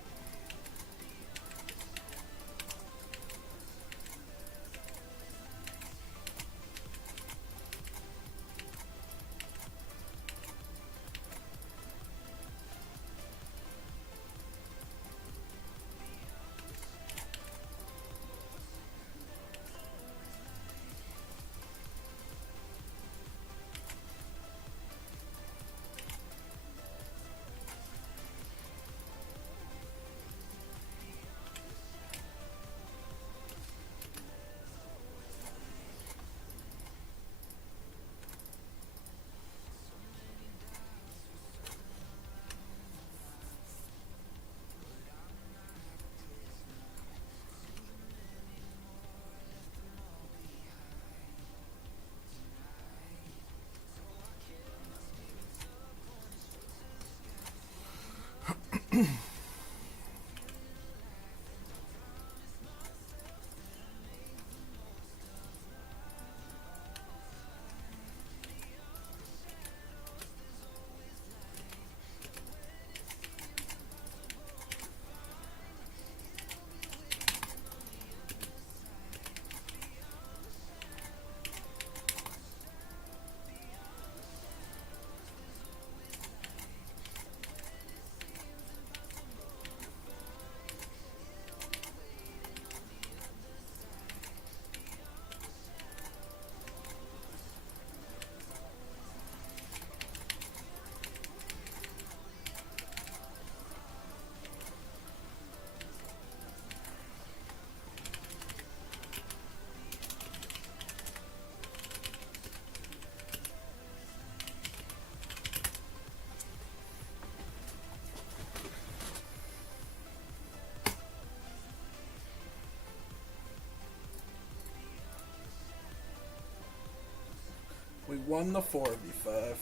We won the 4v5.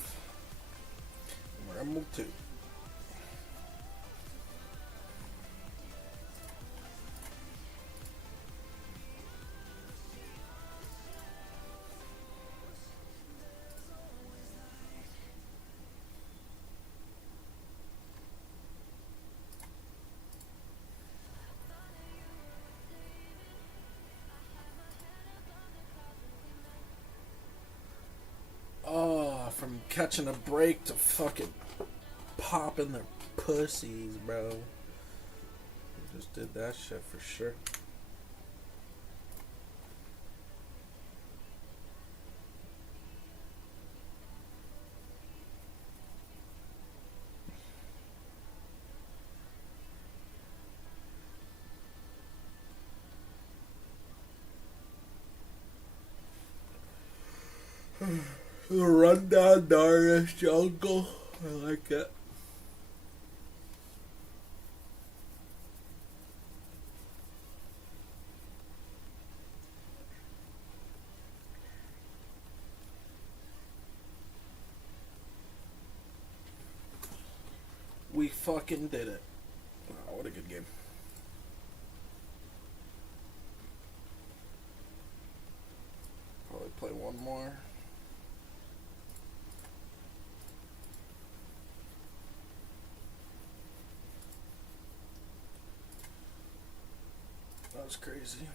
Rumble 2. Oh, from catching a break to fucking popping their pussies, bro. We just did that shit for sure. The rundown Darius jungle. I like it. We fucking did it. Wow, what a good game. Probably play one more. That was crazy.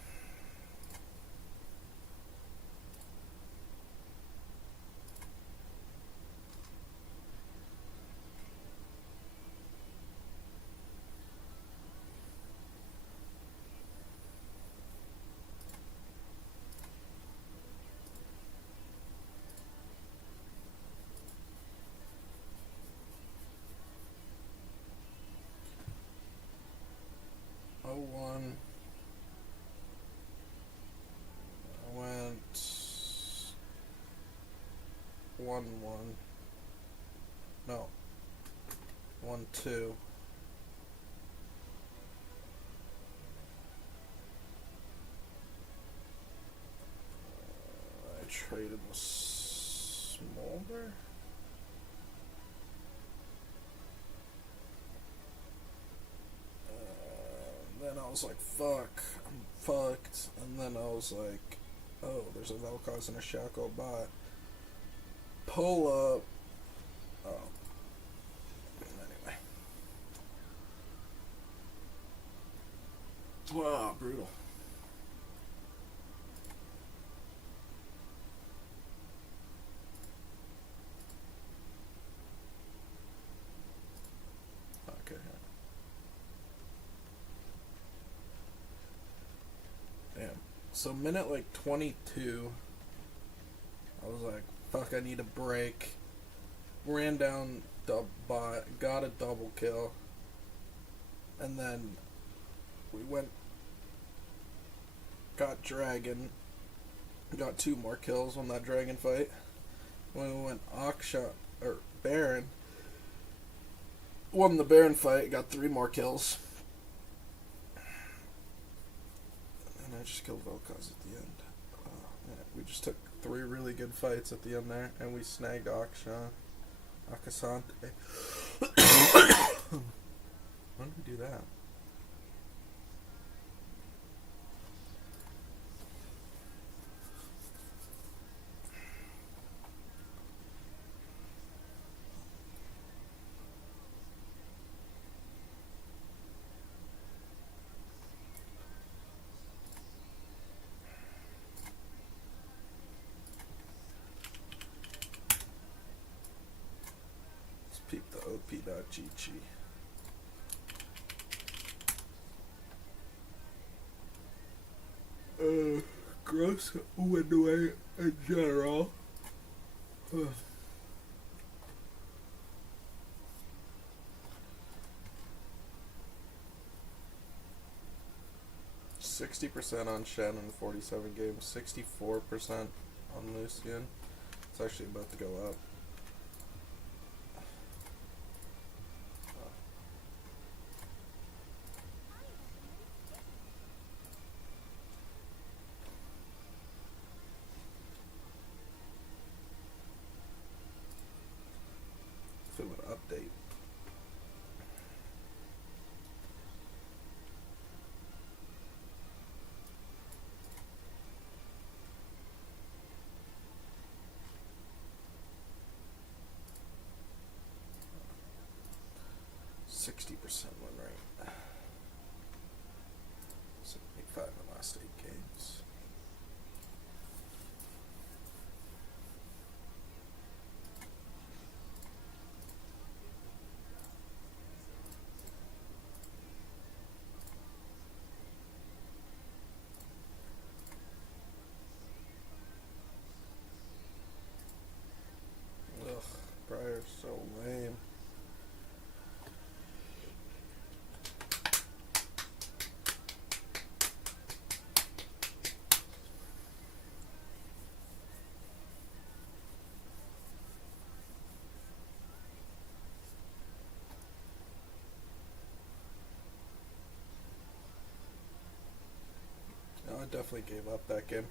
Oh, one. I went 1-1. No. 1-2. I traded with Smolder. Then I was like, fuck, I'm fucked. And then I was like, oh, there's a Vel'Koz and a Shaco bot. Pull up. Oh. Anyway. Wow, brutal. Okay. Damn. So minute like 22, I was like, fuck, I need a break. Ran down bot, got a double kill. And then we went, got Dragon, got 2 more kills on that Dragon fight. When we went Aksha, or Baron, won the Baron fight, got 3 more kills. And I just killed Vel'Koz at the end. Yeah, we just took 3 really good fights at the end there, and we snagged Akasante. When did we do that? Let's peep the op.gg. Gross window in general. 60% on Shen in 47 games, 64% on Lucian. It's actually about to go up. 60% win rate. 75 in the last 8 games. Ugh, Briar's so lame. No, I definitely gave up that game.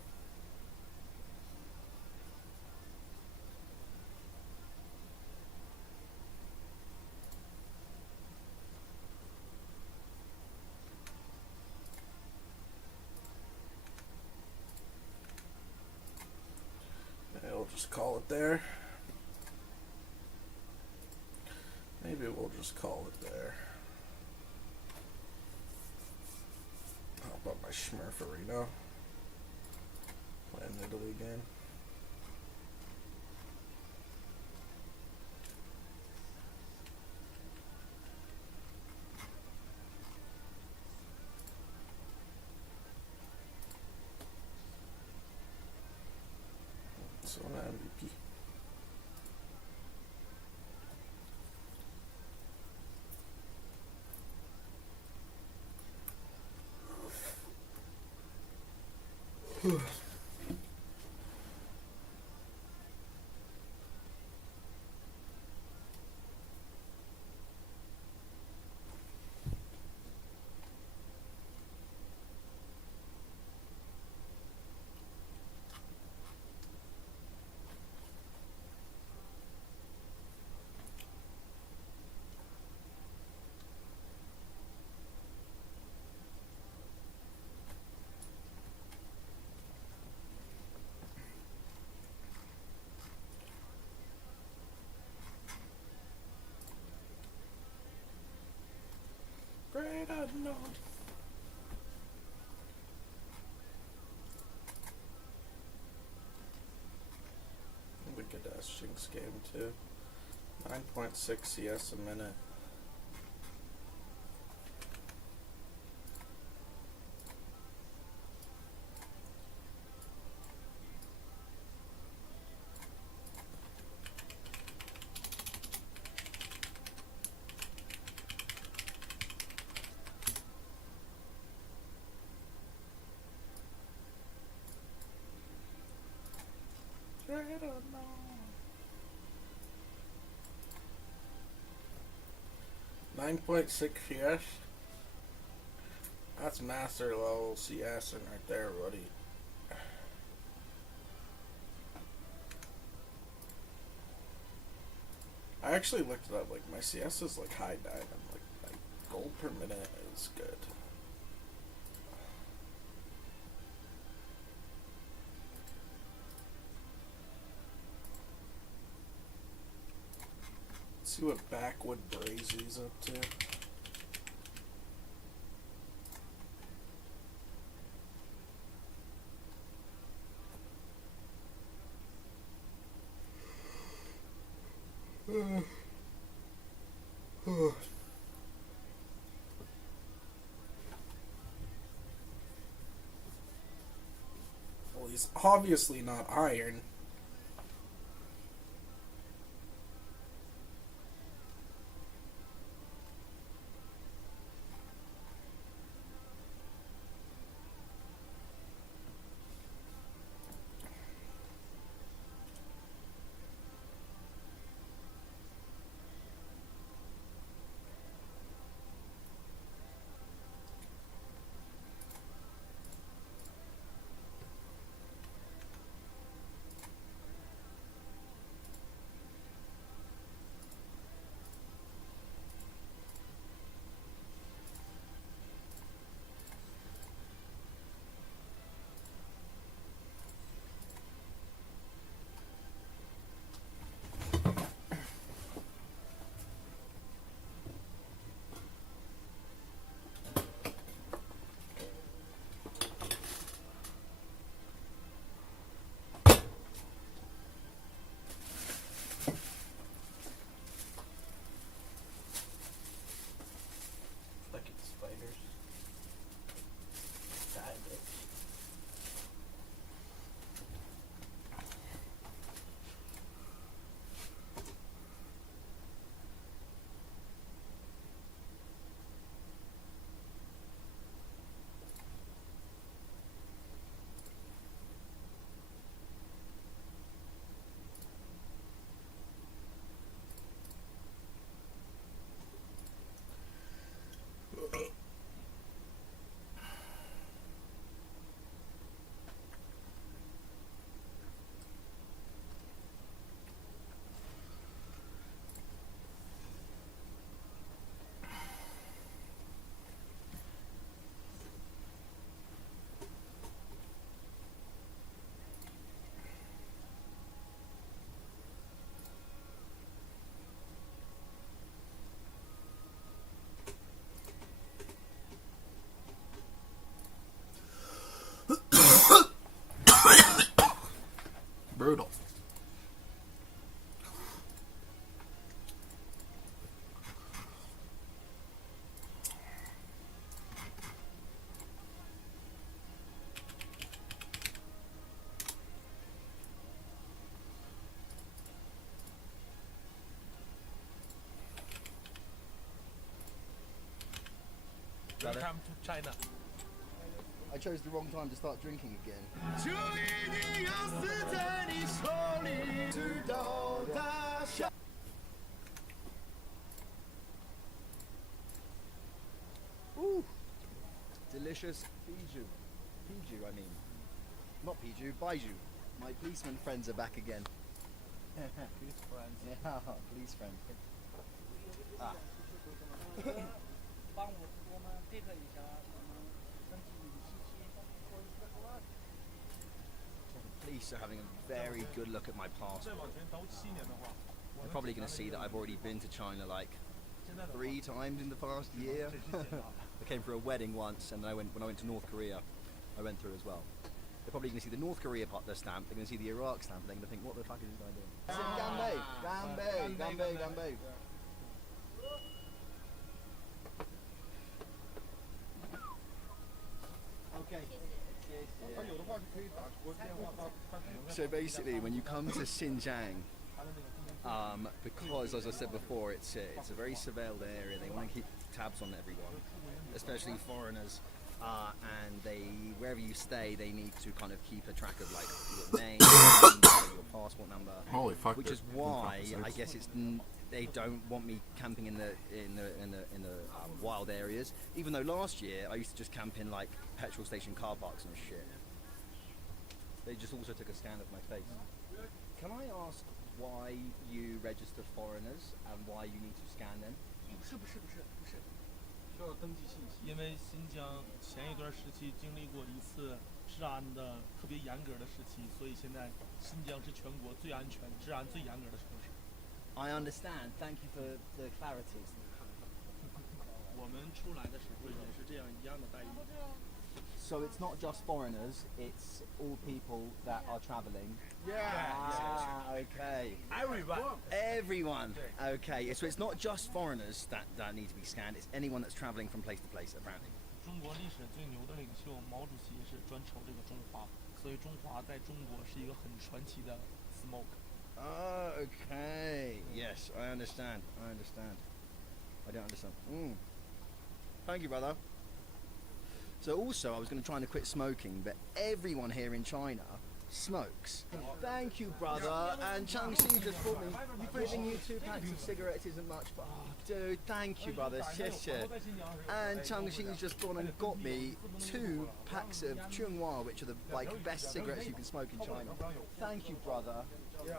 We'll just call it there. Maybe we'll just call it there. How about my Schmurferino? Playing Italy again. So an MVP. Great unknown. Wicked ass Jinx game too. 9.6 CS a minute. Great unknown. 9.6 CS. That's master level CS right there, buddy. I actually looked it up. Like my CS is like high diamond. Like my gold per minute is good. Let's see what Backwood Brazy's up to. Well, he's obviously not iron. brother. Welcome to China. I chose the wrong time to start drinking again. 就一定要死在你手里，直到它下。 Ooh, delicious Piju. Piju, I mean. Not Piju, Baiju. My policeman friends are back again. Police friends. Yeah, police friend. Ah. 帮我们配合一下，我们登记信息，做一个方案。 Police are having a very good look at my passport. They're probably going to see that I've already been to China like 3 times in the past year. I came for a wedding once, and when I went to North Korea, I went through as well. They're probably going to see the North Korea part, the stamp. They're going to see the Iraq stamp. They're going to think, what the fuck is this guy doing? Gambe, Gambe, Gambe. OK。 So basically, when you come to Xinjiang, because as I said before, it's a very surveilled area. They want to keep tabs on everyone, especially foreigners. And wherever you stay, they need to kind of keep a track of like your name, your passport number. Holy fuck! Which is why I guess they don't want me camping in the wild areas. Even though last year I used to just camp in like petrol station car parks and shit. They just also took a scan of my face. Can I ask why you register foreigners and why you need to scan them? 不是，需要登记信息。因为新疆前一段时期经历过一次治安的特别严格的时期，所以现在新疆是全国最安全、治安最严格的城市。I understand. Thank you for the clarity. 我们出来的时候也是这样一样的待遇。 So it's not just foreigners, it's all people that are travelling. Yeah. Okay. Everyone. Okay. So it's not just foreigners that need to be scanned, it's anyone that's travelling from place to place, apparently. 中国历史最牛的领袖毛主席是专瞅这个中华，所以中华在中国是一个很传奇的 smoke。 Okay. Yes, I understand. I don't understand. Thank you, brother. So also, I was going to try and quit smoking, but everyone here in China smokes. Thank you, brother. And Changxi just bought me. Giving you 2 packs of cigarettes isn't much, but oh, dude, thank you, brother. And Changxi's just gone and got me 2 packs of Chunghua, which are the best cigarettes you can smoke in China. Thank you, brother. Thank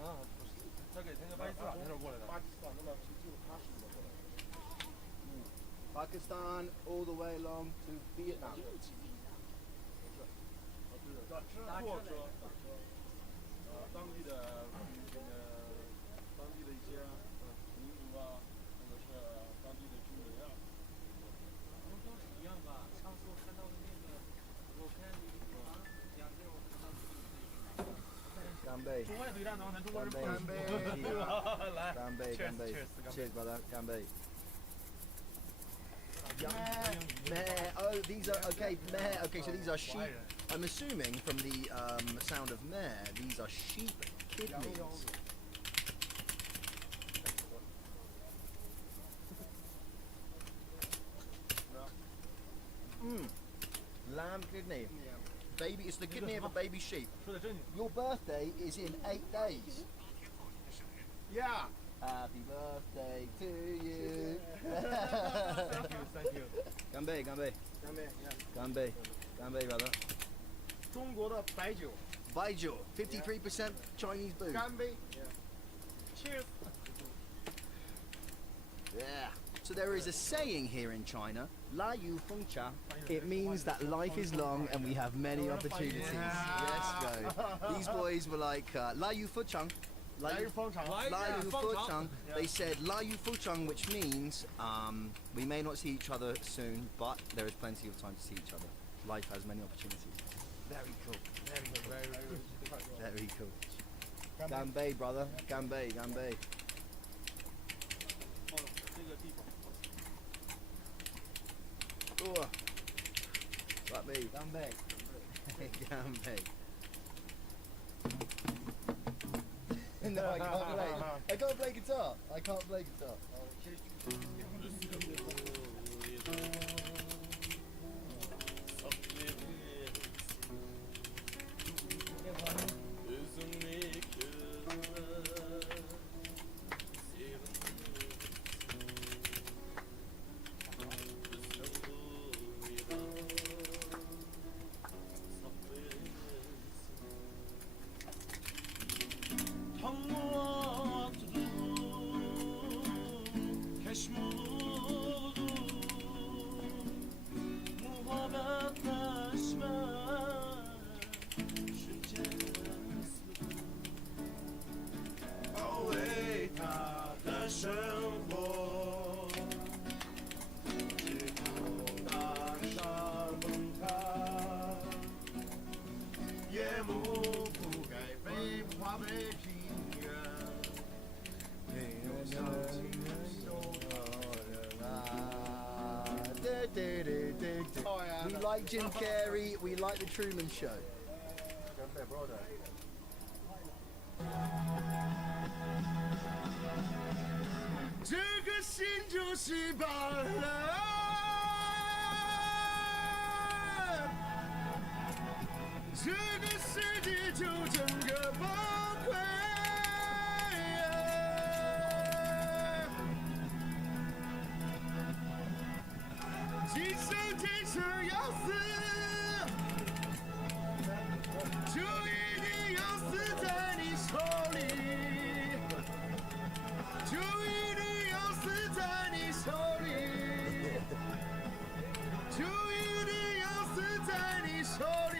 you. 他给那个巴基斯坦那边过来的。巴基斯坦那边就他输了过来。Pakistan all the way along to Vietnam. 货车，当地的一些民族啊，或者是当地的居民啊。我们都是一样吧？上次我看到的那个，我看那个讲的，我看到的。 干杯！中外对战当中，中国人干杯！来，干杯！干杯 ！Cheers, brother! 干杯！ Meh. Oh, these are okay. Meh. Okay, so these are sheep. I'm assuming from the sound of meh, these are sheep kidneys. Lamb kidney. Baby, it's the kidney of a baby sheep. Your birthday is in 8 days. Yeah. Happy birthday to you. Thank you. 干杯，干杯，干杯，干杯，干杯 brother. 中国的白酒。白酒 53% Chinese booze. 干杯。Cheers. Yeah. So there is a saying here in China, La Yu Feng Cha. It means that life is long and we have many opportunities. Yes, go. These boys were like, La Yu Fu Chang. La Yu Fu Chang. They said La Yu Fu Chang, which means we may not see each other soon, but there is plenty of time to see each other. Life has many opportunities. Very cool. Very cool. Very cool. Ganbei, brother. Ganbei, ganbei. Oh, like me. Ganbei. Ganbei. No, I can't play. I can't play guitar. I can't play guitar. We like Jim Carrey, we like The Truman Show. 这个心就是罢了，这个世界就整个崩溃。今生今世要死，就一定要死在你手里。 就一定要死在你手里，就一定要死在你手里。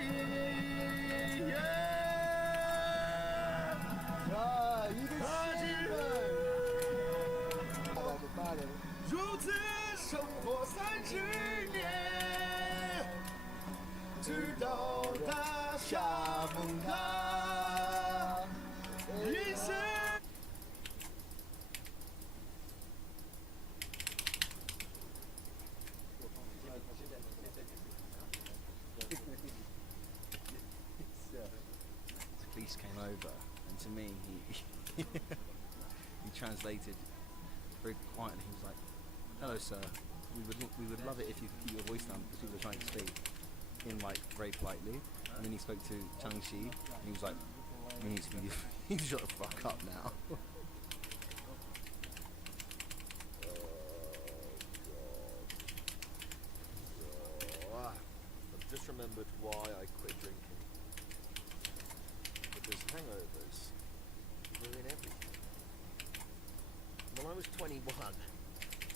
踏进如此生活30年，直到大厦崩塌，人生。 Police came over, and to me, he he translated very quietly. He was like, "Hello, sir. We would love it if you could keep your voice down because people are trying to speak." In like very politely, and then he spoke to Chang-Chi, and he was like, "You need to shut the fuck up now." I've just remembered why I quit drinking. Because hangovers ruin everything. When I was 21,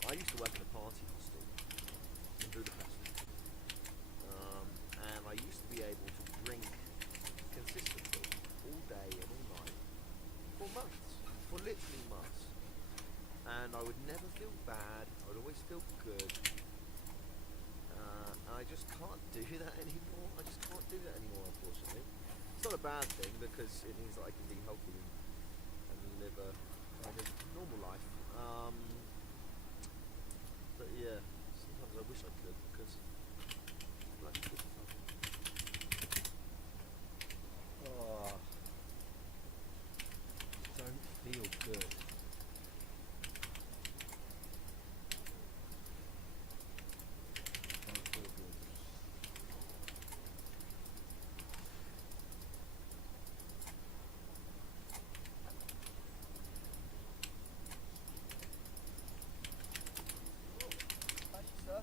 I used to work in a party hostel in Budapest. And I used to be able to drink consistently all day and all night for months, for literally months. And I would never feel bad, I would always feel good. I just can't do that anymore. I just can't do that anymore, unfortunately. It's not a bad thing because it means that I can be healthy and live a normal life. But yeah, sometimes I wish I could because life's good fun. Oh, don't feel good. Don't feel good. Thank you, sir.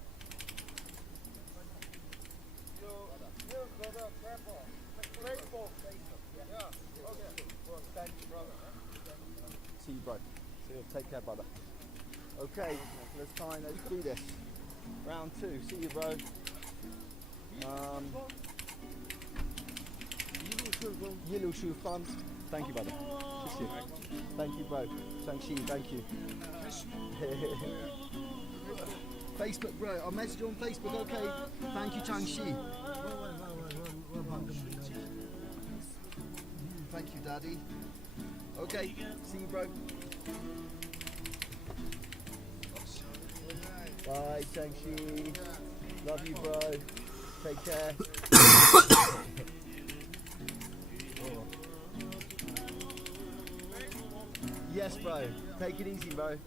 See you, bro. See you. Take care, brother. Okay, let's do this. Round 2. See you, bro. Yilu Shu Fun. Thank you, brother. Thank you, bro. Shang-Chi, thank you. Facebook, bro. I'll message you on Facebook, okay? Thank you, Shang-Chi. Thank you, Daddy. Okay, see you, bro. Bye, Shang-Chi. Love you, bro. Take care. Yes, bro. Take it easy, bro.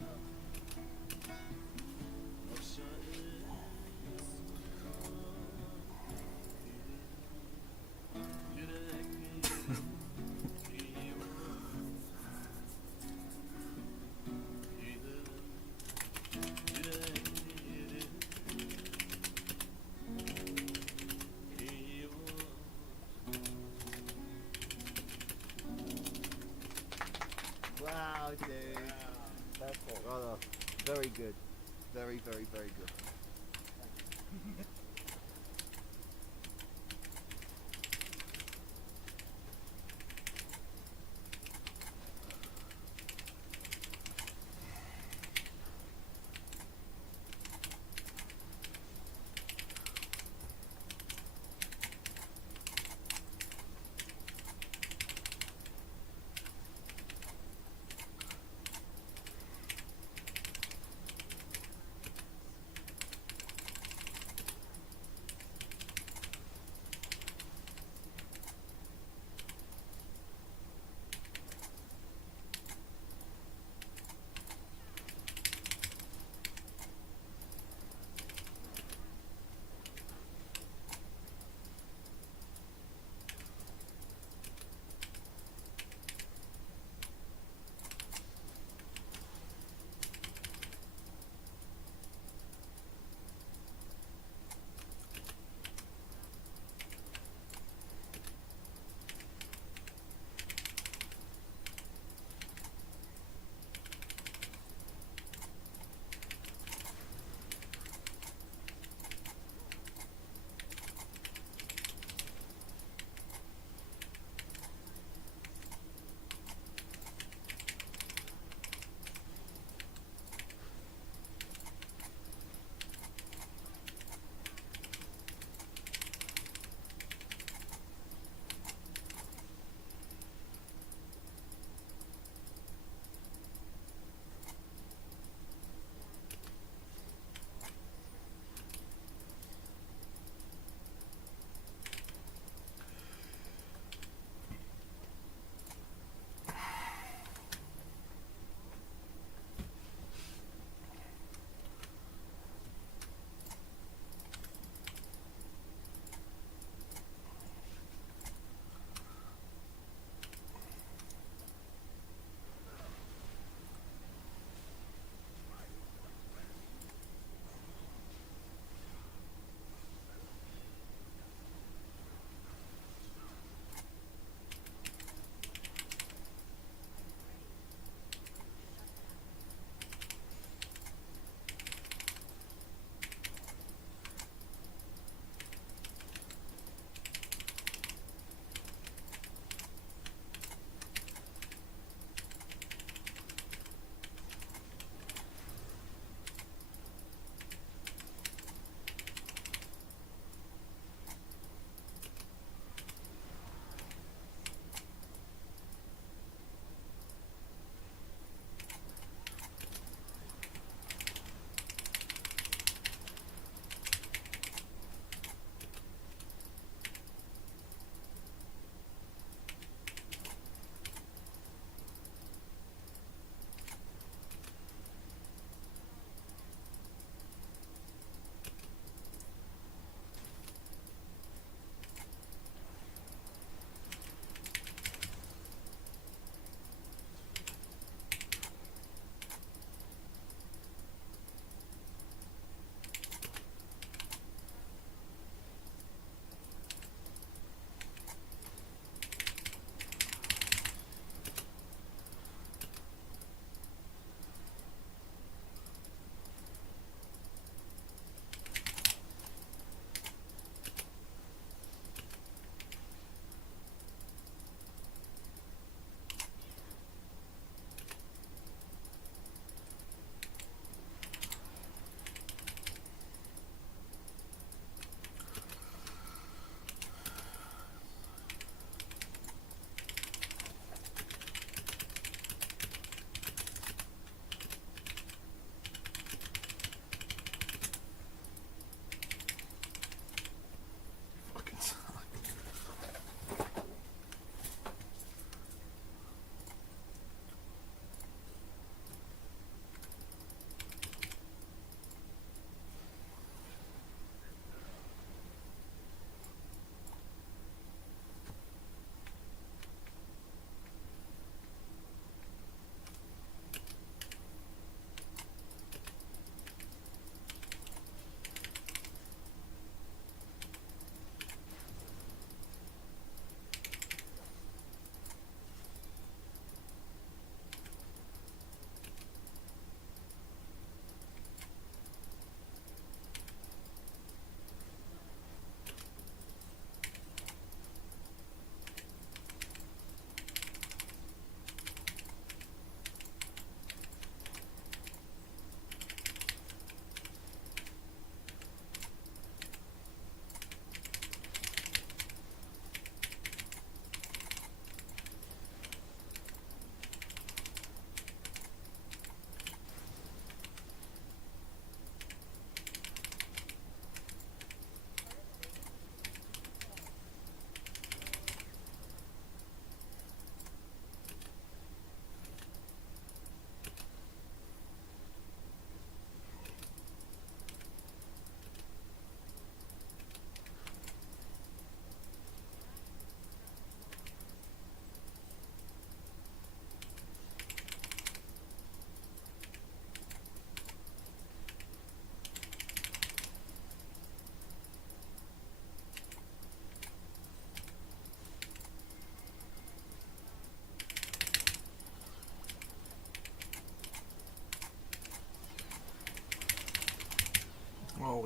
Wow, dude. That's brother. Very good. Very, very, very good.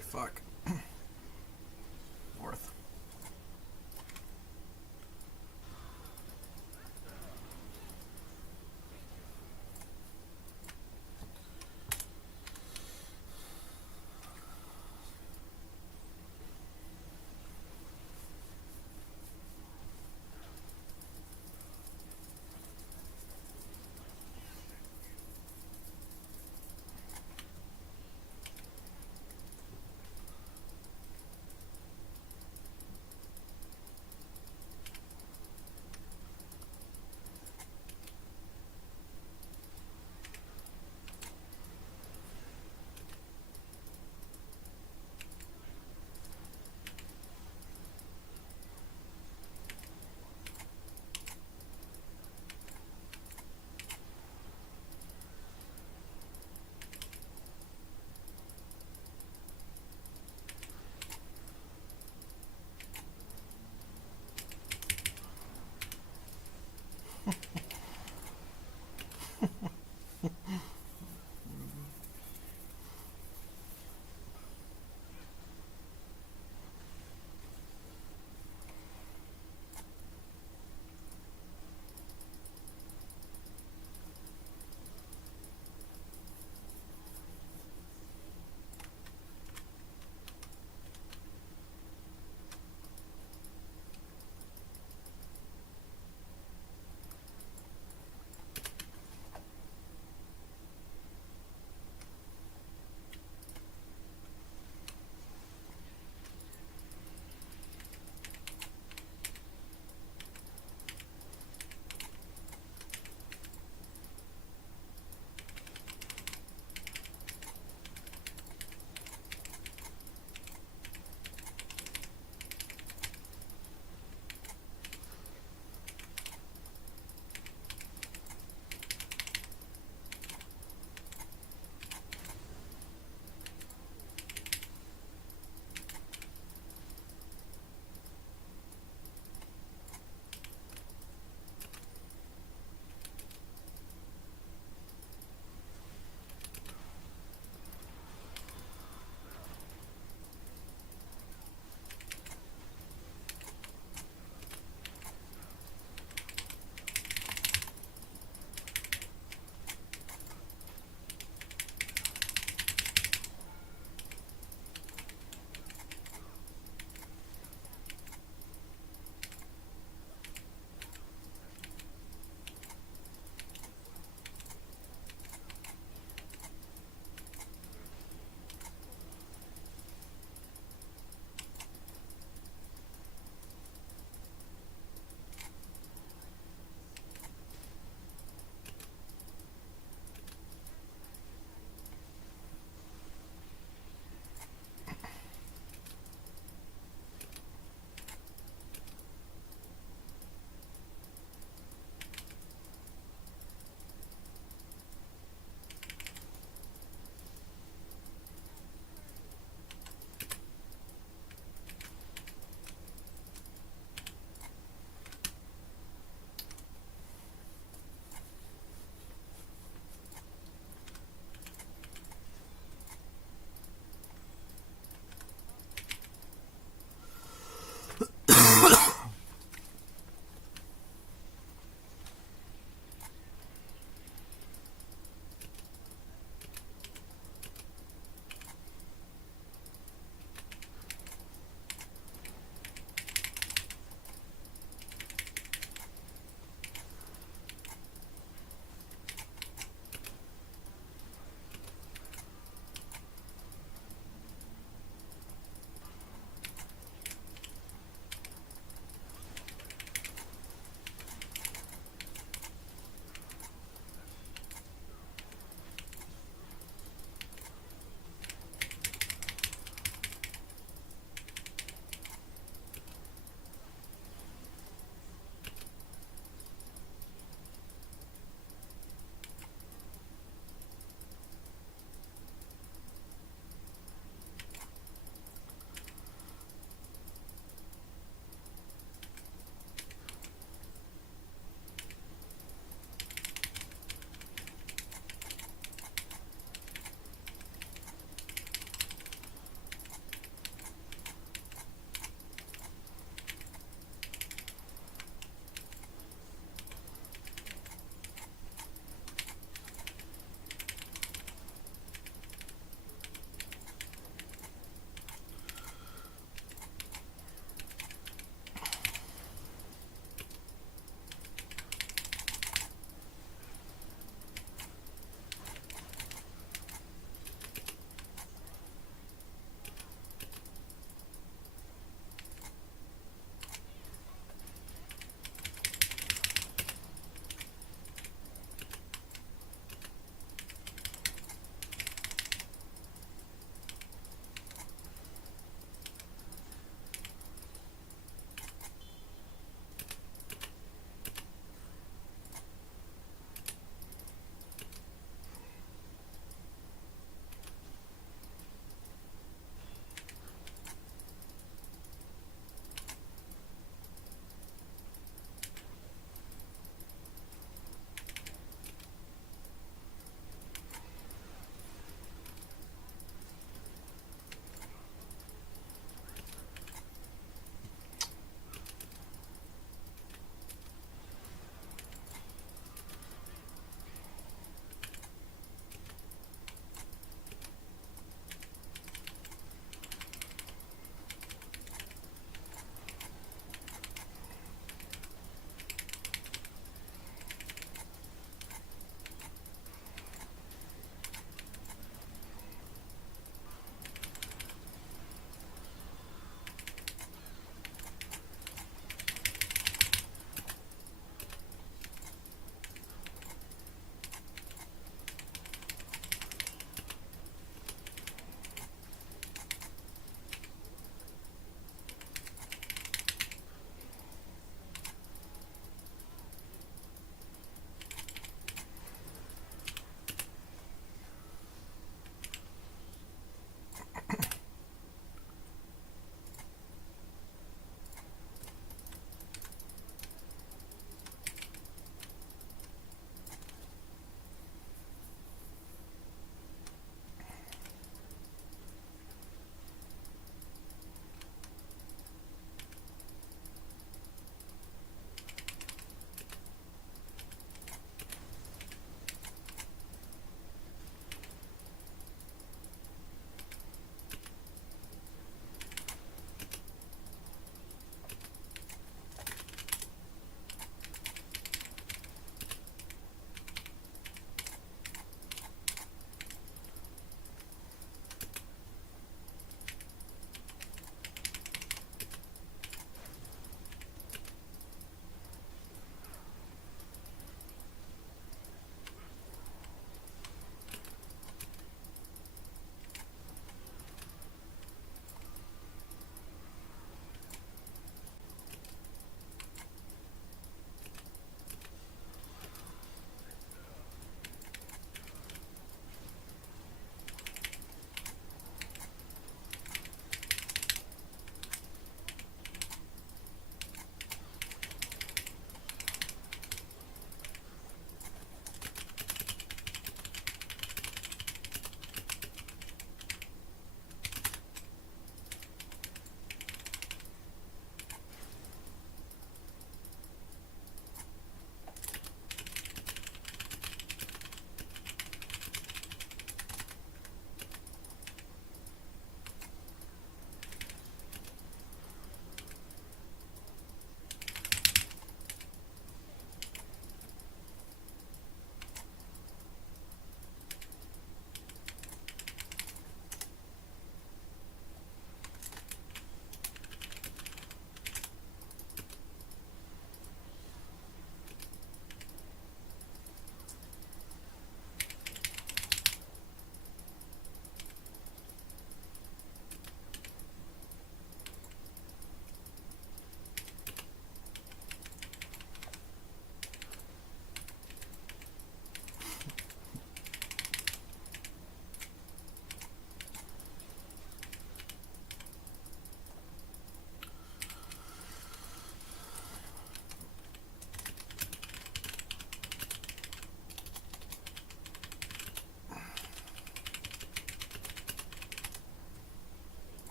Holy fuck. North.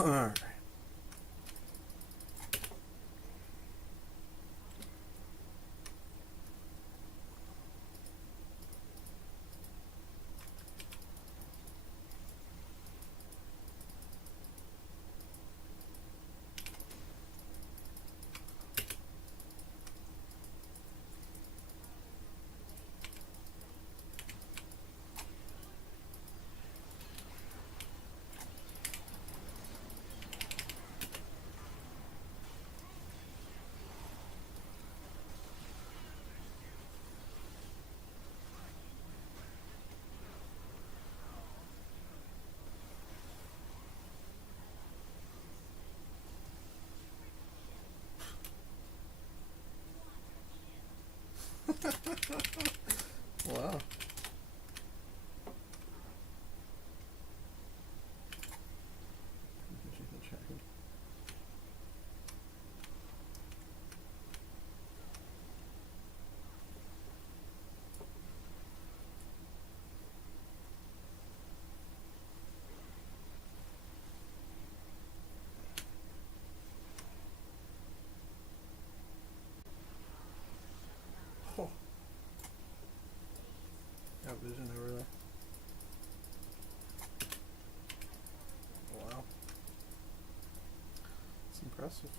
Alright. Wow. Oh. Got vision over there. Wow. It's impressive.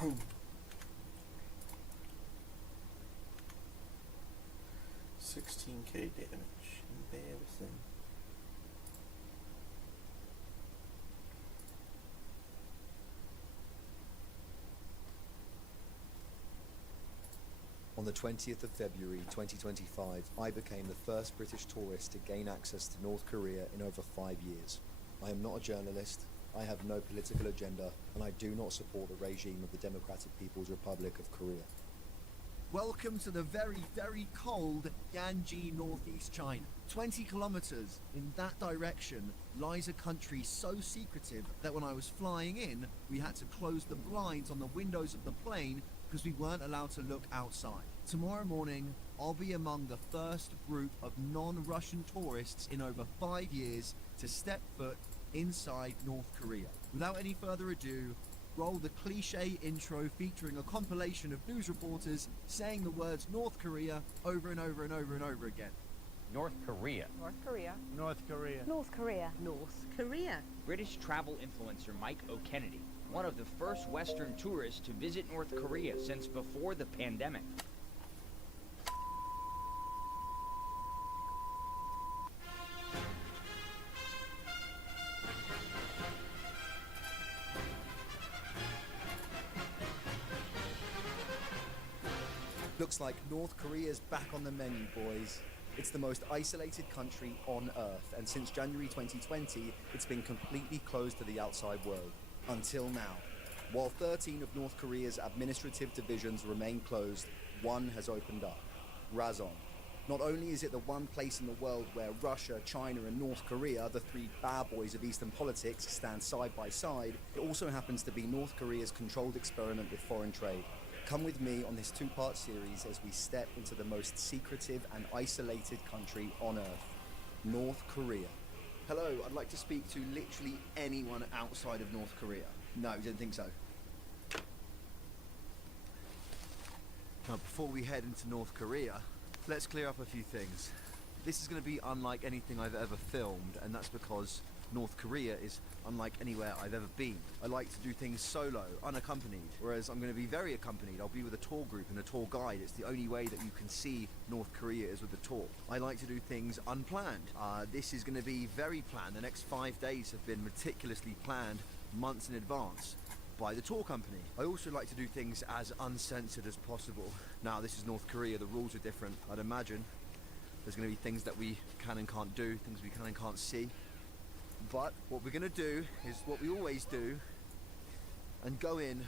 $16K damage. Embarrassing. On the 20th of February 2025, I became the first British tourist to gain access to North Korea in over 5 years. I am not a journalist, I have no political agenda, and I do not support the regime of the Democratic People's Republic of Korea. Welcome to the very, very cold Yanji, northeast China. 20 kilometers in that direction lies a country so secretive that when I was flying in, we had to close the blinds on the windows of the plane because we weren't allowed to look outside. Tomorrow morning, I'll be among the first group of non-Russian tourists in over 5 years to step foot inside North Korea. Without any further ado, roll the cliche intro featuring a compilation of news reporters saying the words North Korea over and over and over and over again. North Korea. North Korea. North Korea. North Korea. North Korea. British travel influencer Mike O'Kennedy, one of the first Western tourists to visit North Korea since before the pandemic. Looks like North Korea's back on the menu, boys. It's the most isolated country on Earth, and since January 2020, it's been completely closed to the outside world. Until now. While 13 of North Korea's administrative divisions remain closed, one has opened up. Razon. Not only is it the one place in the world where Russia, China, and North Korea, the three bad boys of Eastern politics, stand side by side, it also happens to be North Korea's controlled experiment with foreign trade. Come with me on this two-part series as we step into the most secretive and isolated country on Earth, North Korea. Hello, I'd like to speak to literally anyone outside of North Korea. No, didn't think so. Now, before we head into North Korea, let's clear up a few things. This is going to be unlike anything I've ever filmed, and that's because North Korea is unlike anywhere I've ever been. I like to do things solo, unaccompanied, whereas I'm going to be very accompanied. I'll be with a tour group and a tour guide. It's the only way that you can see North Korea is with a tour. I like to do things unplanned. This is going to be very planned. The next 5 days have been meticulously planned months in advance by the tour company. I also like to do things as uncensored as possible. Now, this is North Korea, the rules are different. I'd imagine there's going to be things that we can and can't do, things we can and can't see. But what we're going to do is what we always do and go in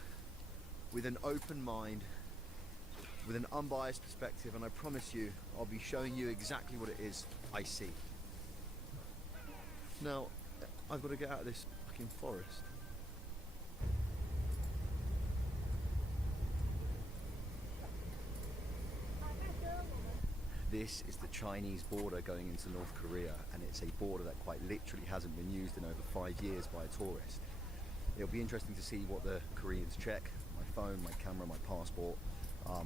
with an open mind, with an unbiased perspective, and I promise you I'll be showing you exactly what it is I see. Now, I've got to get out of this fucking forest. This is the Chinese border going into North Korea, and it's a border that quite literally hasn't been used in over 5 years by a tourist. It'll be interesting to see what the Koreans check. My phone, my camera, my passport,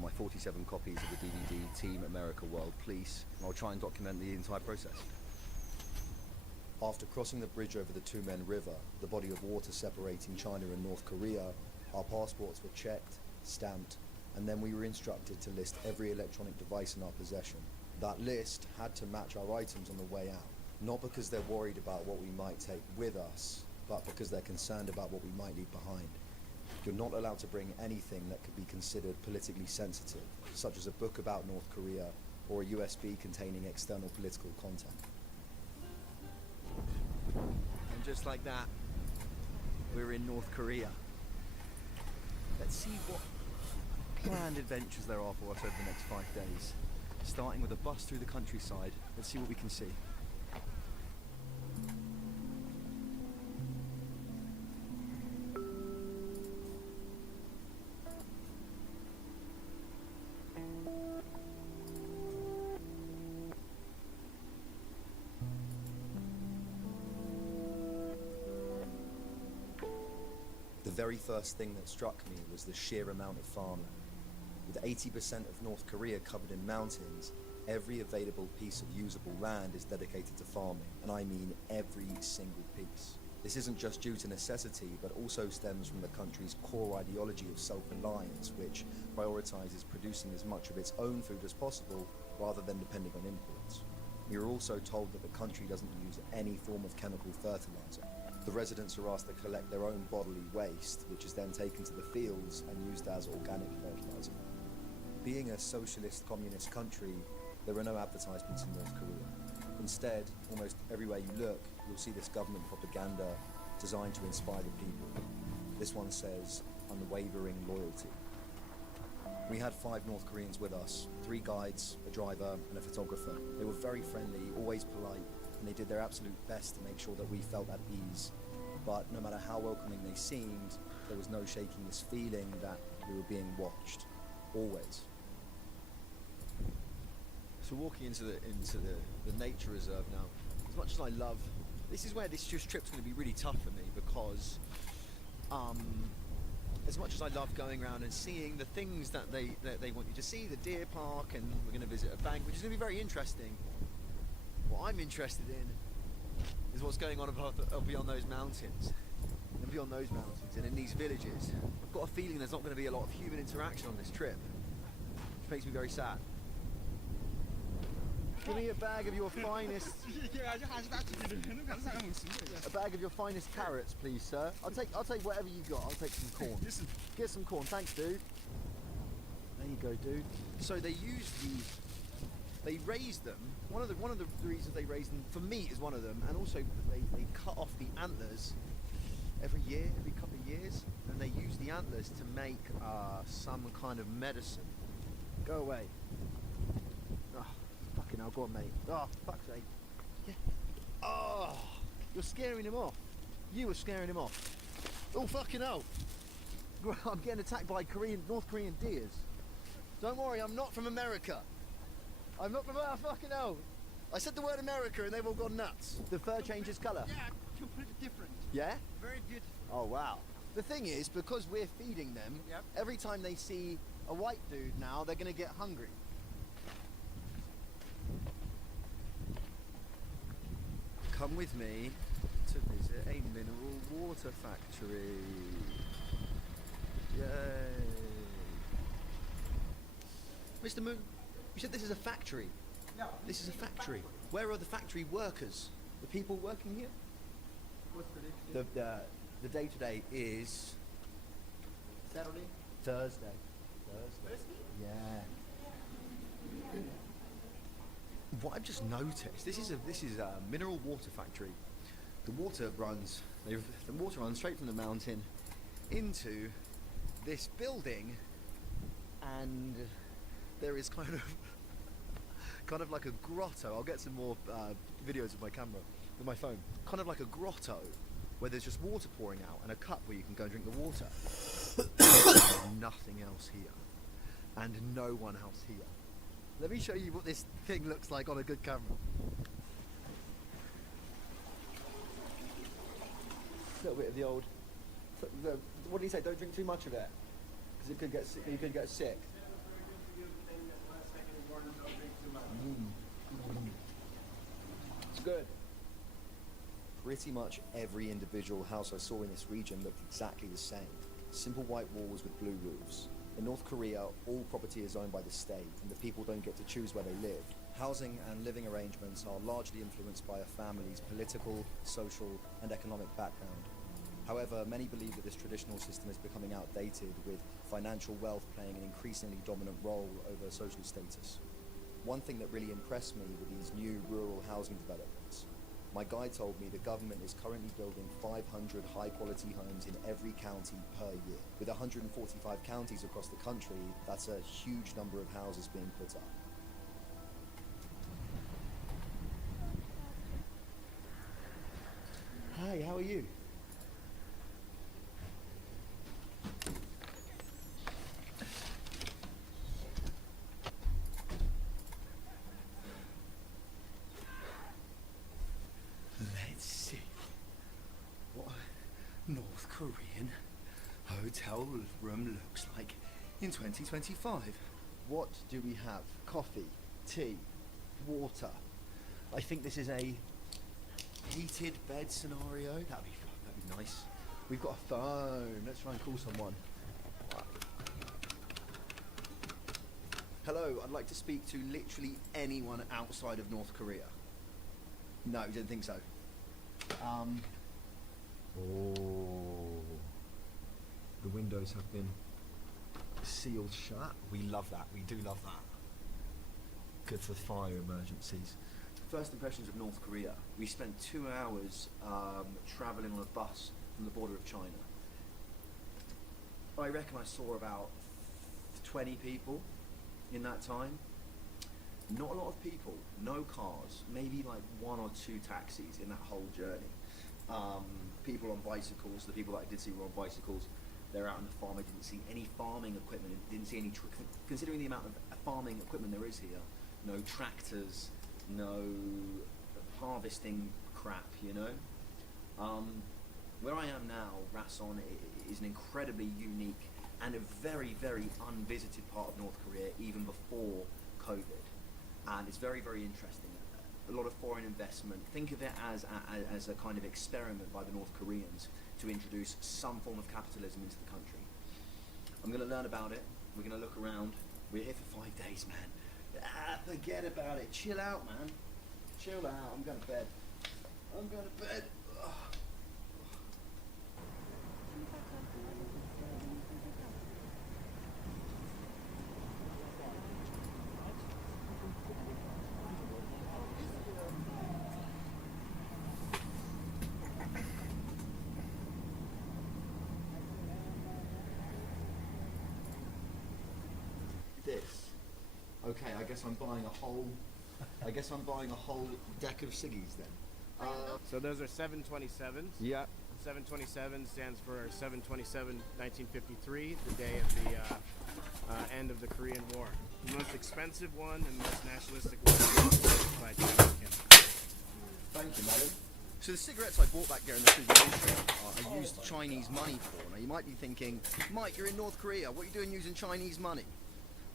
my 47 copies of the DVD Team America World Police. I'll try and document the entire process. After crossing the bridge over the Tumen River, the body of water separating China and North Korea, our passports were checked, stamped, and then we were instructed to list every electronic device in our possession. That list had to match our items on the way out, not because they're worried about what we might take with us, but because they're concerned about what we might leave behind. You're not allowed to bring anything that could be considered politically sensitive, such as a book about North Korea or a USB containing external political content. And just like that, we're in North Korea. Let's see what planned adventures there are for us over the next 5 days. Starting with a bus through the countryside. Let's see what we can see. The very first thing that struck me was the sheer amount of farmland. With 80% of North Korea covered in mountains, every available piece of usable land is dedicated to farming, and I mean every single piece. This isn't just due to necessity, but also stems from the country's core ideology of self-reliance, which prioritizes producing as much of its own food as possible rather than depending on imports. We are also told that the country doesn't use any form of chemical fertilizer. The residents are asked to collect their own bodily waste, which is then taken to the fields and used as organic fertilizer. Being a socialist communist country, there are no advertisements in North Korea. Instead, almost everywhere you look, you'll see this government propaganda designed to inspire the people. This one says, unwavering loyalty. We had 5 North Koreans with us, 3 guides, a driver, and a photographer. They were very friendly, always polite, and they did their absolute best to make sure that we felt at ease. But no matter how welcoming they seemed, there was no shaking this feeling that we were being watched. Always. So walking into the nature reserve now, as much as I love, this is where this trip's going to be really tough for me, because as much as I love going around and seeing the things that they want you to see, the deer park, and we're going to visit a bank, which is going to be very interesting. What I'm interested in is what's going on beyond those mountains, and beyond those mountains, and in these villages. I've got a feeling there's not going to be a lot of human interaction on this trip, which makes me very sad. Give me a bag of your finest. A bag of your finest carrots, please, sir. I'll take whatever you got. I'll take some corn. Get some corn, thanks, dude. There you go, dude. So they raise them. One of the reasons they raise them for meat is one of them, and also they cut off the antlers every couple of years, and they use the antlers to make some kind of medicine. Go away. Fucking hell, go on, mate. Oh, fuck's sake. Yeah. Oh, you're scaring him off. You were scaring him off. Oh, fucking hell. I'm getting attacked by North Korean deers. Don't worry, I'm not from America. I'm not from... fucking hell. I said the word America and they've all gone nuts. The fur changes colour. Yeah, completely different. Yeah? Very beautiful. Oh, wow. The thing is, because we're feeding them, every time they see a white dude now, they're going to get hungry. Come with me to visit a mineral water factory. Yay. Mr. Moon, you said this is a factory. Yeah. This is a factory. Where are the factory workers? The people working here? What's the day? The day today is Saturday? Thursday. Thursday? Yeah. What I've just noticed, this is a mineral water factory. The water runs straight from the mountain into this building, and there is kind of like a grotto. I'll get some more videos with my phone. Kind of like a grotto where there's just water pouring out and a cup where you can go and drink the water. There's nothing else here, and no one else here. Let me show you what this thing looks like on a good camera. A little bit of the old... What do you say? Don't drink too much of it, because you could get sick. It's good. Pretty much every individual house I saw in this region looked exactly the same. Simple white walls with blue roofs. In North Korea, all property is owned by the state, and the people don't get to choose where they live. Housing and living arrangements are largely influenced by a family's political, social, and economic background. However, many believe that this traditional system is becoming outdated, with financial wealth playing an increasingly dominant role over social status. One thing that really impressed me were these new rural housing developments. My guide told me the government is currently building 500 high-quality homes in every county per year. With 145 counties across the country, that's a huge number of houses being put up. Hi, how are you? Let's see what a North Korean hotel room looks like in 2025. What do we have? Coffee, tea, water. I think this is a heated bed scenario. That'd be nice. We've got a phone. Let's try and call someone. Hello, I'd like to speak to literally anyone outside of North Korea. No, you didn't think so. Oh. The windows have been sealed shut. We love that. We do love that. Good for fire emergencies. First impressions of North Korea. We spent 2 hours travelling on a bus from the border of China. I reckon I saw about 20 people in that time. Not a lot of people, no cars, maybe like 1 or 2 taxis in that whole journey. People on bicycles, the people that I did see were on bicycles. They're out on the farm. I didn't see any farming equipment, didn't see any, considering the amount of farming equipment there is here, no tractors, no harvesting crap, you know. Where I am now, Rason is an incredibly unique and a very, very unvisited part of North Korea, even before COVID. And it's very, very interesting. A lot of foreign investment. Think of it as a kind of experiment by the North Koreans to introduce some form of capitalism into the country. I'm going to learn about it. We're going to look around. We're here for 5 days, man. Forget about it. Chill out, man. Chill out. I'm going to bed. I'm going to bed. Ugh. This. Okay, I guess I'm buying a whole deck of ciggies then. So those are 727s. Yeah. 727 stands for 7/27/1953, the day of the end of the Korean War. The most expensive one and most nationalistic one by China. Thank you, madam. So the cigarettes I bought back there in the supermarket, I used Chinese money for. Now you might be thinking, Mike, you're in North Korea. What are you doing using Chinese money?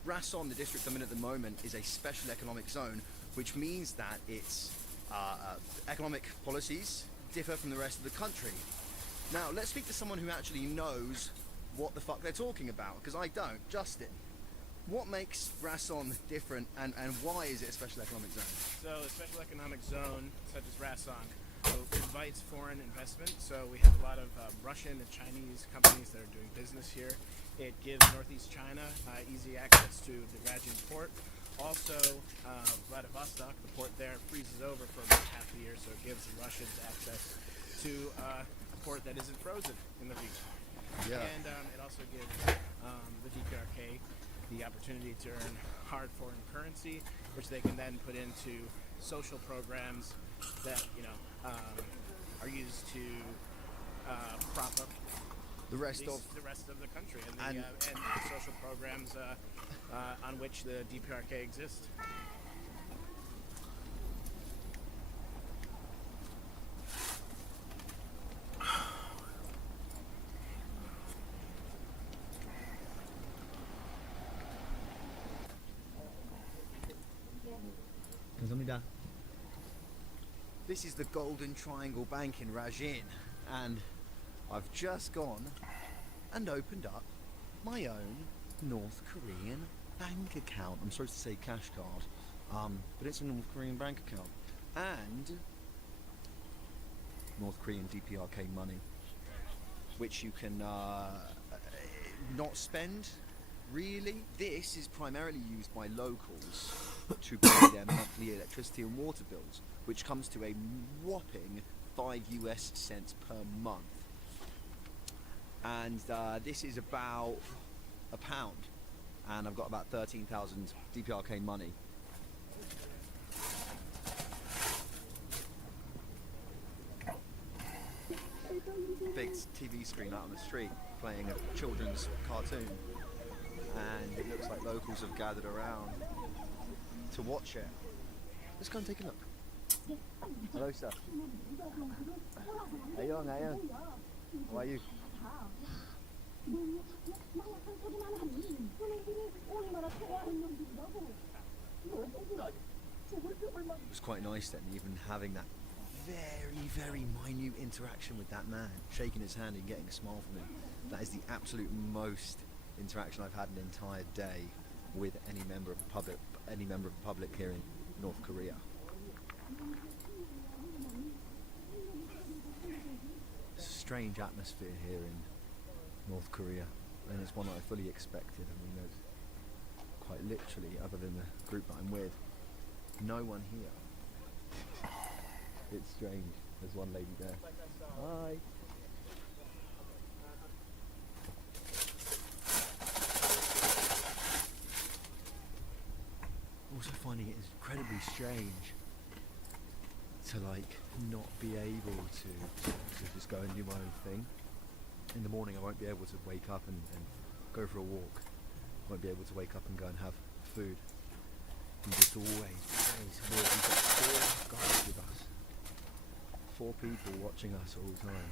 Rason, the district I'm in at the moment, is a special economic zone, which means that its economic policies differ from the rest of the country. Now, let's speak to someone who actually knows what the fuck they're talking about, because I don't. Justin, what makes Rason different, and why is it a special economic zone? So a special economic zone, such as Rason, invites foreign investment. So we have a lot of Russian and Chinese companies that are doing business here. It gives Northeast China easy access to the Rajin port. Also, Vladivostok, the port there, freezes over for about half the year, so it gives the Russians access to a port that isn't frozen in the region. Yeah. And it also gives the DPRK the opportunity to earn hard foreign currency, which they can then put into social programs that, you know, are used to prop up the rest of the country and the social programs on which the DPRK exists. This is the Golden Triangle Bank in Rajin, and I've just gone and opened up my own North Korean bank account. I'm supposed to say cash card, but it's a North Korean bank account, and North Korean DPRK money, which you can not spend, really. This is primarily used by locals to pay their monthly electricity and water bills, which comes to a whopping 5 US cents per month. And this is about £1, and I've got about 13,000 DPRK money. Big TV screen out on the street playing a children's cartoon, and it looks like locals have gathered around to watch it. Let's go and take a look. Hello, sir. Ayong, ayong. How are you? It was quite nice then, even having that very, very minute interaction with that man, shaking his hand and getting a smile from him. That is the absolute most interaction I've had an entire day with any member of the public here in North Korea. It's a strange atmosphere here in North Korea, and it's one that I fully expected. I mean, there's quite literally, other than the group that I'm with, no one here. It's strange. There's one lady there. Hi. Also finding it incredibly strange to not be able to just go and do my own thing. In the morning I won't be able to wake up and go for a walk. I won't be able to wake up and go and have food. And just always walk. We've got 4 guys with us. 4 people watching us all the time.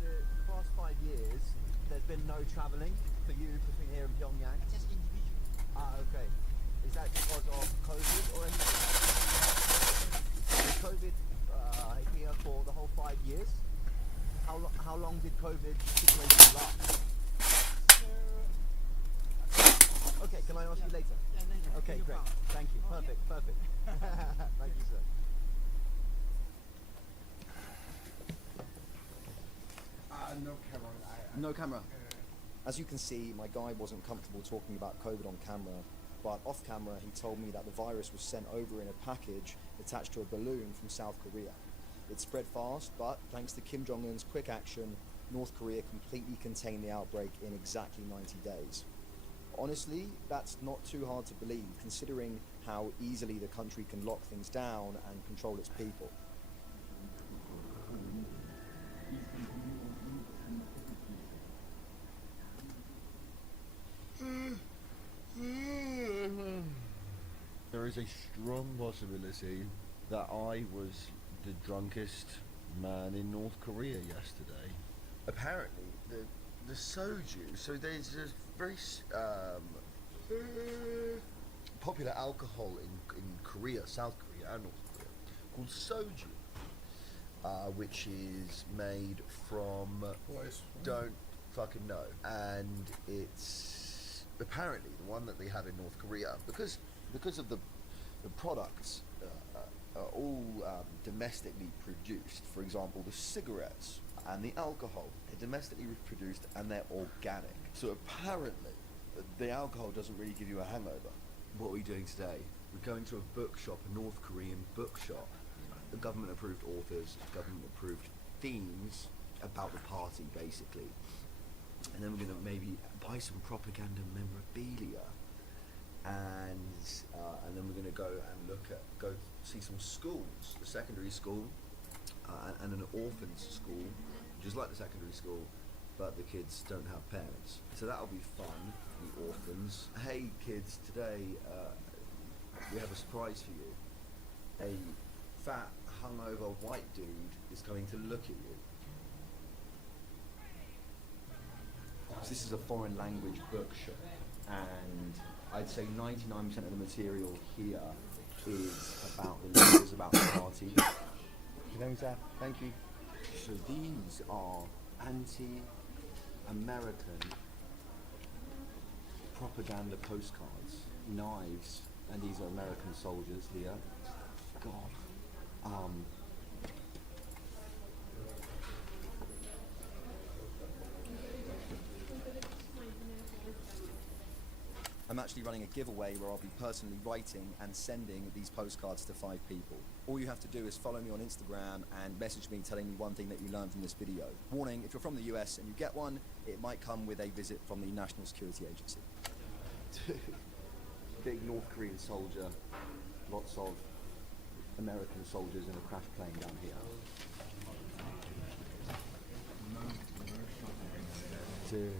The past 5 years, there's been no travelling for you between here and Pyongyang? Just individual. Okay. Is that because of COVID or anything? Is COVID here for the whole 5 years? How long did COVID situation last? Okay, can I ask you later? Yeah, later. Okay, great. Thank you. Perfect. Thank you, sir. No camera. No camera. As you can see, my guy wasn't comfortable talking about COVID on camera, but off camera he told me that the virus was sent over in a package attached to a balloon from South Korea. It spread fast, but thanks to Kim Jong-un's quick action, North Korea completely contained the outbreak in exactly 90 days. Honestly, that's not too hard to believe, considering how easily the country can lock things down and control its people. There is a strong possibility that I was the drunkest man in North Korea yesterday. Apparently, the soju, so there's a very popular alcohol in Korea, South Korea and North Korea, called soju, which is made from, don't fucking know, and it's apparently the one that they have in North Korea, because of the products are all domestically produced. For example, the cigarettes and the alcohol, they're domestically produced and they're organic. So apparently, the alcohol doesn't really give you a hangover. What are we doing today? We're going to a bookshop, a North Korean bookshop. The government-approved authors, government-approved themes about the party, basically. And then we're going to maybe buy some propaganda memorabilia. And then we're going to go see some schools, a secondary school and an orphans school, which is like the secondary school, but the kids don't have parents. So that'll be fun, the orphans. Hey kids, today we have a surprise for you. A fat, hungover white dude is coming to look at you. So this is a foreign language bookshop, and I'd say 99% of the material here is about the leaders, about the party. Thank you. So these are anti-American propaganda postcards, knives, and these are American soldiers here. God. I'm actually running a giveaway where I'll be personally writing and sending these postcards to 5 people. All you have to do is follow me on Instagram and message me telling me one thing that you learned from this video. Warning, if you're from the US and you get one, it might come with a visit from the National Security Agency. Big North Korean soldier, lots of American soldiers in a crash plane down here. Dude.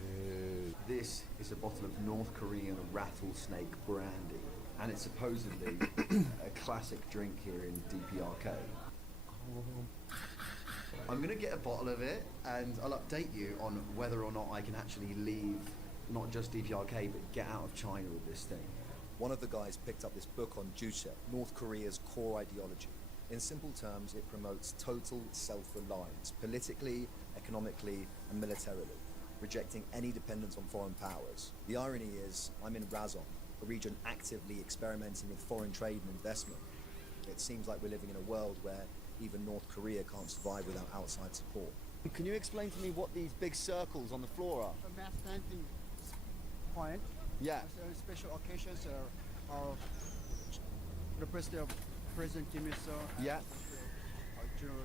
This is a bottle of North Korean rattlesnake brandy, and it's supposedly a classic drink here in DPRK. I'm gonna get a bottle of it, and I'll update you on whether or not I can actually leave not just DPRK, but get out of China with this thing. One of the guys picked up this book on Juche, North Korea's core ideology. In simple terms, it promotes total self-reliance, politically, economically, and militarily, rejecting any dependence on foreign powers. The irony is, I'm in Razon, a region actively experimenting with foreign trade and investment. It seems like we're living in a world where even North Korea can't survive without outside support. Can you explain to me what these big circles on the floor are? A mass dancing point. Yeah. So special occasions are the birthday of President Kim Il-sung. Yeah. General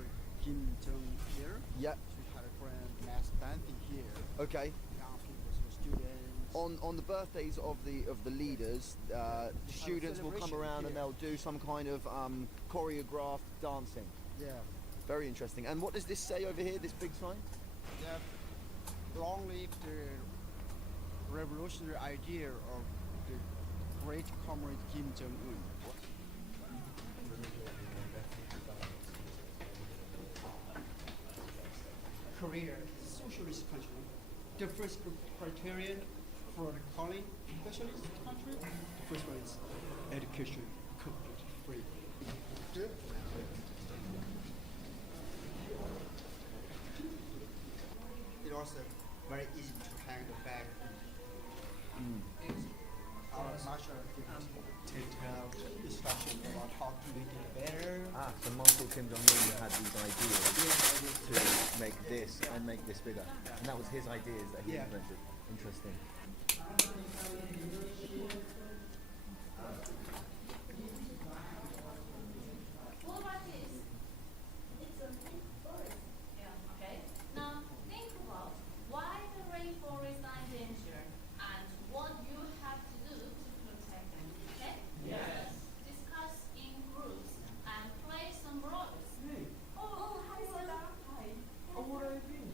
Kim Jong-il. Yeah. We had a grand mass dancing here. Okay. Young people, so students. On the birthdays of the leaders, students will come around and they'll do some kind of choreographed dancing. Yeah. Very interesting. And what does this say over here, this big sign? That long live the revolutionary idea of the great comrade Kim Jong-un. Korea is a socialist country. The first criterion for the calling socialist country, the first one is education, completely free. It's also very easy to hang the bag. Our martial to tell instructions about how to make it better. Ah, so Michael Kim Jong-un had these ideas to make this and make this bigger. And that was his ideas that he invented. Interesting. What about this? It's a rainforest. Yeah, okay. Now think about why the rainforests are in danger and what you have to do to protect them, okay? Yes. Discuss in groups and play some roles. Oh, hi, Sarah. Hi. Oh, what are you doing?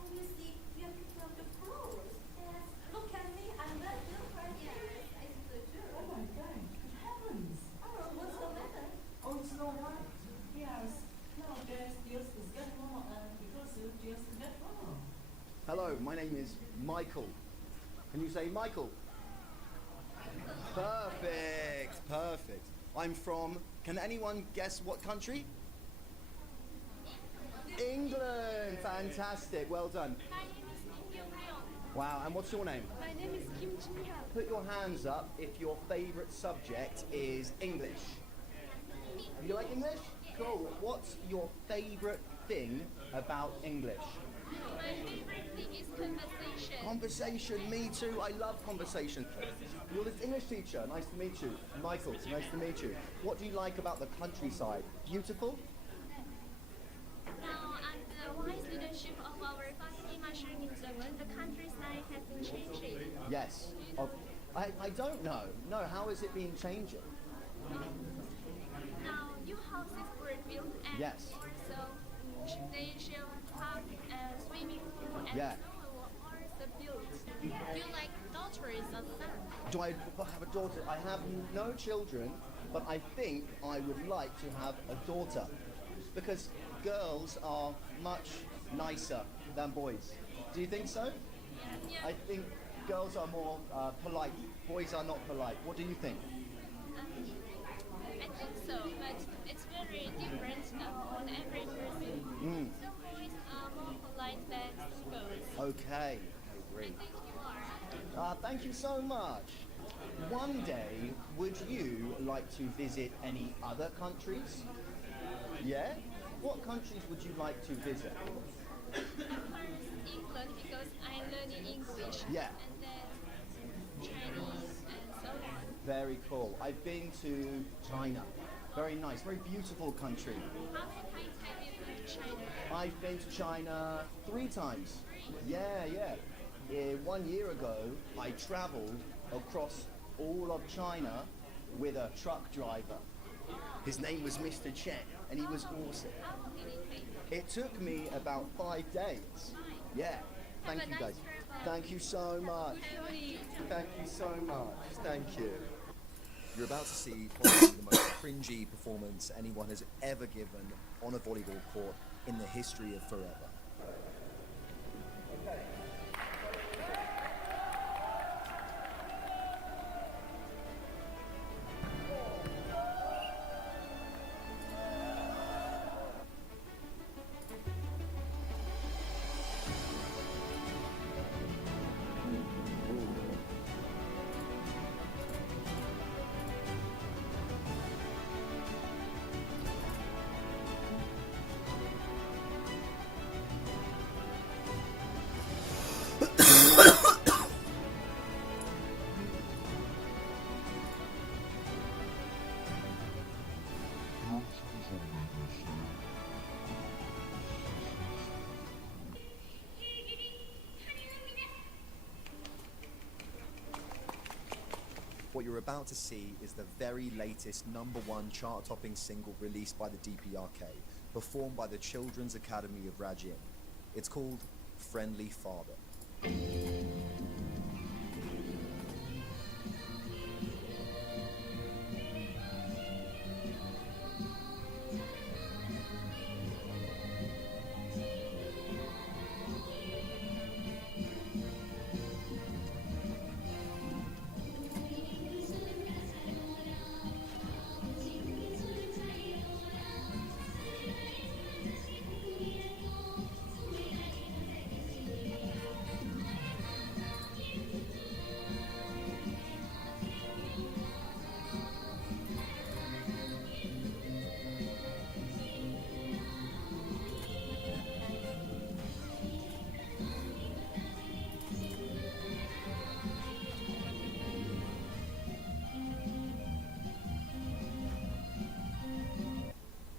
And you see, you're picking up the flowers. Yes. Look at me, I'm not doing right here. Yes, it's the truth. Oh my God, it happens. Oh, what's the matter? Oh, it's not right. Yes. Nowadays, just get wrong because you just get wrong. Hello, my name is Michael. Can you say Michael? Perfect, perfect. I'm from, can anyone guess what country? England, fantastic, well done. My name is Kim Yong-ryong. Wow, and what's your name? My name is Kim Jin-hyun. Put your hands up if your favourite subject is English. You like English? Cool. What's your favourite thing about English? My favorite thing is conversation. Conversation, me too. I love conversation. You're this English teacher. Nice to meet you. Michael, nice to meet you. What do you like about the countryside? Beautiful? Now, under wise leadership of our faculty Marshal Kim Jong-un, the countryside has been changing. Yes. I don't know. No, how has it been changing? Now, new houses were built and Yes. also gymnasium, park, and swimming pool, and Yeah. so on were also built. Do you like daughters or sons? Do I have a daughter? I have no children, but I think I would like to have a daughter because girls are much nicer than boys. Do you think so? Yeah. I think girls are more polite. Boys are not polite. What do you think? I think so, but it's very different on every person. Some boys are more polite than some girls. Okay. I think you are. Thank you so much. One day, would you like to visit any other countries? Yeah? What countries would you like to visit? First, England, because I'm learning English. Yeah. And then Chinese and so on. Very cool. I've been to China. Very nice, very beautiful country. How many times have you been to China? I've been to China 3 times. Yeah. 1 year ago, I traveled across all of China with a truck driver. His name was Mr. Chen, and he was awesome. How long did it take? It took me about 5 days. Yeah. Thank you, guys. Thank you so much. Thank you so much. Thank you. You're about to see probably the most cringy performance anyone has ever given on a volleyball court in the history of forever. What you're about to see is the very latest #1 chart-topping single released by the DPRK, performed by the Children's Academy of Rajin. It's called Friendly Father.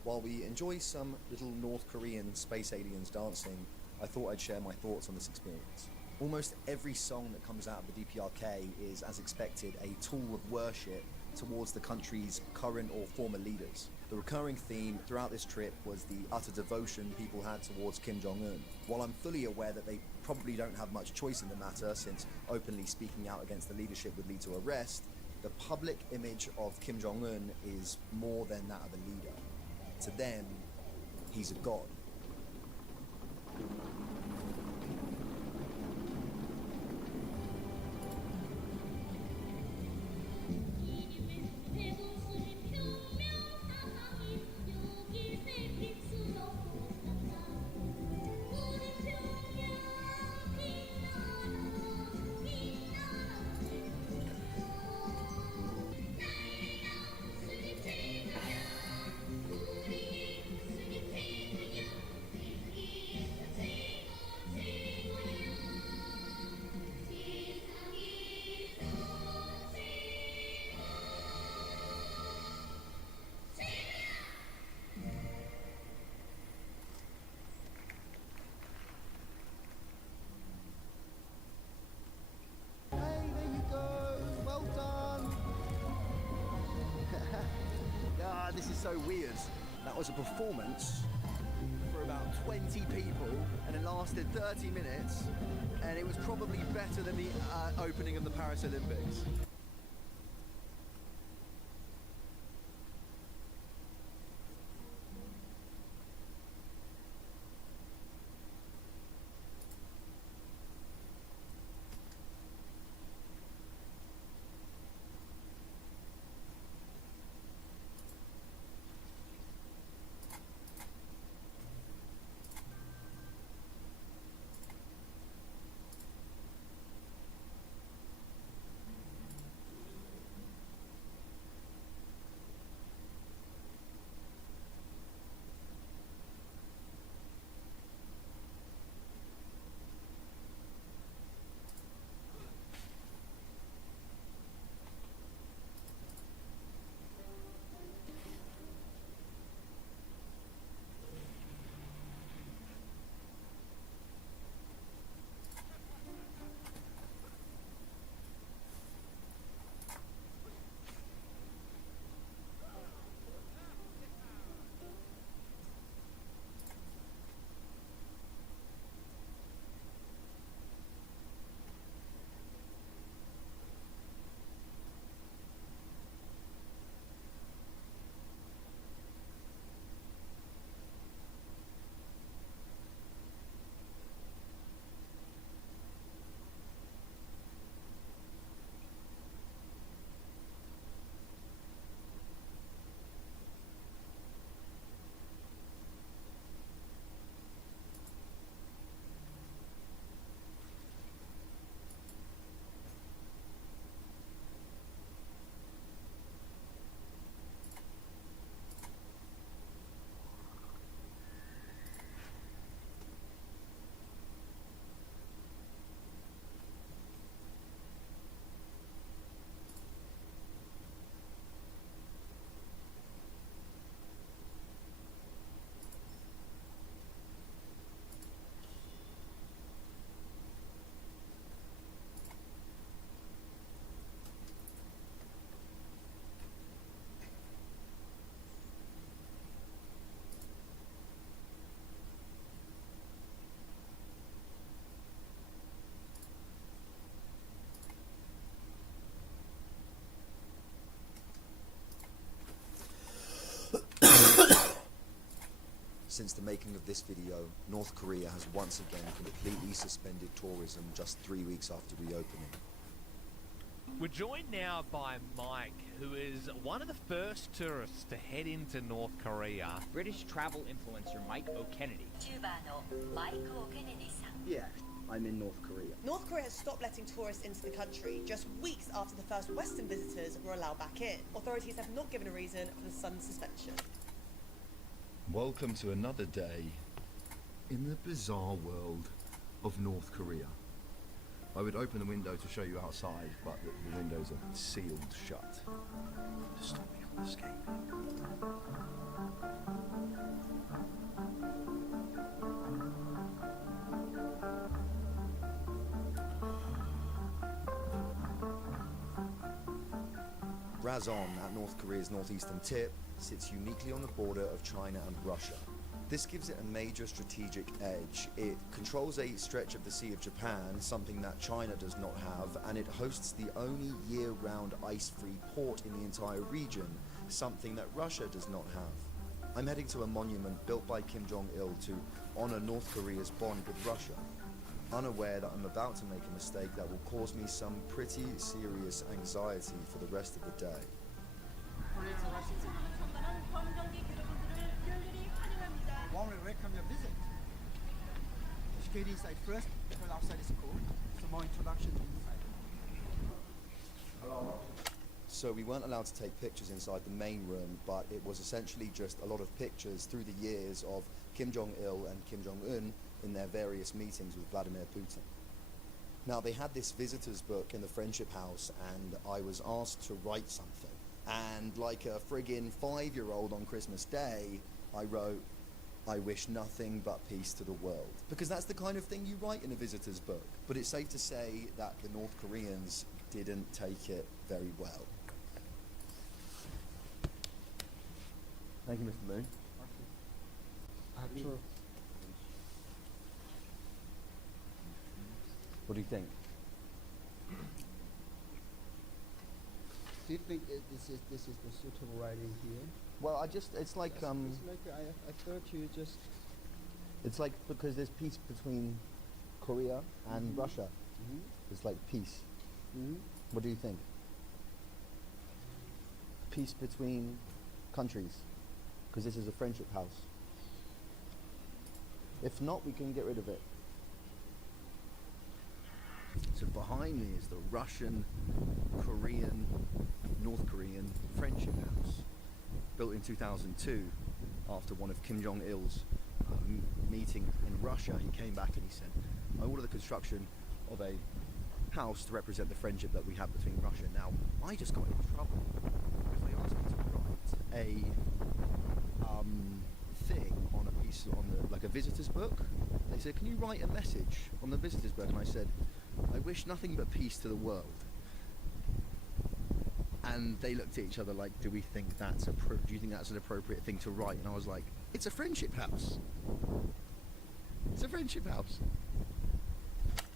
While we enjoy some little North Korean space aliens dancing, I thought I'd share my thoughts on this experience. Almost every song that comes out of the DPRK is, as expected, a tool of worship towards the country's current or former leaders. The recurring theme throughout this trip was the utter devotion people had towards Kim Jong-un. While I'm fully aware that they probably don't have much choice in the matter, since openly speaking out against the leadership would lead to arrest, the public image of Kim Jong-un is more than that of a leader. To them, he's a god. This is so weird. That was a performance for about 20 people and it lasted 30 minutes and it was probably better than the opening of the Paris Olympics. Since the making of this video, North Korea has once again completely suspended tourism just 3 weeks after reopening. We're joined now by Mike, who is one of the first tourists to head into North Korea. British travel influencer Mike O'Kennedy. Yeah, I'm in North Korea. North Korea has stopped letting tourists into the country just weeks after the first Western visitors were allowed back in. Authorities have not given a reason for the sudden suspension. Welcome to another day in the bizarre world of North Korea. I would open the window to show you outside, but the windows are sealed shut to stop me from escaping. Razon, at North Korea's northeastern tip, sits uniquely on the border of China and Russia. This gives it a major strategic edge. It controls a stretch of the Sea of Japan, something that China does not have, and it hosts the only year-round ice-free port in the entire region, something that Russia does not have. I'm heading to a monument built by Kim Jong-il to honor North Korea's bond with Russia, unaware that I'm about to make a mistake that will cause me some pretty serious anxiety for the rest of the day. Warmly welcome your visit. Just get inside first, because outside is cool. Some more introduction inside. So we weren't allowed to take pictures inside the main room, but it was essentially just a lot of pictures through the years of Kim Jong-il and Kim Jong-un in their various meetings with Vladimir Putin. Now, they had this visitor's book in the Friendship House, and I was asked to write something. And like a friggin' 5-year-old on Christmas Day, I wrote, "I wish nothing but peace to the world." Because that's the kind of thing you write in a visitor's book. But it's safe to say that the North Koreans didn't take it very well. Thank you, Mr. Moon. Sure. What do you think? Do you think this is the suitable writing here? Well, it's like It's like I thought you just. it's like because there's peace between Korea and Russia. It's like peace. What do you think? Peace between countries, because this is a friendship house. If not, we can get rid of it. So behind me is the Russian, Korean, North Korean friendship house, built in 2002 after one of Kim Jong-il's meeting in Russia. He came back and he said, "I order the construction of a house to represent the friendship that we have between Russia." Now, I just got into trouble because they asked me to write a thing on a piece, like a visitor's book. They said, "Can you write a message on the visitor's book?" And I said, "I wish nothing but peace to the world." And they looked at each other like, "Do we think that's do you think that's an appropriate thing to write?" And I was like, "It's a friendship house. It's a friendship house."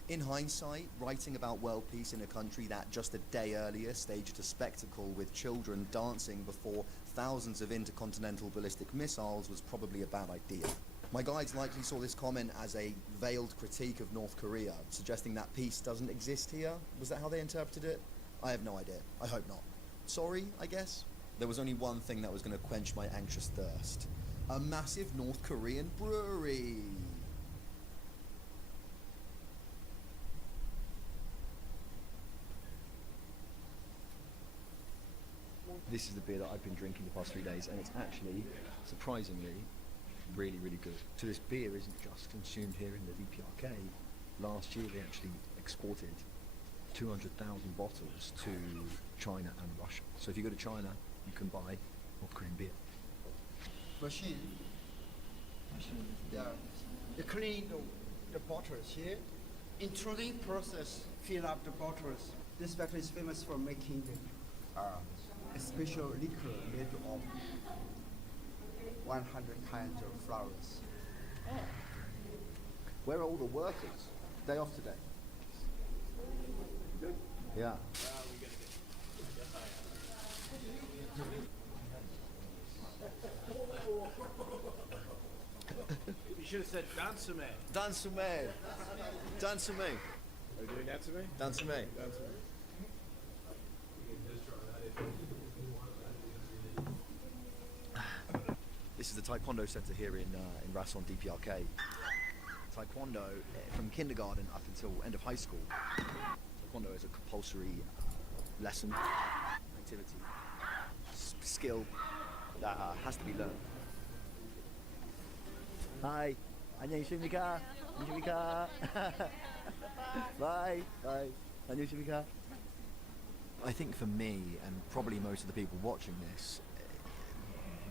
In hindsight, writing about world peace in a country that just a day earlier staged a spectacle with children dancing before thousands of intercontinental ballistic missiles was probably a bad idea. My guides likely saw this comment as a veiled critique of North Korea, suggesting that peace doesn't exist here. Was that how they interpreted it? I have no idea. I hope not. Sorry, I guess. There was only one thing that was going to quench my anxious thirst. A massive North Korean brewery. This is the beer that I've been drinking the past 3 days, and it's actually, surprisingly, really, really good. So this beer isn't just consumed here in the DPRK. Last year they actually exported 200,000 bottles to China and Russia. So if you go to China, you can buy North Korean beer. Machine. Yeah. You clean the bottles here, including process, fill up the bottles. This factory is famous for making a special liquor made of 100 kinds of flowers. Where are all the workers? Day off today. Yeah. should have said Dansume. Dansume. Dansume. Are you doing Dansume? Dansume. This is the Taekwondo Center here in Rason DPRK. Taekwondo, from kindergarten up until end of high school, Taekwondo is a compulsory lesson, activity, skill that has to be learned. Hi, 안녕하십니까? 안녕하십니까? Bye, bye, 안녕하십니까? I think for me, and probably most of the people watching this,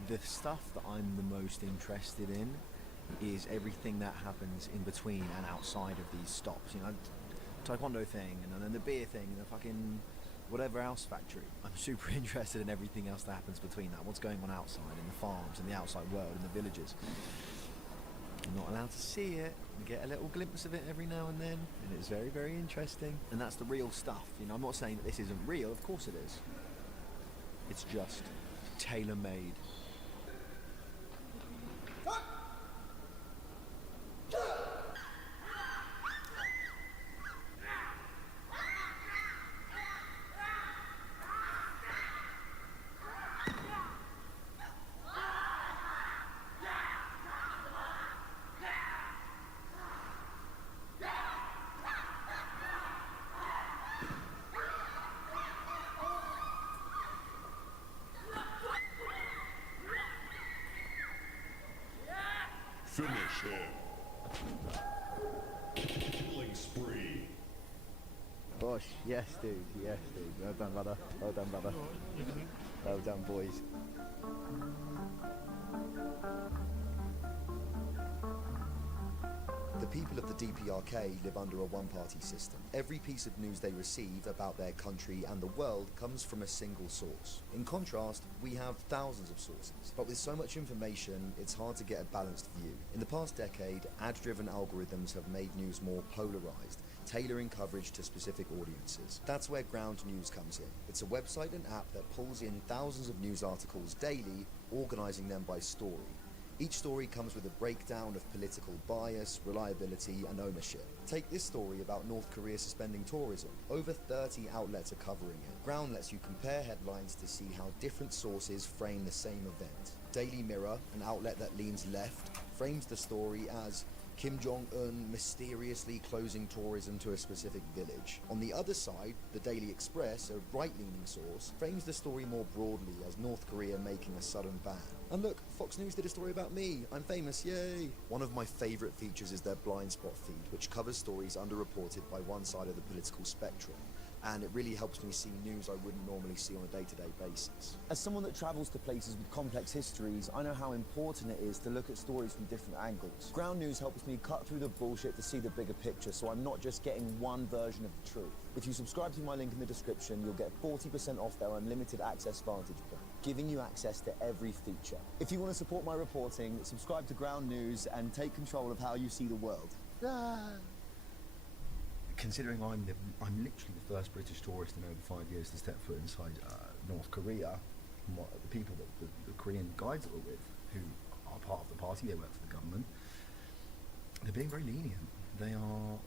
the stuff that I'm the most interested in is everything that happens in between and outside of these stops. You know, Taekwondo thing, and then the beer thing, and the fucking whatever else factory. I'm super interested in everything else that happens between that. What's going on outside in the farms, in the outside world, in the villages. I'm not allowed to see it. I get a little glimpse of it every now and then, and it's very, very interesting. And that's the real stuff. You know, I'm not saying that this isn't real. Of course it is. It's just tailor-made. Finish him. Killing spree. Bosh, yes dude, yes dude. Well done brother, well done brother. Well done boys. The people of the DPRK live under a one-party system. Every piece of news they receive about their country and the world comes from a single source. In contrast, we have thousands of sources, but with so much information, it's hard to get a balanced view. In the past decade, ad-driven algorithms have made news more polarized, tailoring coverage to specific audiences. That's where Ground News comes in. It's a website and app that pulls in thousands of news articles daily, organizing them by story. Each story comes with a breakdown of political bias, reliability, and ownership. Take this story about North Korea suspending tourism. Over 30 outlets are covering it. Ground lets you compare headlines to see how different sources frame the same event. Daily Mirror, an outlet that leans left, frames the story as Kim Jong-un mysteriously closing tourism to a specific village. On the other side, the Daily Express, a right-leaning source, frames the story more broadly as North Korea making a sudden ban. And look, Fox News did a story about me. I'm famous, yay! One of my favourite features is their blind spot feed, which covers stories underreported by one side of the political spectrum. And it really helps me see news I wouldn't normally see on a day-to-day basis. As someone that travels to places with complex histories, I know how important it is to look at stories from different angles. Ground News helps me cut through the bullshit to see the bigger picture, so I'm not just getting one version of the truth. If you subscribe to my link in the description, you'll get 40% off their unlimited access Vantage plan, giving you access to every feature. If you want to support my reporting, subscribe to Ground News and take control of how you see the world. Considering I'm literally the first British tourist in over 5 years to step foot inside North Korea, and what the people that the Korean guides that we're with, who are part of the party, they work for the government, they're being very lenient. They are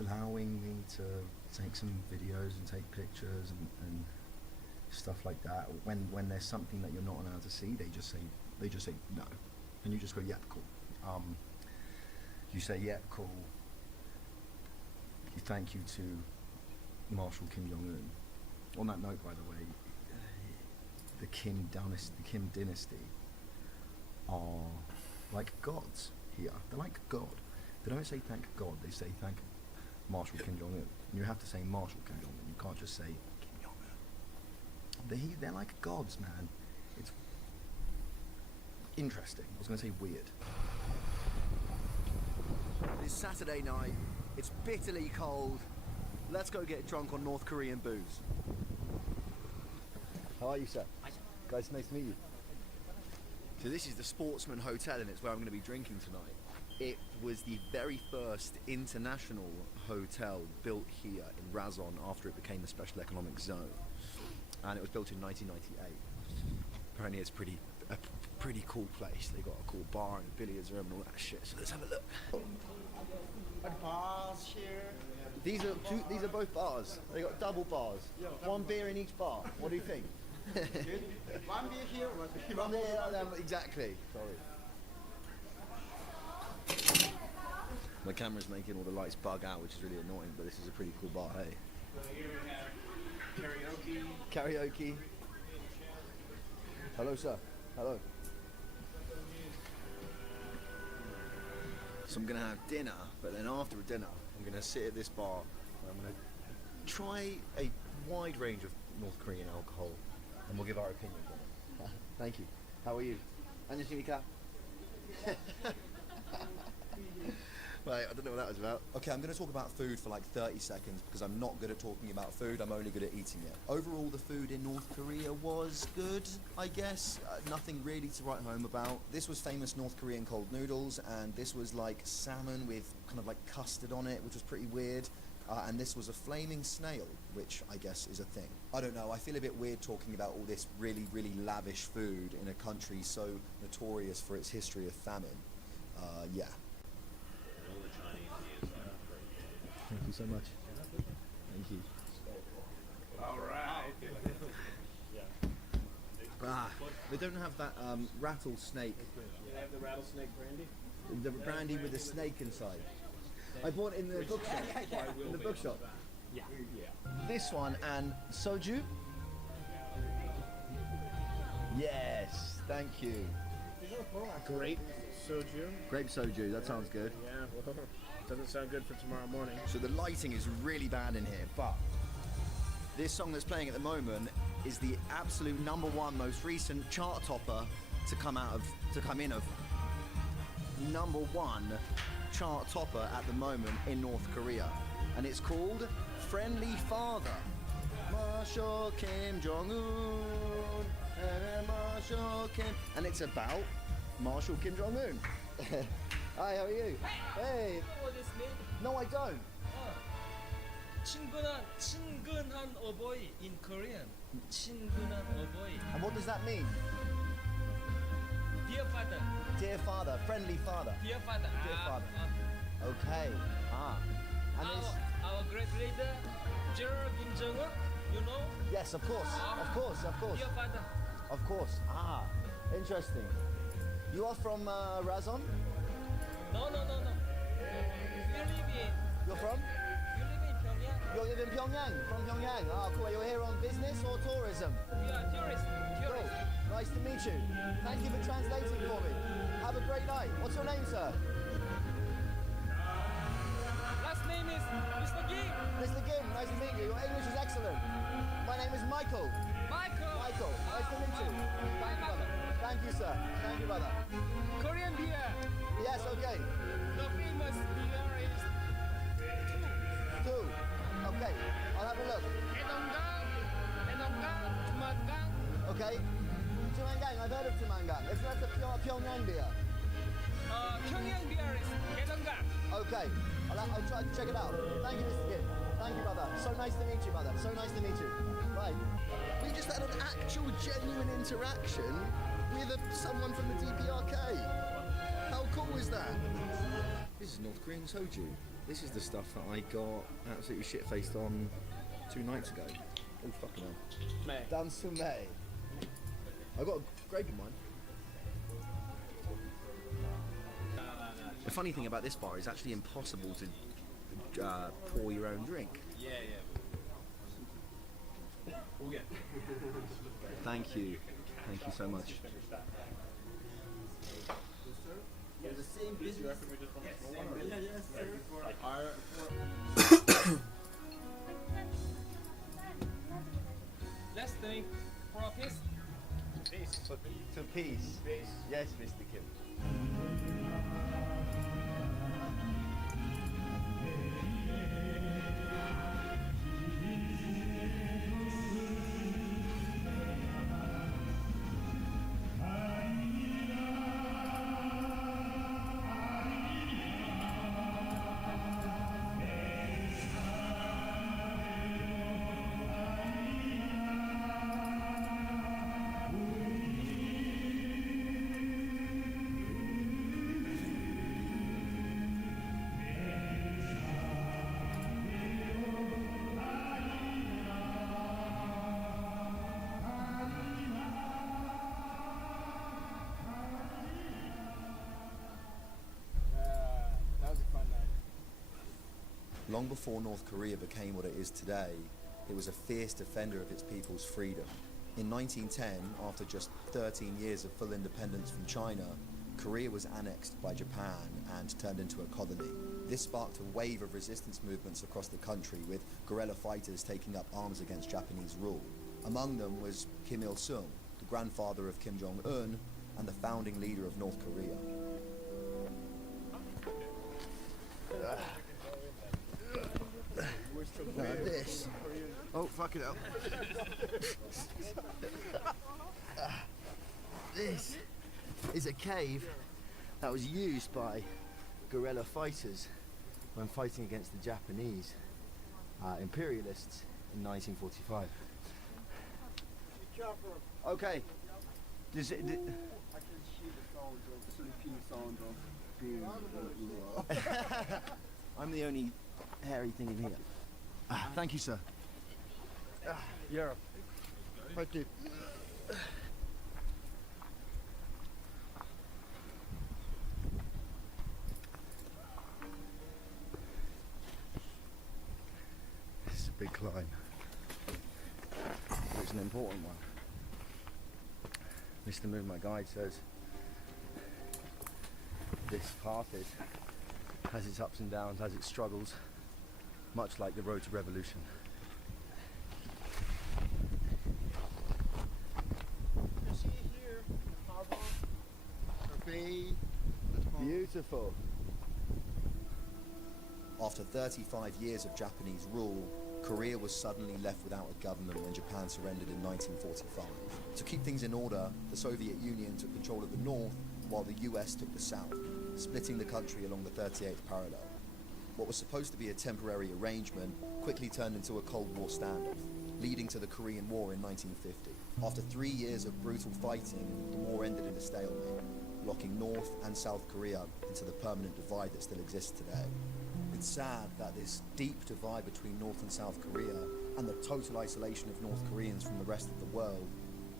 allowing me to take some videos and take pictures and stuff like that. When there's something that you're not allowed to see, they just say no, and you just go, yeah, cool. You say, yeah, cool. Thank you to Marshal Kim Jong-un. On that note, by the way, the Kim dynasty are like gods here. They're like God. They don't say thank God, they say thank Marshal Kim Jong-un. You have to say Marshal Kim Jong-un. You can't just say Kim Jong-un. They're like gods, man. It's interesting. I was going to say weird. It's Saturday night. It's bitterly cold. Let's go get drunk on North Korean booze. How are you, sir? Hi, sir. Guys, nice to meet you. So this is the Sportsman Hotel, and it's where I'm going to be drinking tonight. It was the very first international hotel built here in Razon after it became a special economic zone. And it was built in 1998. Apparently it's pretty a pretty cool place. They got a cool bar and a billiards room and all that shit. So let's have a look. Bars here. These are both bars. They got double bars. One beer in each bar. What do you think? One beer here, One beer, exactly. Sorry. My camera's making all the lights bug out, which is really annoying, but this is a pretty cool bar, hey? Here we have Karaoke. Hello, sir. Hello. So I'm going to have dinner, but then after dinner, I'm going to sit at this bar and I'm going to try a wide range of North Korean alcohol and we'll give our opinions on it. Thank you. How are you? 안녕하십니까? Right, I don't know what that was about. Okay, I'm going to talk about food for like 30 seconds because I'm not good at talking about food, I'm only good at eating it. Overall, the food in North Korea was good, I guess. Nothing really to write home about. This was famous North Korean cold noodles, and this was like salmon with kind of like custard on it, which was pretty weird. And this was a flaming snail, which I guess is a thing. I don't know, I feel a bit weird talking about all this really, really lavish food in a country so notorious for its history of famine. Yeah. Thank you so much. Thank you. Alright. They don't have that rattlesnake. They have the rattlesnake brandy? The brandy with a snake inside. I bought it in the bookshop. In the bookshop. Yeah. This one and soju. Yes, thank you. Grape soju. Grape soju, that sounds good. Yeah, well, doesn't sound good for tomorrow morning. So the lighting is really bad in here, but this song that's playing at the moment is the absolute #1 most recent chart topper to come in of #1 chart topper at the moment in North Korea, and it's called Friendly Father. Marshal Kim Jong-un, Marshal Kim, and it's about Marshal Kim Jong-un. Hi, how are you? Hey. You know what this means? No, I don't. 친근한 어버이 in Korean. 친근한 어버이. And what does that mean? Dear father. Dear father, friendly father. Dear father. Dear father. Okay. And our great leader, General Kim Jong-un, you know? yes, of course. Dear father. Of course. Interesting. You are from Razon? No. You live in. You're from? You live in Pyongyang. You live in Pyongyang. From Pyongyang. Cool. You're here on business or tourism? We are tourists. Cool. Nice to meet you. Thank you for translating for me. Have a great night. What's your name, sir? Last name is Mr. Kim. Mr. Kim, nice to meet you. Your English is excellent. My name is Michael. Michael. Nice to meet you. Thank you, brother. Thank you, sir. Thank you, brother. Korean beer. Yes, okay. The famous beer is 2. Okay, I'll have a look. Enonggang, Tumangang. Okay. Tumangang, I've heard of Tumangang. It's not the Pyongyang beer. Pyongyang beer is Enonggang. Okay, I'll try to check it out. Thank you, Mr. Kim. Thank you, brother. So nice to meet you, brother. So nice to meet you. Right. We just had an actual, genuine interaction with someone from the DPRK. How cool is that? This is North Korean soju. This is the stuff that I got absolutely shit-faced on 2 nights ago. Oh, fucking hell. May. Dansu May. I got a grape in mine. The funny thing about this bar is actually impossible to pour your own drink. Yeah. Thank you. Thank you so much. The same business. Yes, sir. Let's drink for a piece. Peace. To peace. Yes, Mr. Kim. Long before North Korea became what it is today, it was a fierce defender of its people's freedom. In 1910, after just 13 years of full independence from China, Korea was annexed by Japan and turned into a colony. This sparked a wave of resistance movements across the country, with guerrilla fighters taking up arms against Japanese rule. Among them was Kim Il-sung, the grandfather of Kim Jong-un and the founding leader of North Korea. This. Oh, fuck it up. This is a cave that was used by guerrilla fighters when fighting against the Japanese imperialists in 1945. Okay. Does it, I can hear the sound of sleeping sound of being I'm the only hairy thing in here. Thank you, sir. Europe. Thank you. This is a big climb. But it's an important one. Mr. Moon, my guide, says this path has its ups and downs, has its struggles, much like the road to revolution. You see here the harbor, the bay. Beautiful. After 35 years of Japanese rule, Korea was suddenly left without a government when Japan surrendered in 1945. To keep things in order, the Soviet Union took control of the north while the US took the south, splitting the country along the 38th parallel. What was supposed to be a temporary arrangement quickly turned into a Cold War standoff, leading to the Korean War in 1950. After 3 years of brutal fighting, the war ended in a stalemate, locking North and South Korea into the permanent divide that still exists today. It's sad that this deep divide between North and South Korea and the total isolation of North Koreans from the rest of the world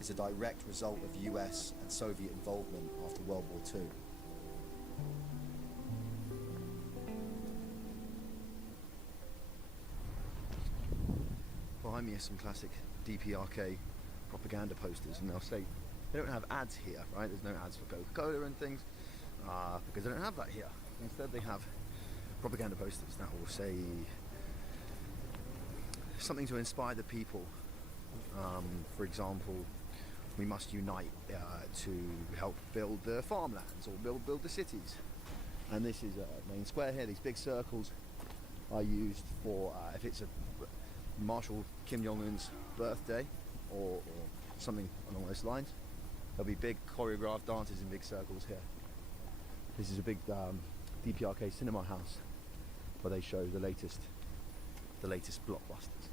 is a direct result of US and Soviet involvement after World War II. Behind me are some classic DPRK propaganda posters, and they'll say they don't have ads here, right? There's no ads for Coca-Cola and things, because they don't have that here. Instead, they have propaganda posters that will say something to inspire the people. For example, we must unite to help build the farmlands or build the cities. And this is a main square here. These big circles are used for if it's a Marshal Kim Jong-un's birthday or something along those lines. There'll be big choreographed dances in big circles here. This is a big DPRK cinema house where they show the latest blockbusters.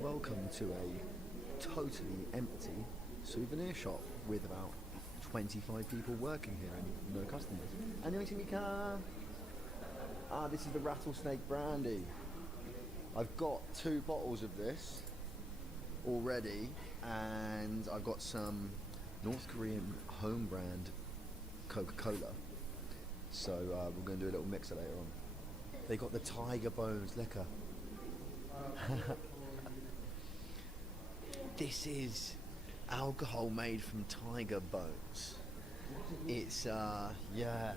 Welcome to a totally empty souvenir shop with about 25 people working here and no customers. 안녕하십니까? This is the rattlesnake brandy. I've got 2 bottles of this already, and I've got some North Korean home brand Coca-Cola. So we're going to do a little mixer later on. They got the Tiger Bones liquor. This is alcohol made from tiger bones. It's yeah.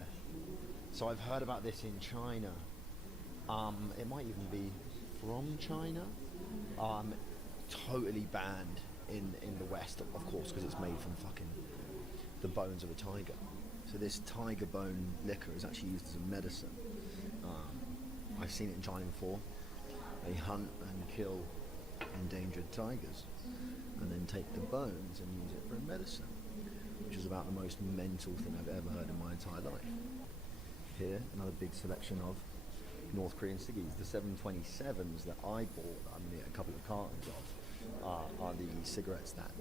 So I've heard about this in China. It might even be from China. Totally banned in the West, of course, because it's made from fucking the bones of a tiger. So this tiger bone liquor is actually used as a medicine. I've seen it in China before. They hunt and kill endangered tigers and then take the bones and use it for a medicine, which is about the most mental thing I've ever heard in my entire life. Here, another big selection of North Korean ciggies. The 727s that I bought, I'm going to get a couple of cartons of, are the cigarettes that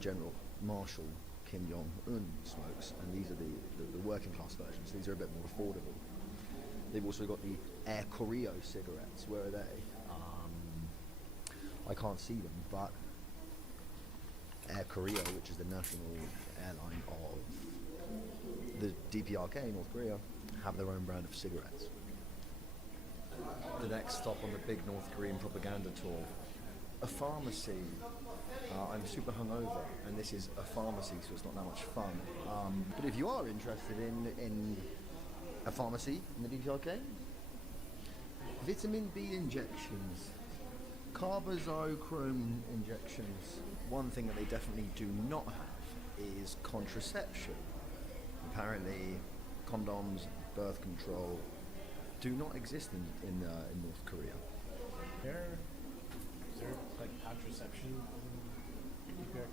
General Marshal Kim Jong-un smokes, and these are the working class versions. These are a bit more affordable. They've also got the Air Koryo cigarettes. Where are they? I can't see them, but Air Koryo, which is the national airline of the DPRK, North Korea, have their own brand of cigarettes. the next stop on the big North Korean propaganda tour. A pharmacy. I'm super hungover, and this is a pharmacy, so it's not that much fun. But if you are interested in a pharmacy in the DPRK, vitamin B injections, carbazochrome injections. One thing that they definitely do not have is contraception. Apparently, condoms, birth control do not exist in North Korea. Is there like contraception in DPRK?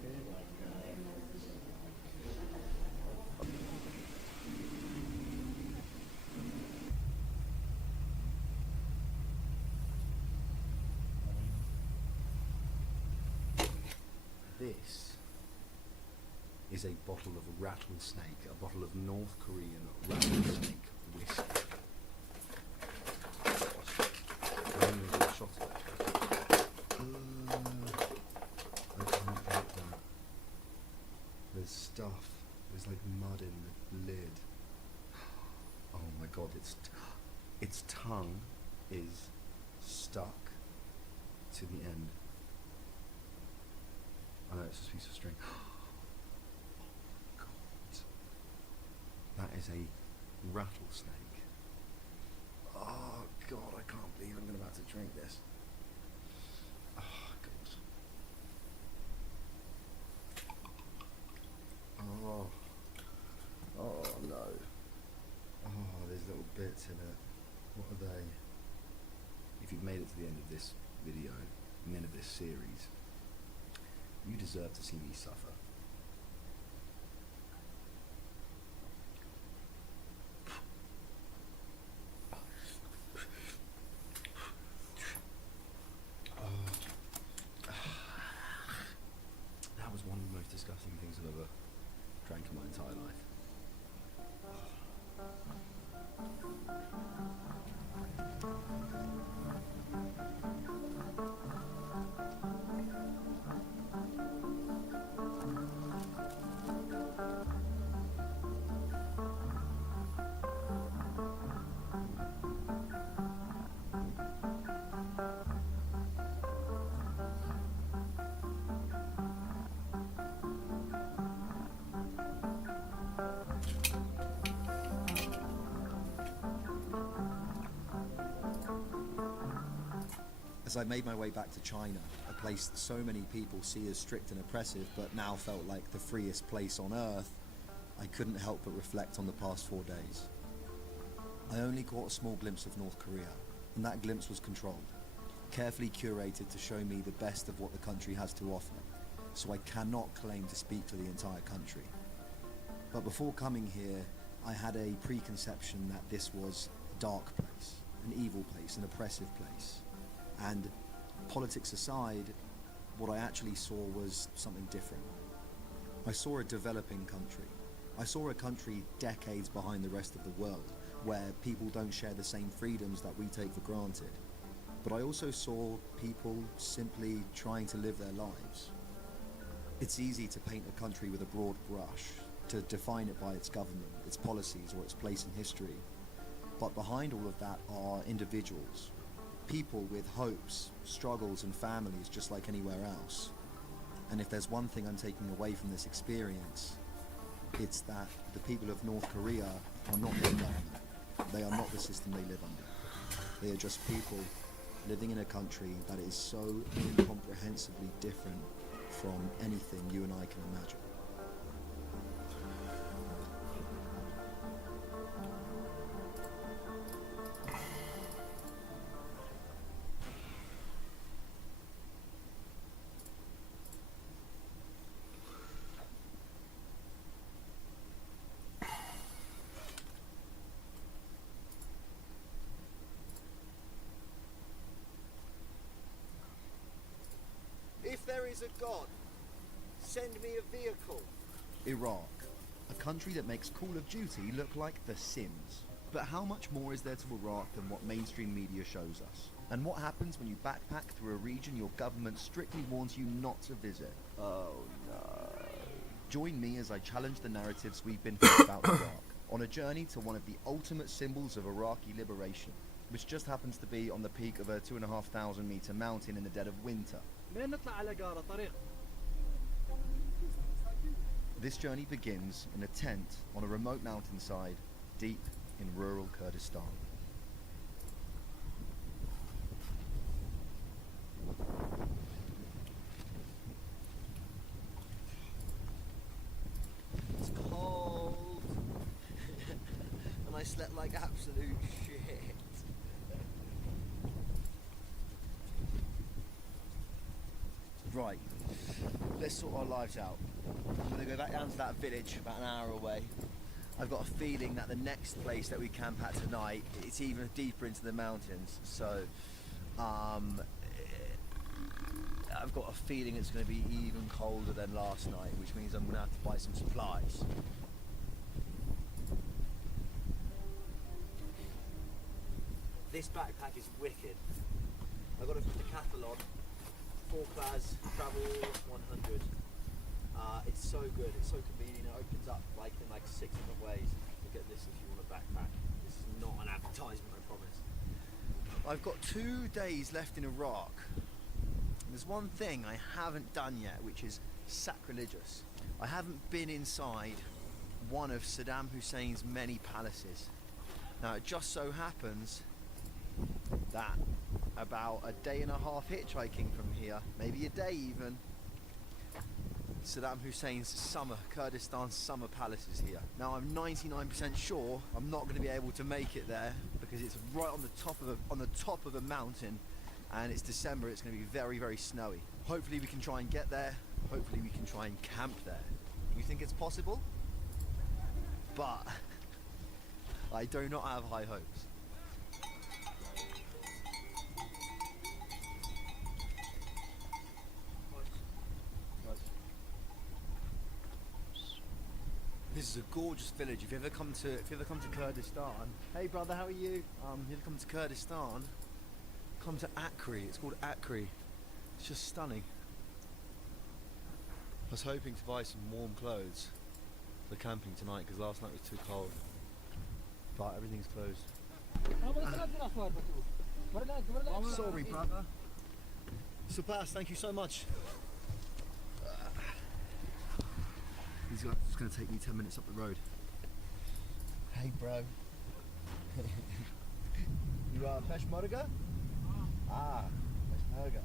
This is a bottle of rattlesnake, a bottle of North Korean rattlesnake whiskey. I'm gonna get a shot of it. I can't get that. There's stuff. There's like mud in the lid. Oh my god, its tongue is stuck to the end. I know it's just a piece of string. God. That is a rattlesnake. Oh god, I can't believe I'm about to drink this. Oh god. Oh. Oh no. Oh, there's little bits in it. What are they? If you've made it to the end of this video, the end of this series, you deserve to see me suffer. That was one of the most disgusting things I've ever drank in my entire life. As I made my way back to China, a place that so many people see as strict and oppressive but now felt like the freest place on earth, I couldn't help but reflect on the past 4 days. I only caught a small glimpse of North Korea, and that glimpse was controlled, carefully curated to show me the best of what the country has to offer, so I cannot claim to speak for the entire country. But before coming here, I had a preconception that this was a dark place, an evil place, an oppressive place. And politics aside, what I actually saw was something different. I saw a developing country. I saw a country decades behind the rest of the world, where people don't share the same freedoms that we take for granted. But I also saw people simply trying to live their lives. It's easy to paint a country with a broad brush, to define it by its government, its policies, or its place in history. But behind all of that are individuals. People with hopes, struggles and families just like anywhere else. And if there's one thing I'm taking away from this experience, it's that the people of North Korea are not their government. They are not the system they live under. They are just people living in a country that is so incomprehensibly different from anything you and I can imagine. If there is a God, send me a vehicle. Iraq, a country that makes Call of Duty look like The Sims. But how much more is there to Iraq than what mainstream media shows us? And what happens when you backpack through a region your government strictly warns you not to visit? Oh no. Join me as I challenge the narratives we've been fed about Iraq, on a journey to one of the ultimate symbols of Iraqi liberation, which just happens to be on the peak of a 2,500 meter mountain in the dead of winter. This journey begins in a tent on a remote mountainside deep in rural Kurdistan. It's cold. And I slept like absolute shit. Right, let's sort our lives out. I'm gonna go back down to that village about an hour away. I've got a feeling that the next place that we camp at tonight, it's even deeper into the mountains. So, I've got a feeling it's gonna be even colder than last night, which means I'm gonna have to buy some supplies. This backpack is wicked. I got it from Decathlon. 4-class travel 100. It's so good. It's so convenient. It opens up like in like 6 different ways. Look at this if you want a backpack. This is not an advertisement, I promise. I've got 2 days left in Iraq. There's one thing I haven't done yet, which is sacrilegious. I haven't been inside one of Saddam Hussein's many palaces. Now, it just so happens that about a day and a half hitchhiking from here, maybe a day even, Saddam Hussein's Kurdistan's summer palace is here. Now I'm 99% sure I'm not going to be able to make it there because it's right on the top of a mountain, and it's December. It's going to be very, very snowy. Hopefully we can try and get there. Hopefully we can try and camp there. You think it's possible? But I do not have high hopes. This is a gorgeous village. If you ever come to Kurdistan, hey brother, how are you? If you ever come to Kurdistan, come to Akri. It's called Akri. It's just stunning. I was hoping to buy some warm clothes for camping tonight because last night was too cold, but everything's closed. Sorry, brother. Subhas, thank you so much. He's just going to take me 10 minutes up the road. Hey, bro. You are Peshmerga? Ah, Peshmerga.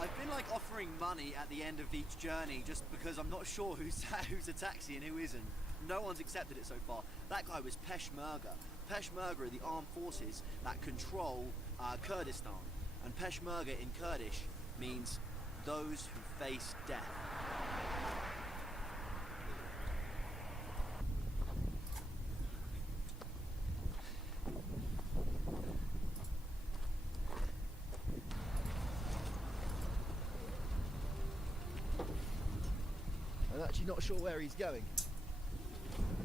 I've been like offering money at the end of each journey just because I'm not sure who's a taxi and who isn't. No one's accepted it so far. That guy was Peshmerga. Peshmerga are the armed forces that control Kurdistan. And Peshmerga in Kurdish means those who face death. I'm actually not sure where he's going.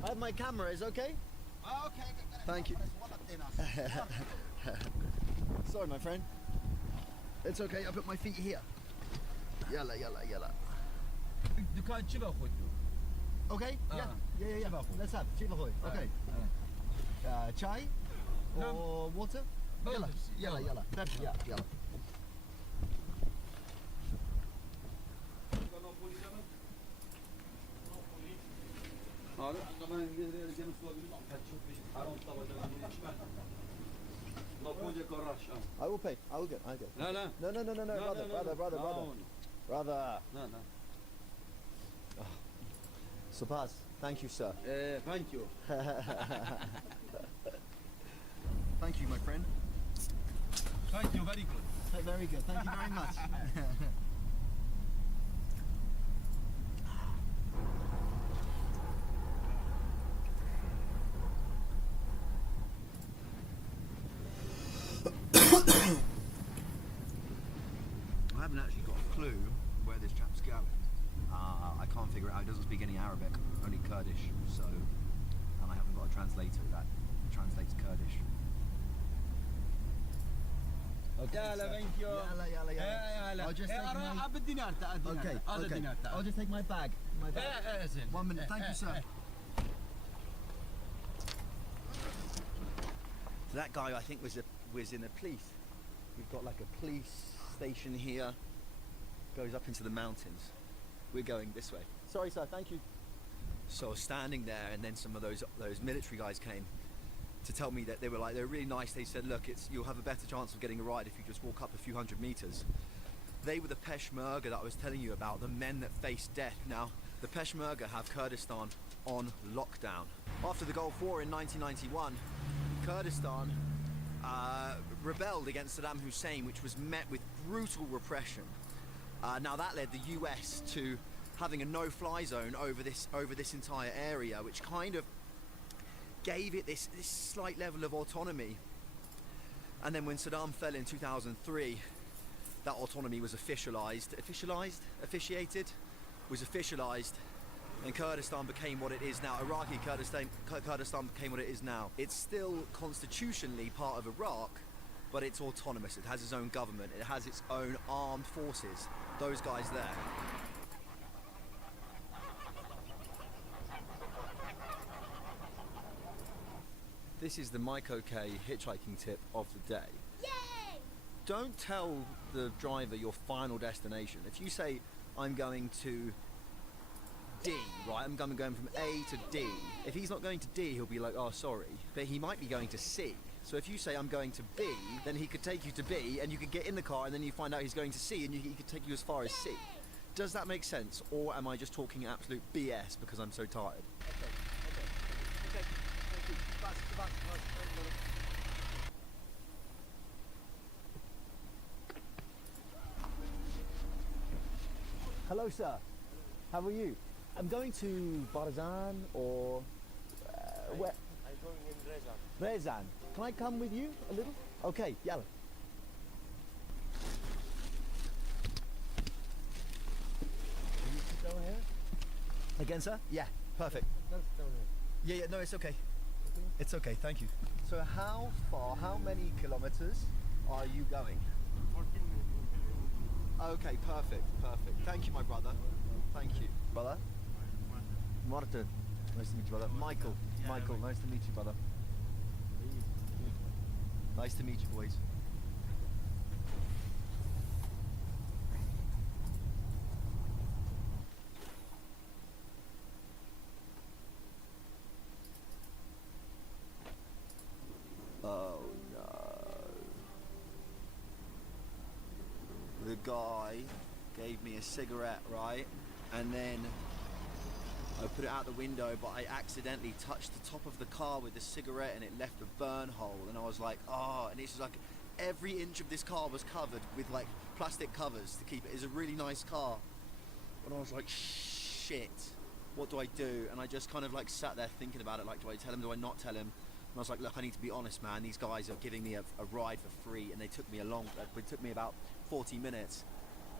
I have my camera, is okay? Okay. Thank you. Sorry, my friend. It's okay, I put my feet here. Yalla. Okay? Yeah. Let's have Chivahoy. Okay. Chai? Or water? Yalla. Pepsi, yalla. I will pay. I will get. No. Brother. No. Oh. Subhas, thank you, sir. Thank you. Thank you, my friend. Thank you, very good. Very good. Thank you very much. I haven't actually got a clue where this chap's going. I can't figure it out. He doesn't speak any Arabic, only Kurdish. So, and I haven't got a translator that translates Kurdish. يلا thank you. يلا. I'll just take my... بالدينار تعال Okay. I'll just take my bag. My bag. 1 minute. Thank you, sir. That guy, I think, was in the police. We've got like a police station here. Goes up into the mountains. We're going this way. Sorry, sir. Thank you. So I was standing there, and then some of those military guys came to tell me that they were really nice. They said, look, you'll have a better chance of getting a ride if you just walk up a few hundred meters. They were the Peshmerga that I was telling you about, the men that face death. Now, the Peshmerga have Kurdistan on lockdown. After the Gulf War in 1991, Kurdistan rebelled against Saddam Hussein, which was met with brutal repression. Now that led the US to having a no-fly zone over this entire area, which kind of gave it this slight level of autonomy. And then when Saddam fell in 2003, that autonomy was officiated, and Kurdistan became what it is now. Iraqi Kurdistan became what it is now. It's still constitutionally part of Iraq, but it's autonomous. It has its own government. It has its own armed forces. Those guys there. This is the Mike OK hitchhiking tip of the day. Yay! Don't tell the driver your final destination. If you say, I'm going to D, right? I'm going from A to D. If he's not going to D, he'll be like, oh, sorry. But he might be going to C. So if you say, I'm going to B, then he could take you to B, and you could get in the car, and then you find out he's going to C, and he could take you as far as C. Does that make sense? Or am I just talking absolute BS because I'm so tired? Okay. Thank you. Hello, sir. How are you? I'm going to Barzan or where? I'm going in Rezan. Rezan. Can I come with you a little? Okay, yalla. Can you sit down here? Again, sir? Yeah, perfect. No, sit down here. Yeah, no, it's okay. It's okay, thank you. So how many kilometers are you going? 14 minutes. Okay, perfect. Thank you, my brother. Thank you. Brother? Martin. Nice to meet you, brother. Michael. Michael, nice to meet you, brother. Nice to meet you, boys. Oh no. The guy gave me a cigarette, right? And then I put it out the window, but I accidentally touched the top of the car with the cigarette and it left a burn hole. And I was like, oh, and it's just like every inch of this car was covered with like plastic covers to keep it. It's a really nice car. And I was like, shit, what do I do? And I just kind of like sat there thinking about it, like, do I tell him, do I not tell him? And I was like, look, I need to be honest, man. These guys are giving me a ride for free, and they took me it took me about 40 minutes.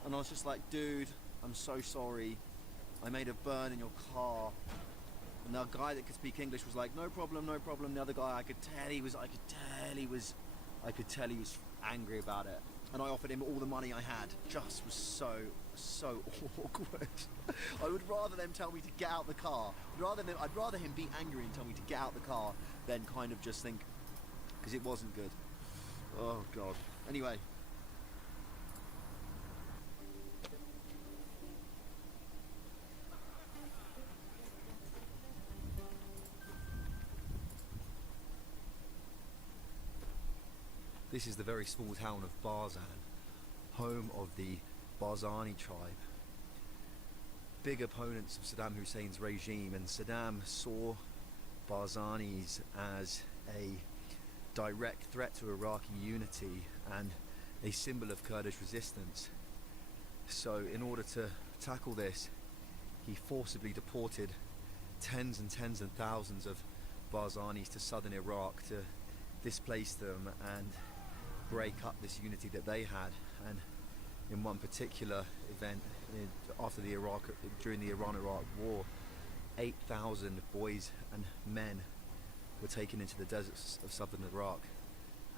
And I was just like, dude, I'm so sorry. I made a burn in your car. And the guy that could speak English was like, no problem. The other guy, I could tell he was angry about it. And I offered him all the money I had. Just was so awkward. I would rather them tell me to get out the car. I'd rather him be angry and tell me to get out the car than kind of just think, because it wasn't good. Oh God. Anyway. This is the very small town of Barzan, home of the Barzani tribe. Big opponents of Saddam Hussein's regime, and Saddam saw Barzanis as a direct threat to Iraqi unity and a symbol of Kurdish resistance. So in order to tackle this, he forcibly deported tens and thousands of Barzanis to southern Iraq to displace them and break up this unity that they had. And in one particular event, during the Iran-Iraq War, 8,000 boys and men were taken into the deserts of southern Iraq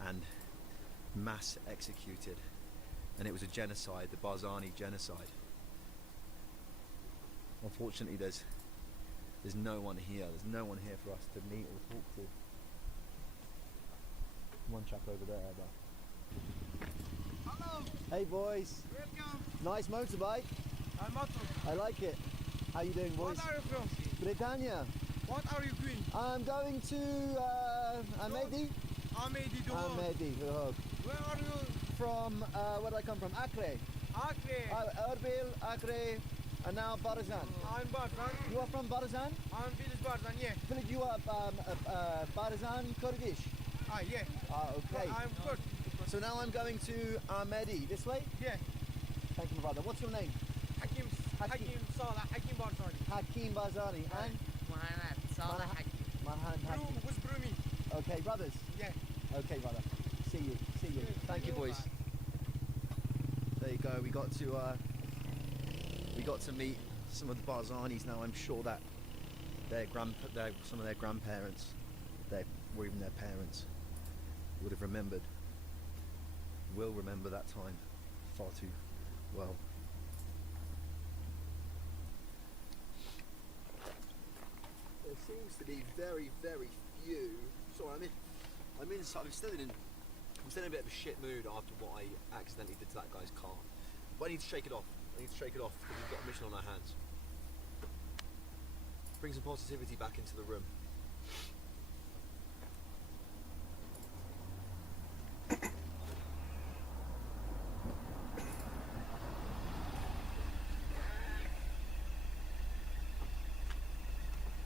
and mass executed. And it was a genocide, the Barzani genocide. Unfortunately, there's no one here. There's no one here for us to meet or talk to. one chap over there, but... Hello. Hey boys. Welcome. Nice motorbike. I like it. How you doing, boys? What are you from? Britannia. What are you doing? I'm going to Amedi. Amedi, the Hague. Amedi, The Hague. Where are you? From, where did I come from? Acre. Acre. Erbil, Acre, and now Barzan. I'm Barzan. You are from Barzan? I'm village Barzan, yeah. Village, you are Barzan Kurdish? Ah, yeah. Ah, okay. I'm Kurd. So now I'm going to Ahmedi. This way? Yeah. Thank you, my brother. What's your name? Hakim Salah, Hakim Barzani. Hakim Barzani. And? Mohamed Salah Hakim. Mohamed Hakim. Who's Brumi? Okay, brothers? Yeah. Okay, brother. See you. Thank you, boys. There you go. We got to meet some of the Barzanis now. I'm sure that some of their grandparents, or even their parents, would have remembered, will remember that time far too well. There seems to be very, very few. Sorry, I'm still in a bit of a shit mood after what I accidentally did to that guy's car. But I need to shake it off. Because we've got a mission on our hands. Bring some positivity back into the room.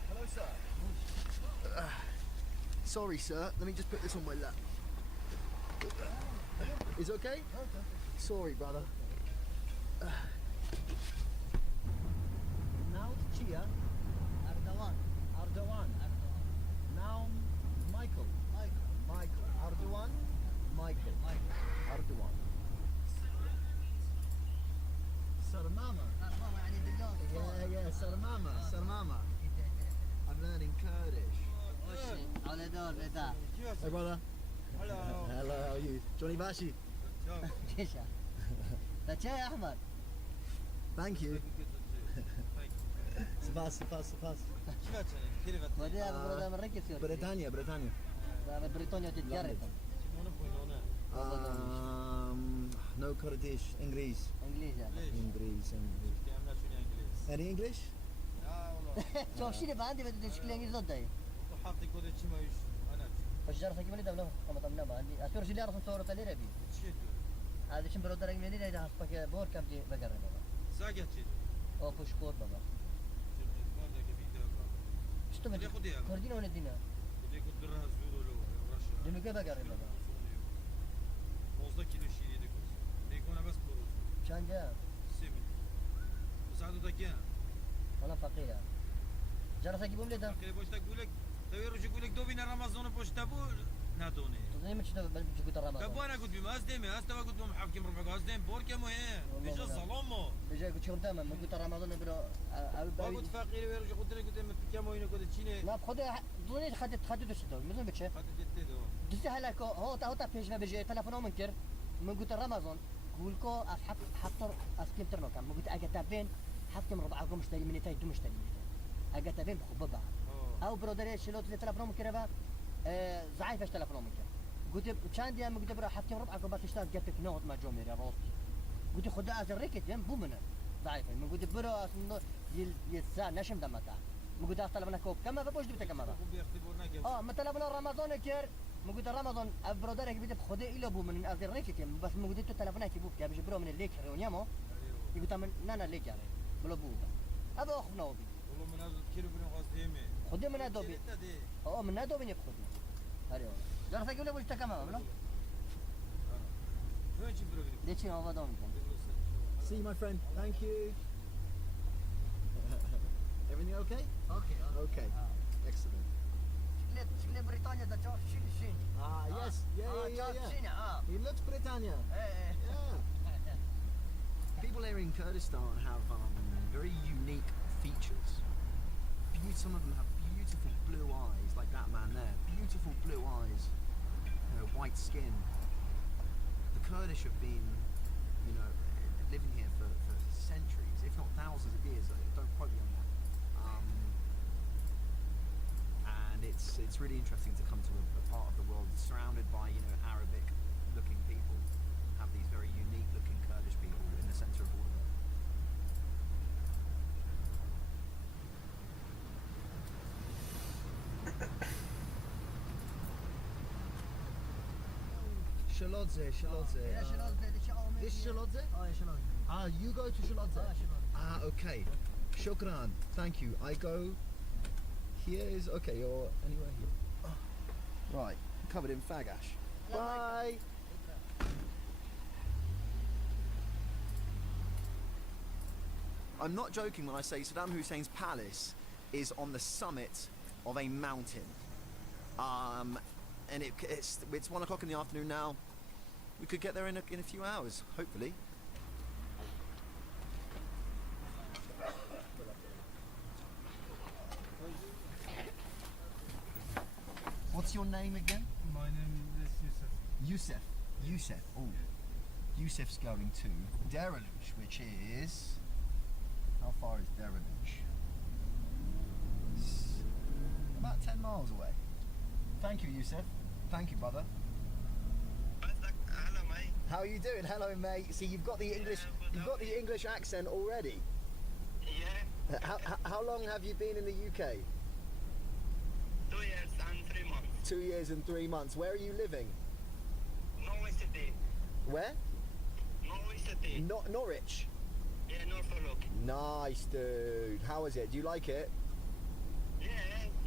Hello, sir. Sorry, sir. Let me just put this on my lap. Is it okay? Sorry, brother. Now Chia. Erdogan. Now Michael. Erdogan. Michael. Erdogan. Sarmama. Yeah, Sarmama. I'm learning Kurdish. Hey, brother. Hello. Hello, how are you? Johnny Bashi. Thank you. Pass. Britannia. No Kurdish, English. English. Any English? شوف شيلي بعندي بدي تشكيل انجليزي ضدي. حاطي كود شي ما يش انا. فش جرس كيف اللي دبلو كم طمنا ما عندي. أسمع شيلي أرسم صورة تانية ربي. هذا شن برودر انجليزي ده هسبك بور كم جي بقرر بابا. ساقط شيء. أو بوش كود بابا. شتو بدي؟ كردين ولا دينا؟ بدي كود درها زورو رشا. دينو كيف بقرر بابا؟ 15 كيلو شيء يدي كوس. بيكون بس بروز. كان جا؟ 7. مساعدة تكيان. والله فقيرة. جرس كيف بقول ده؟ فقيرة بوش تقول لك تبي رجع يقول لك دوبينا رمضان بوش تبول نادوني. تظني مش ده بجيبوا رمضان. كابو أنا قلت بما أصدمي أستوى قلت بما حاكم ربع أصدم بور كم هي. بيجا ظلمه. بيجا قلت شو تمام قلت رمضان برو. قلت فقيرة ويرجع قلت لك قلت كم هي قلت شيني. لا بخده تظني خدت تشتغل مثل بتشة. خدت تدو. دست هلاكو هو تا بيجنا بيجي تلفونه منكر من قلت رمضان قولكو أفحط حطر أسكيم ترنو كم قلت أجتابين حكم ربعكم مشتري من تاي دو مشتري أجتابين بخببة أو برودري شلوت اللي تلفونه منكر بقى ضعيف إيش تلفونه منكر قلت كان دي أنا قلت برا حكم ربعكم بس اشتغل جابك نوت مع جوميري روستي قلت خدها از الريكت يم بومنا ضعيف من قلت برا أصلا يتسا نشم دمتا من قلت أطلبنا كوب كم هذا بوش دبته كم هذا ما طلبنا رمضان كير من قلت رمضان برودري كبيت بخده إلى بومن از الريكت يم بس من قلت تلفنا كيبوك يا بيجي برا من الليك رونيامو يقول من نانا ليك يعني ملبوبة هذا أخف نوبي والله من هذا كيلو بنو قصديمي خدي من هذا من هذا بني بخدي هريو جرس يقول لي وش تكمل مبلغ ليش ما هو دوم See you, my friend. Thank you. Everything okay? Okay. Excellent. شكل بريطانيا ده شوف شين Yes. Yeah. He looks Britannia. Yeah. People here in Kurdistan have very unique features. Some of them have beautiful blue eyes, like that man there. Beautiful blue eyes, white skin. The Kurdish have been, living here for centuries, if not thousands of years. Don't quote me on that. And it's it's really interesting to come to a part of the world surrounded by Arabic-looking people, have these very unique-looking Kurdish people in the centre of all of it. Shalodze. This Shalodze? Oh, Shalodze. Ah, you go to Shalodze? Oh, Shalodze. Ah, okay. Shukran. Thank you. I go... Here is... Okay, you're anywhere here. Oh. Right. Covered in fag ash. Bye! I'm not joking when I say Saddam Hussein's palace is on the summit of a mountain. And it's 1 o'clock in the afternoon now. We could get there in a few hours, hopefully. What's your name again? My name is Yusuf. Yusuf. Oh. Yusuf's going to Deralush, which is... How far is Deralush? It's about 10 miles away. Thank you, Yusuf. Thank you, brother. Hello, mate. How are you doing? Hello, mate. See, you've got the English accent already. Yeah. How long have you been in the UK? 2 years and 3 months. 2 years and 3 months. Where are you living? Norwich City. Where? Norwich City. Norwich. Yeah, Norfolk. Nice, dude. How is it? Do you like it? Yeah,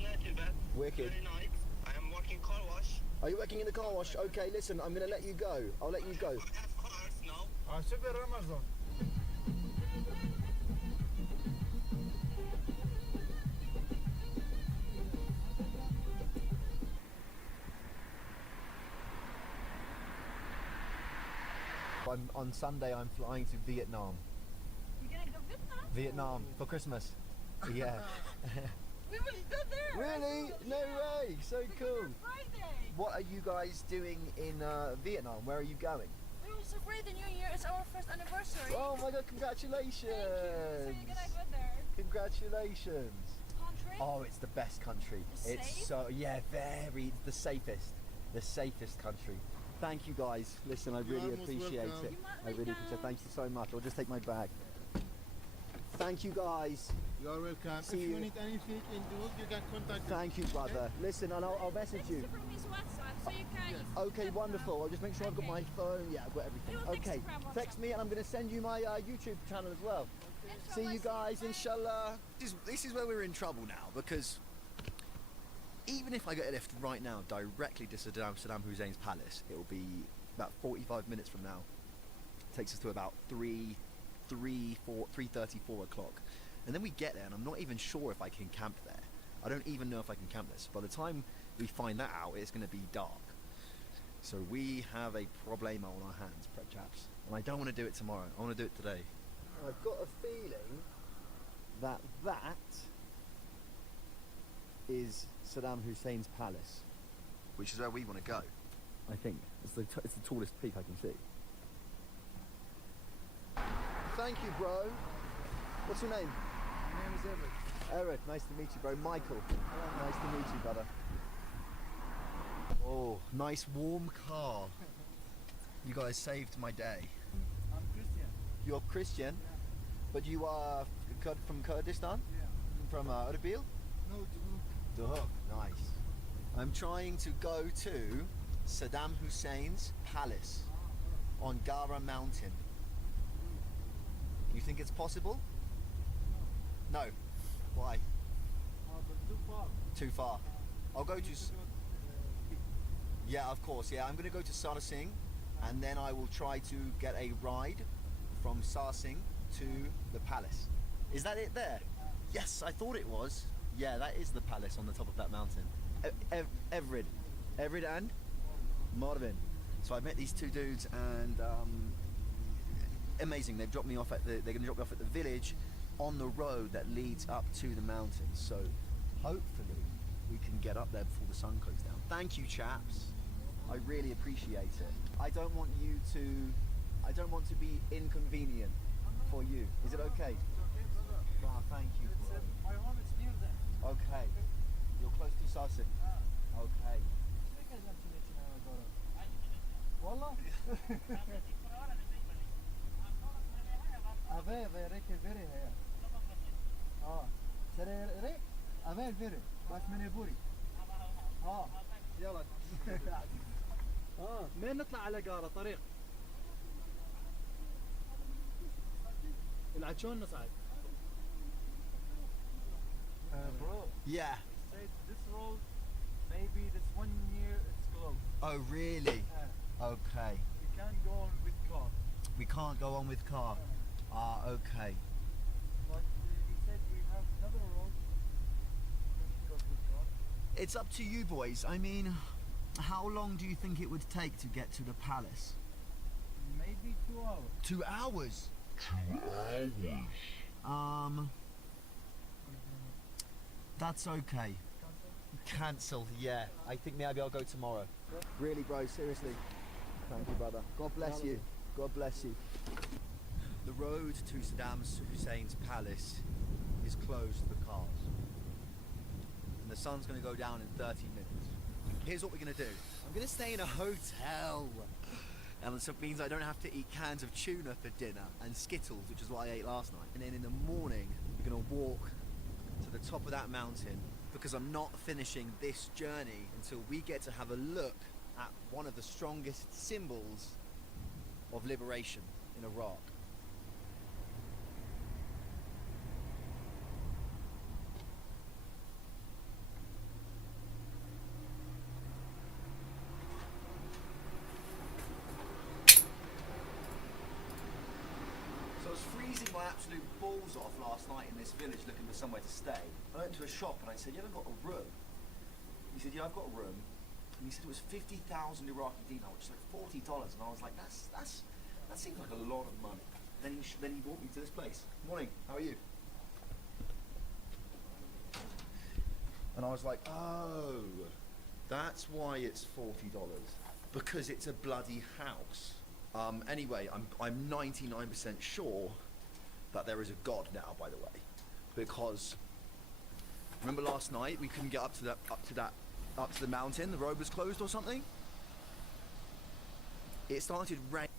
not too bad. Wicked. Very nice. I am working car wash. Are you working in the car wash? Okay, listen, I'm going to let you go. I'll let you go. I have cars now. Super Ramazan. On Sunday, I'm flying to Vietnam. You're gonna go Vietnam? Vietnam for Christmas. Yeah. We will go there. Really? No way. So cool. Friday. What are you guys doing in Vietnam? Where are you going? We will celebrate the New Year. It's our first anniversary. Oh my God! Congratulations. Thank you. So you're gonna go there. Congratulations. Country? Oh, it's the best country. It's Safe? so very the safest country. Thank you guys. Listen, I really appreciate it. I really appreciate it. Thank you so much. I'll just take my bag. Thank you guys. You are welcome. See if you you. need anything in Duke, you can contact me. Thank you, brother. Listen, and I'll message you. From his WhatsApp, so you can. Okay, wonderful. I'll just make sure I've got my phone. Yeah, I've got everything. Okay, text me and I'm going to send you my YouTube channel as well. See you guys, inshallah. This is where we're in trouble now, because even if I get a lift right now directly to Saddam Hussein's palace, it will be about 45 minutes from now. It takes us to about 3:30, 4 o'clock. And then we get there and I'm not even sure if I can camp there. I don't even know if I can camp there. So by the time we find that out, it's going to be dark. So we have a problema on our hands, prep chaps. And I don't want to do it tomorrow. I want to do it today. I've got a feeling that is Saddam Hussein's palace, which is where we want to go. I think it's the tallest peak I can see. Thank you, bro. What's your name? My name is Everett. Eric, nice to meet you, bro. Michael. Nice to meet you, brother. Oh, nice warm car. You guys saved my day. I'm Christian. You're Christian, but you are from Kurdistan? Yeah. From Erbil? No, Duke. Duhok, nice. I'm trying to go to Saddam Hussein's palace on Gara Mountain. You think it's possible? No. Why? But too far. Too far. I'll go to... Yeah, of course. Yeah, I'm going to go to Sarsing, and then I will try to get a ride from Sarsing to the palace. Is that it there? Yes, I thought it was. Yeah, that is the palace on the top of that mountain. Everett and Marvin. So I met these two dudes, and amazing. They've dropped me off at they're going to drop me off at the village on the road that leads up to the mountains. So hopefully we can get up there before the sun goes down. Thank you, chaps. I really appreciate it. I don't want to be inconvenient for you. Is it okay? Oh, thank you. My home is near there. Okay. You're close to Sarsing. Okay. والله افي ريك فيري هي سري ريك افي فيري بس من بوري يلا مين نطلع على قارة طريق العشون نصعد Bro. Yeah. Say this road maybe this 1 year it's closed. Oh, really? Okay. We can't go on with car. We can't go on with car. Okay. But he said we have another road. We can go with car. It's up to you boys. I mean, how long do you think it would take to get to the palace? Maybe 2 hours. 2 hours? 2 hours. That's okay. Cancel, yeah. I think maybe I'll go tomorrow. Really, bro, seriously. Thank you, brother. God bless you. God bless you. The road to Saddam Hussein's palace is closed to the cars. And the sun's going to go down in 30 minutes. Here's what we're going to do. I'm going to stay in a hotel. And this means I don't have to eat cans of tuna for dinner and Skittles, which is what I ate last night. And then in the morning, we're going to walk to the top of that mountain because I'm not finishing this journey until we get to have a look at one of the strongest symbols of liberation in Iraq. So I was freezing my absolute balls off last night in this village looking for somewhere to stay. I went to a shop and I said, "You haven't got a room?" He said, "Yeah, I've got a room." And he said it was 50,000 Iraqi dinar, which is like $40. And I was like, that seems like a lot of money. Then he brought me to this place. Morning, how are you? And I was like, oh, that's why it's $40. Because it's a bloody house. Anyway, I'm 99% sure that there is a God now, by the way. Because remember last night we couldn't get up to the mountain, the road was closed or something? It started raining.